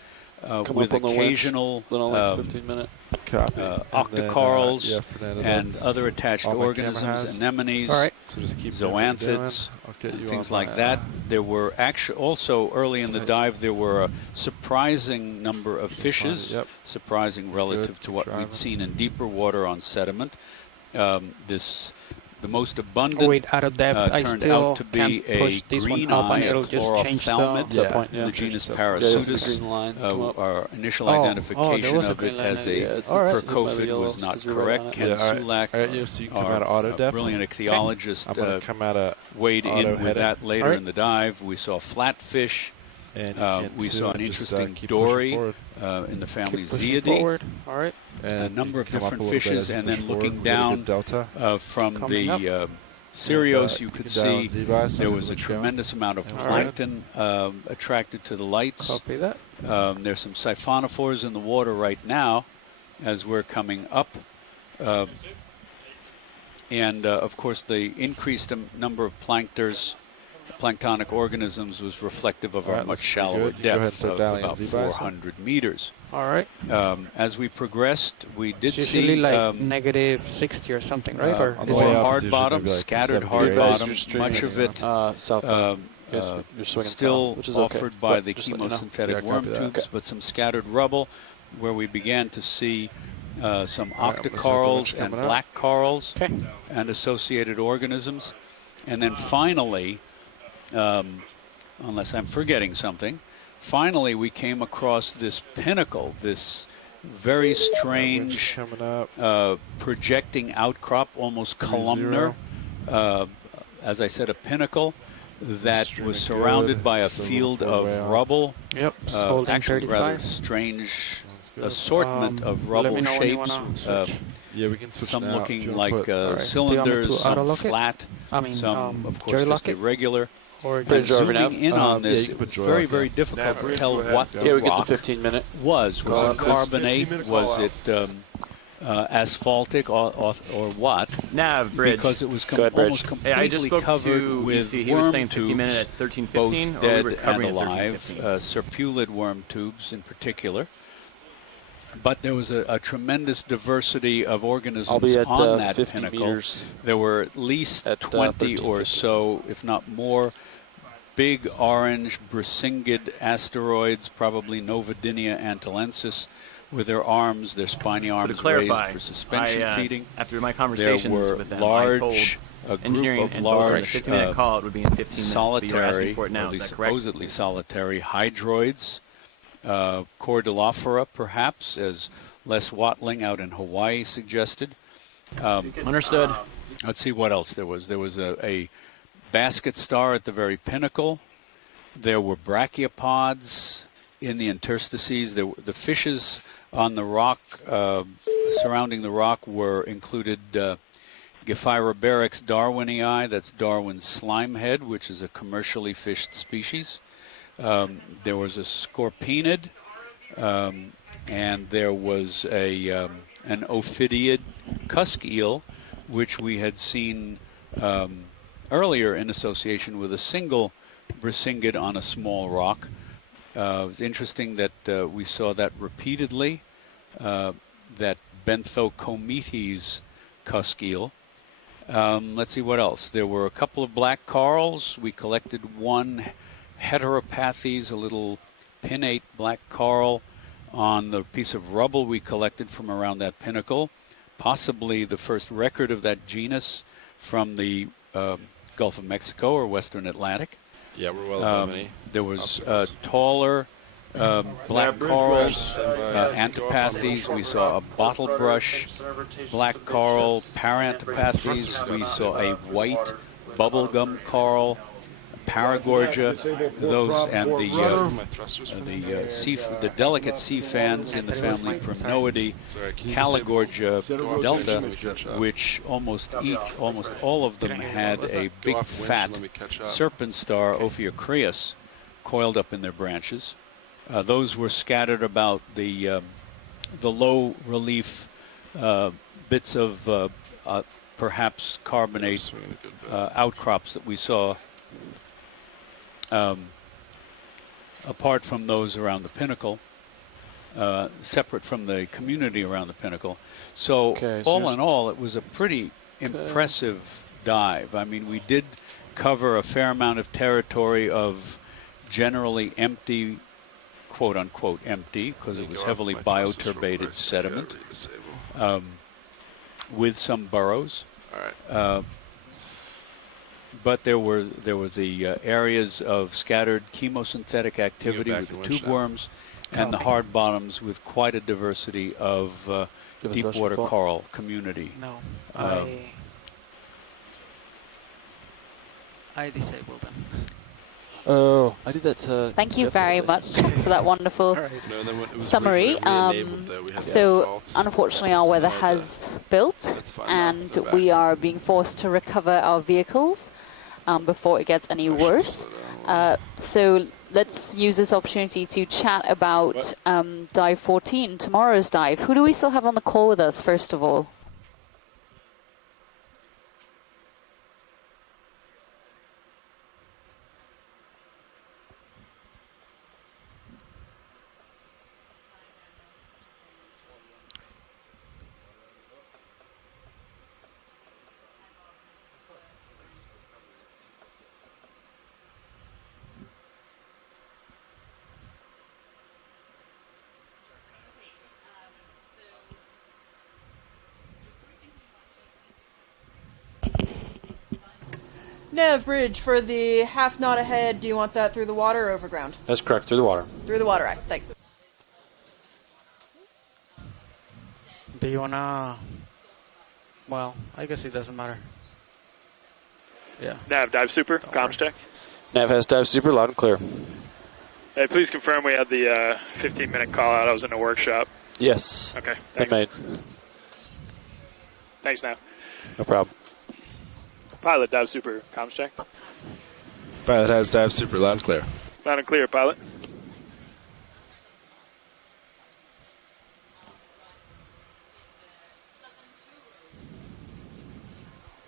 with occasional 15-minute octocorals and other attached organisms, anemones, zoanthids, things like that. There were actually also early in the dive there were a surprising number of fishes, surprising relative to what we'd seen in deeper water on sediment. The most abundant turned out to be a green eye, a chlorophthalmid, in the genus Parasutus. Our initial identification of it as a percophid was not correct. Ken Sulak, our brilliant ichthyologist, weighed in with that later in the dive. We saw flatfish. We saw an interesting dory in the family Zeodidae. A number of different fishes, and then looking down from the Sirios, you could see there was a tremendous amount of plankton attracted to the lights. There's some siphonophores in the water right now as we're coming up. And of course, the increased number of plankters planktonic organisms was reflective of our much shallower depth of about 400 meters. All right. As we progressed, we did usually see like negative 60 or something, right? Or is it hard bottom, scattered hard bottom, much of it still offered by the chemosynthetic worm tubes, but some scattered rubble where we began to see some octocorals and black corals and associated organisms. And then finally, unless I'm forgetting something, finally we came across this pinnacle, this very strange projecting outcrop, almost columnar, as I said, a pinnacle that was surrounded by a field of rubble. Yep. Actually, rather strange assortment of rubble shapes. Yeah, we can switch some now. looking like cylinders, some flat, some, of course, just irregular. And zooming in on this, it was very, very difficult to tell what the we get rock the 15-minute. was. Was it carbonate? Was it asphaltic or what? Nav bridge. Because it was almost completely I just spoke covered to with EC. He worm was saying tubes, 15 minute at 13:15, both or dead we were and covering at alive, 13:15. serpulid worm tubes in particular. But there was a tremendous diversity of organisms on that 50 pinnacle. meters. There were at least 20 or so, if not more, big orange brisingid asteroids, probably Novadinia antilensis, with their arms, their spiny arms to clarify, raised for suspension feeding. After my conversations with them, large, I told engineering and large 15-minute call, it would be in 15 minutes. Solitary, but you're asking for it now. or Is that supposedly solitary hydroids, Cordylophora, perhaps, as Les Watling out in Hawaii suggested. Understood. Let's see what else there was. There was a basket star at the very pinnacle. There were brachiopods in the interstices. The fishes on the rock, surrounding the rock, were included Gephyroberex darwinii, that's Darwin's slimehead, which is a commercially fished species. There was a scorpaenid, and there was an ophidiid cusk eel, which we had seen earlier in association with a single brisingid on a small rock. It was interesting that we saw that repeatedly, that Benthocometes cusk eel. Let's see what else. There were a couple of black corals. We collected one Heteropathes, a little pinnate black coral, on the piece of rubble we collected from around that pinnacle, possibly the first record of that genus from the Gulf of Mexico or Western Atlantic. Yeah, we're well above any. There was taller black corals, Antipathes. We saw a bottlebrush black coral, Parantipathes. We saw a white bubblegum coral, Paragorgia, those, and the delicate sea fans in the family Primnoidae, Caligorgia delta, which almost all of them had a big fat serpent star, Ophiocreus, coiled up in their branches. Those were scattered about the low relief bits of perhaps carbonate outcrops that we saw. Apart from those around the pinnacle, separate from the community around the pinnacle. So all in all, it was a pretty impressive dive. I mean, we did cover a fair amount of territory of generally empty, quote-unquote empty, because it was heavily bioturbated sediment, with some burrows. All right. But there were the areas of scattered chemosynthetic activity with the tube worms and the hard bottoms with quite a diversity of deep water coral community. No, I disabled them. Oh, I did that. Thank you very much for that wonderful summary. So, unfortunately, our weather has built, and we are being forced to recover our vehicles before it gets any worse. So, let's use this opportunity to chat about dive 14, tomorrow's dive. Who do we still have on the call with us, first of all? Nav Bridge, for the half knot ahead, do you want that through the water or over ground? That's correct, through the water. Through the water, right. Thanks. Do you wanna... Well, I guess it doesn't matter. Yeah. Nav, dive super, comms check. Nav has dive super, loud and clear. Hey, please confirm we had the 15-minute call out. I was in a workshop. Yes. Okay. Been made. Thanks, Nav. No problem. Pilot, dive super, comms check. Pilot has dive super, loud and clear. Loud and clear, pilot.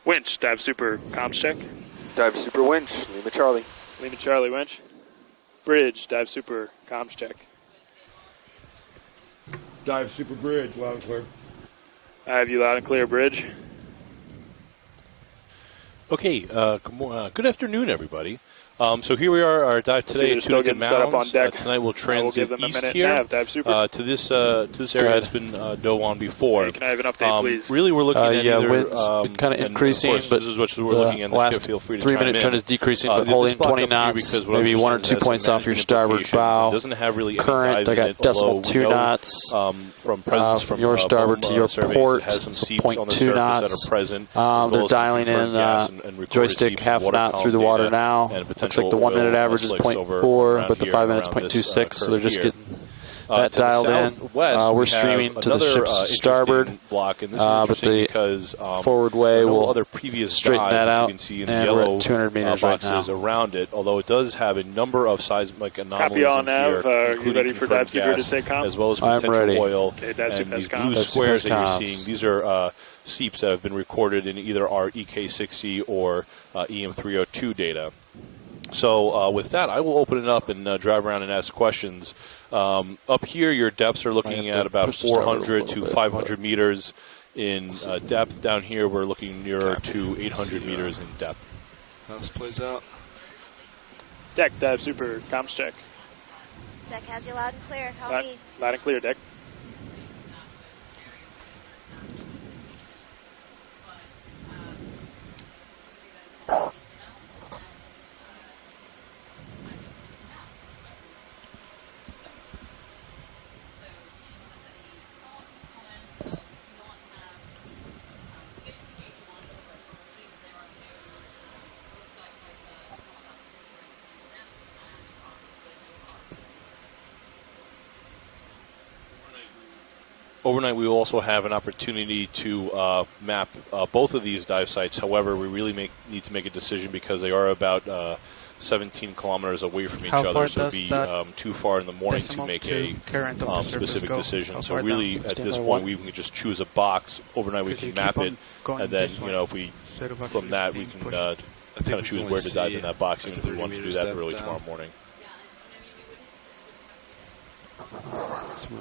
Winch, dive super, comms check. Dive super winch, Lima Charlie. Lima Charlie, winch. Bridge, dive super, comms check. Dive super bridge, loud and clear. I have you loud and clear, bridge. Okay, good afternoon, everybody. So here we are, our dive today at Tunica Mounds. Tonight we'll transit east here to this area that's been dove on before. Hey, can I have an update, please? Really, we're looking at either, wind's been kind of increasing, but this is what we're looking at. The last feel free to 3-minute trend is decreasing, but holding 20 knots, maybe 1 or 2 points off your starboard bow. Doesn't have really current, I got decimal 2 knots from your starboard to your port, so 0.2 knots. They're dialing in joystick half knot through the water now. Looks like the 1 minute average is 0.4, but the 5 minutes 0.26, so they're just getting that dialed in. We're streaming to the ship's starboard, but the forward way will straighten that out, and we're at 200 meters right now. Around it, although it does have a number of seismic anomalies in here, you ready for dive super to take as well as potential oil. And these blue squares that you're seeing, these are seeps that have been recorded in either our EK60 or EM302 data. So with that, I will open it up and drive around and ask questions. Up here, your depths are looking at about 400 to 500 meters in depth. Down here, we're looking nearer to 800 meters in depth. How this plays out. Deck, dive super, comms check. Deck has you loud and clear. Help me. Loud and clear, deck. Overnight, we will also have an opportunity to map both of these dive sites. However, we really need to make a decision because they are about 17 kilometers away from each other, so it would be too far in the morning to make a specific decision. So really, at this point, we can just choose a box. Overnight, we can map it, and then, if we, from that, we can kind of choose where to dive in that box, even if we want to do that early tomorrow morning.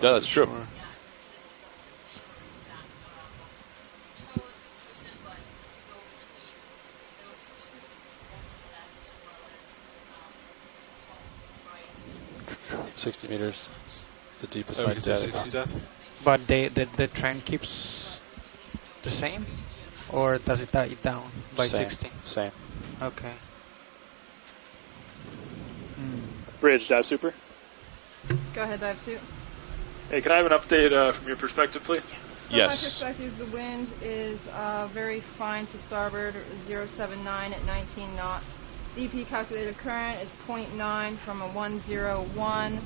Yeah, that's true. 60 meters. It's the deepest I can get. But the trend keeps the same? Or does it die down by 60? Same. Okay. Bridge, dive super. Go ahead, dive suit. Hey, can I have an update from your perspective, please? Yes. From my perspective, the wind is very fine to starboard, 079 at 19 knots. DP calculated current is 0.9 from a 101.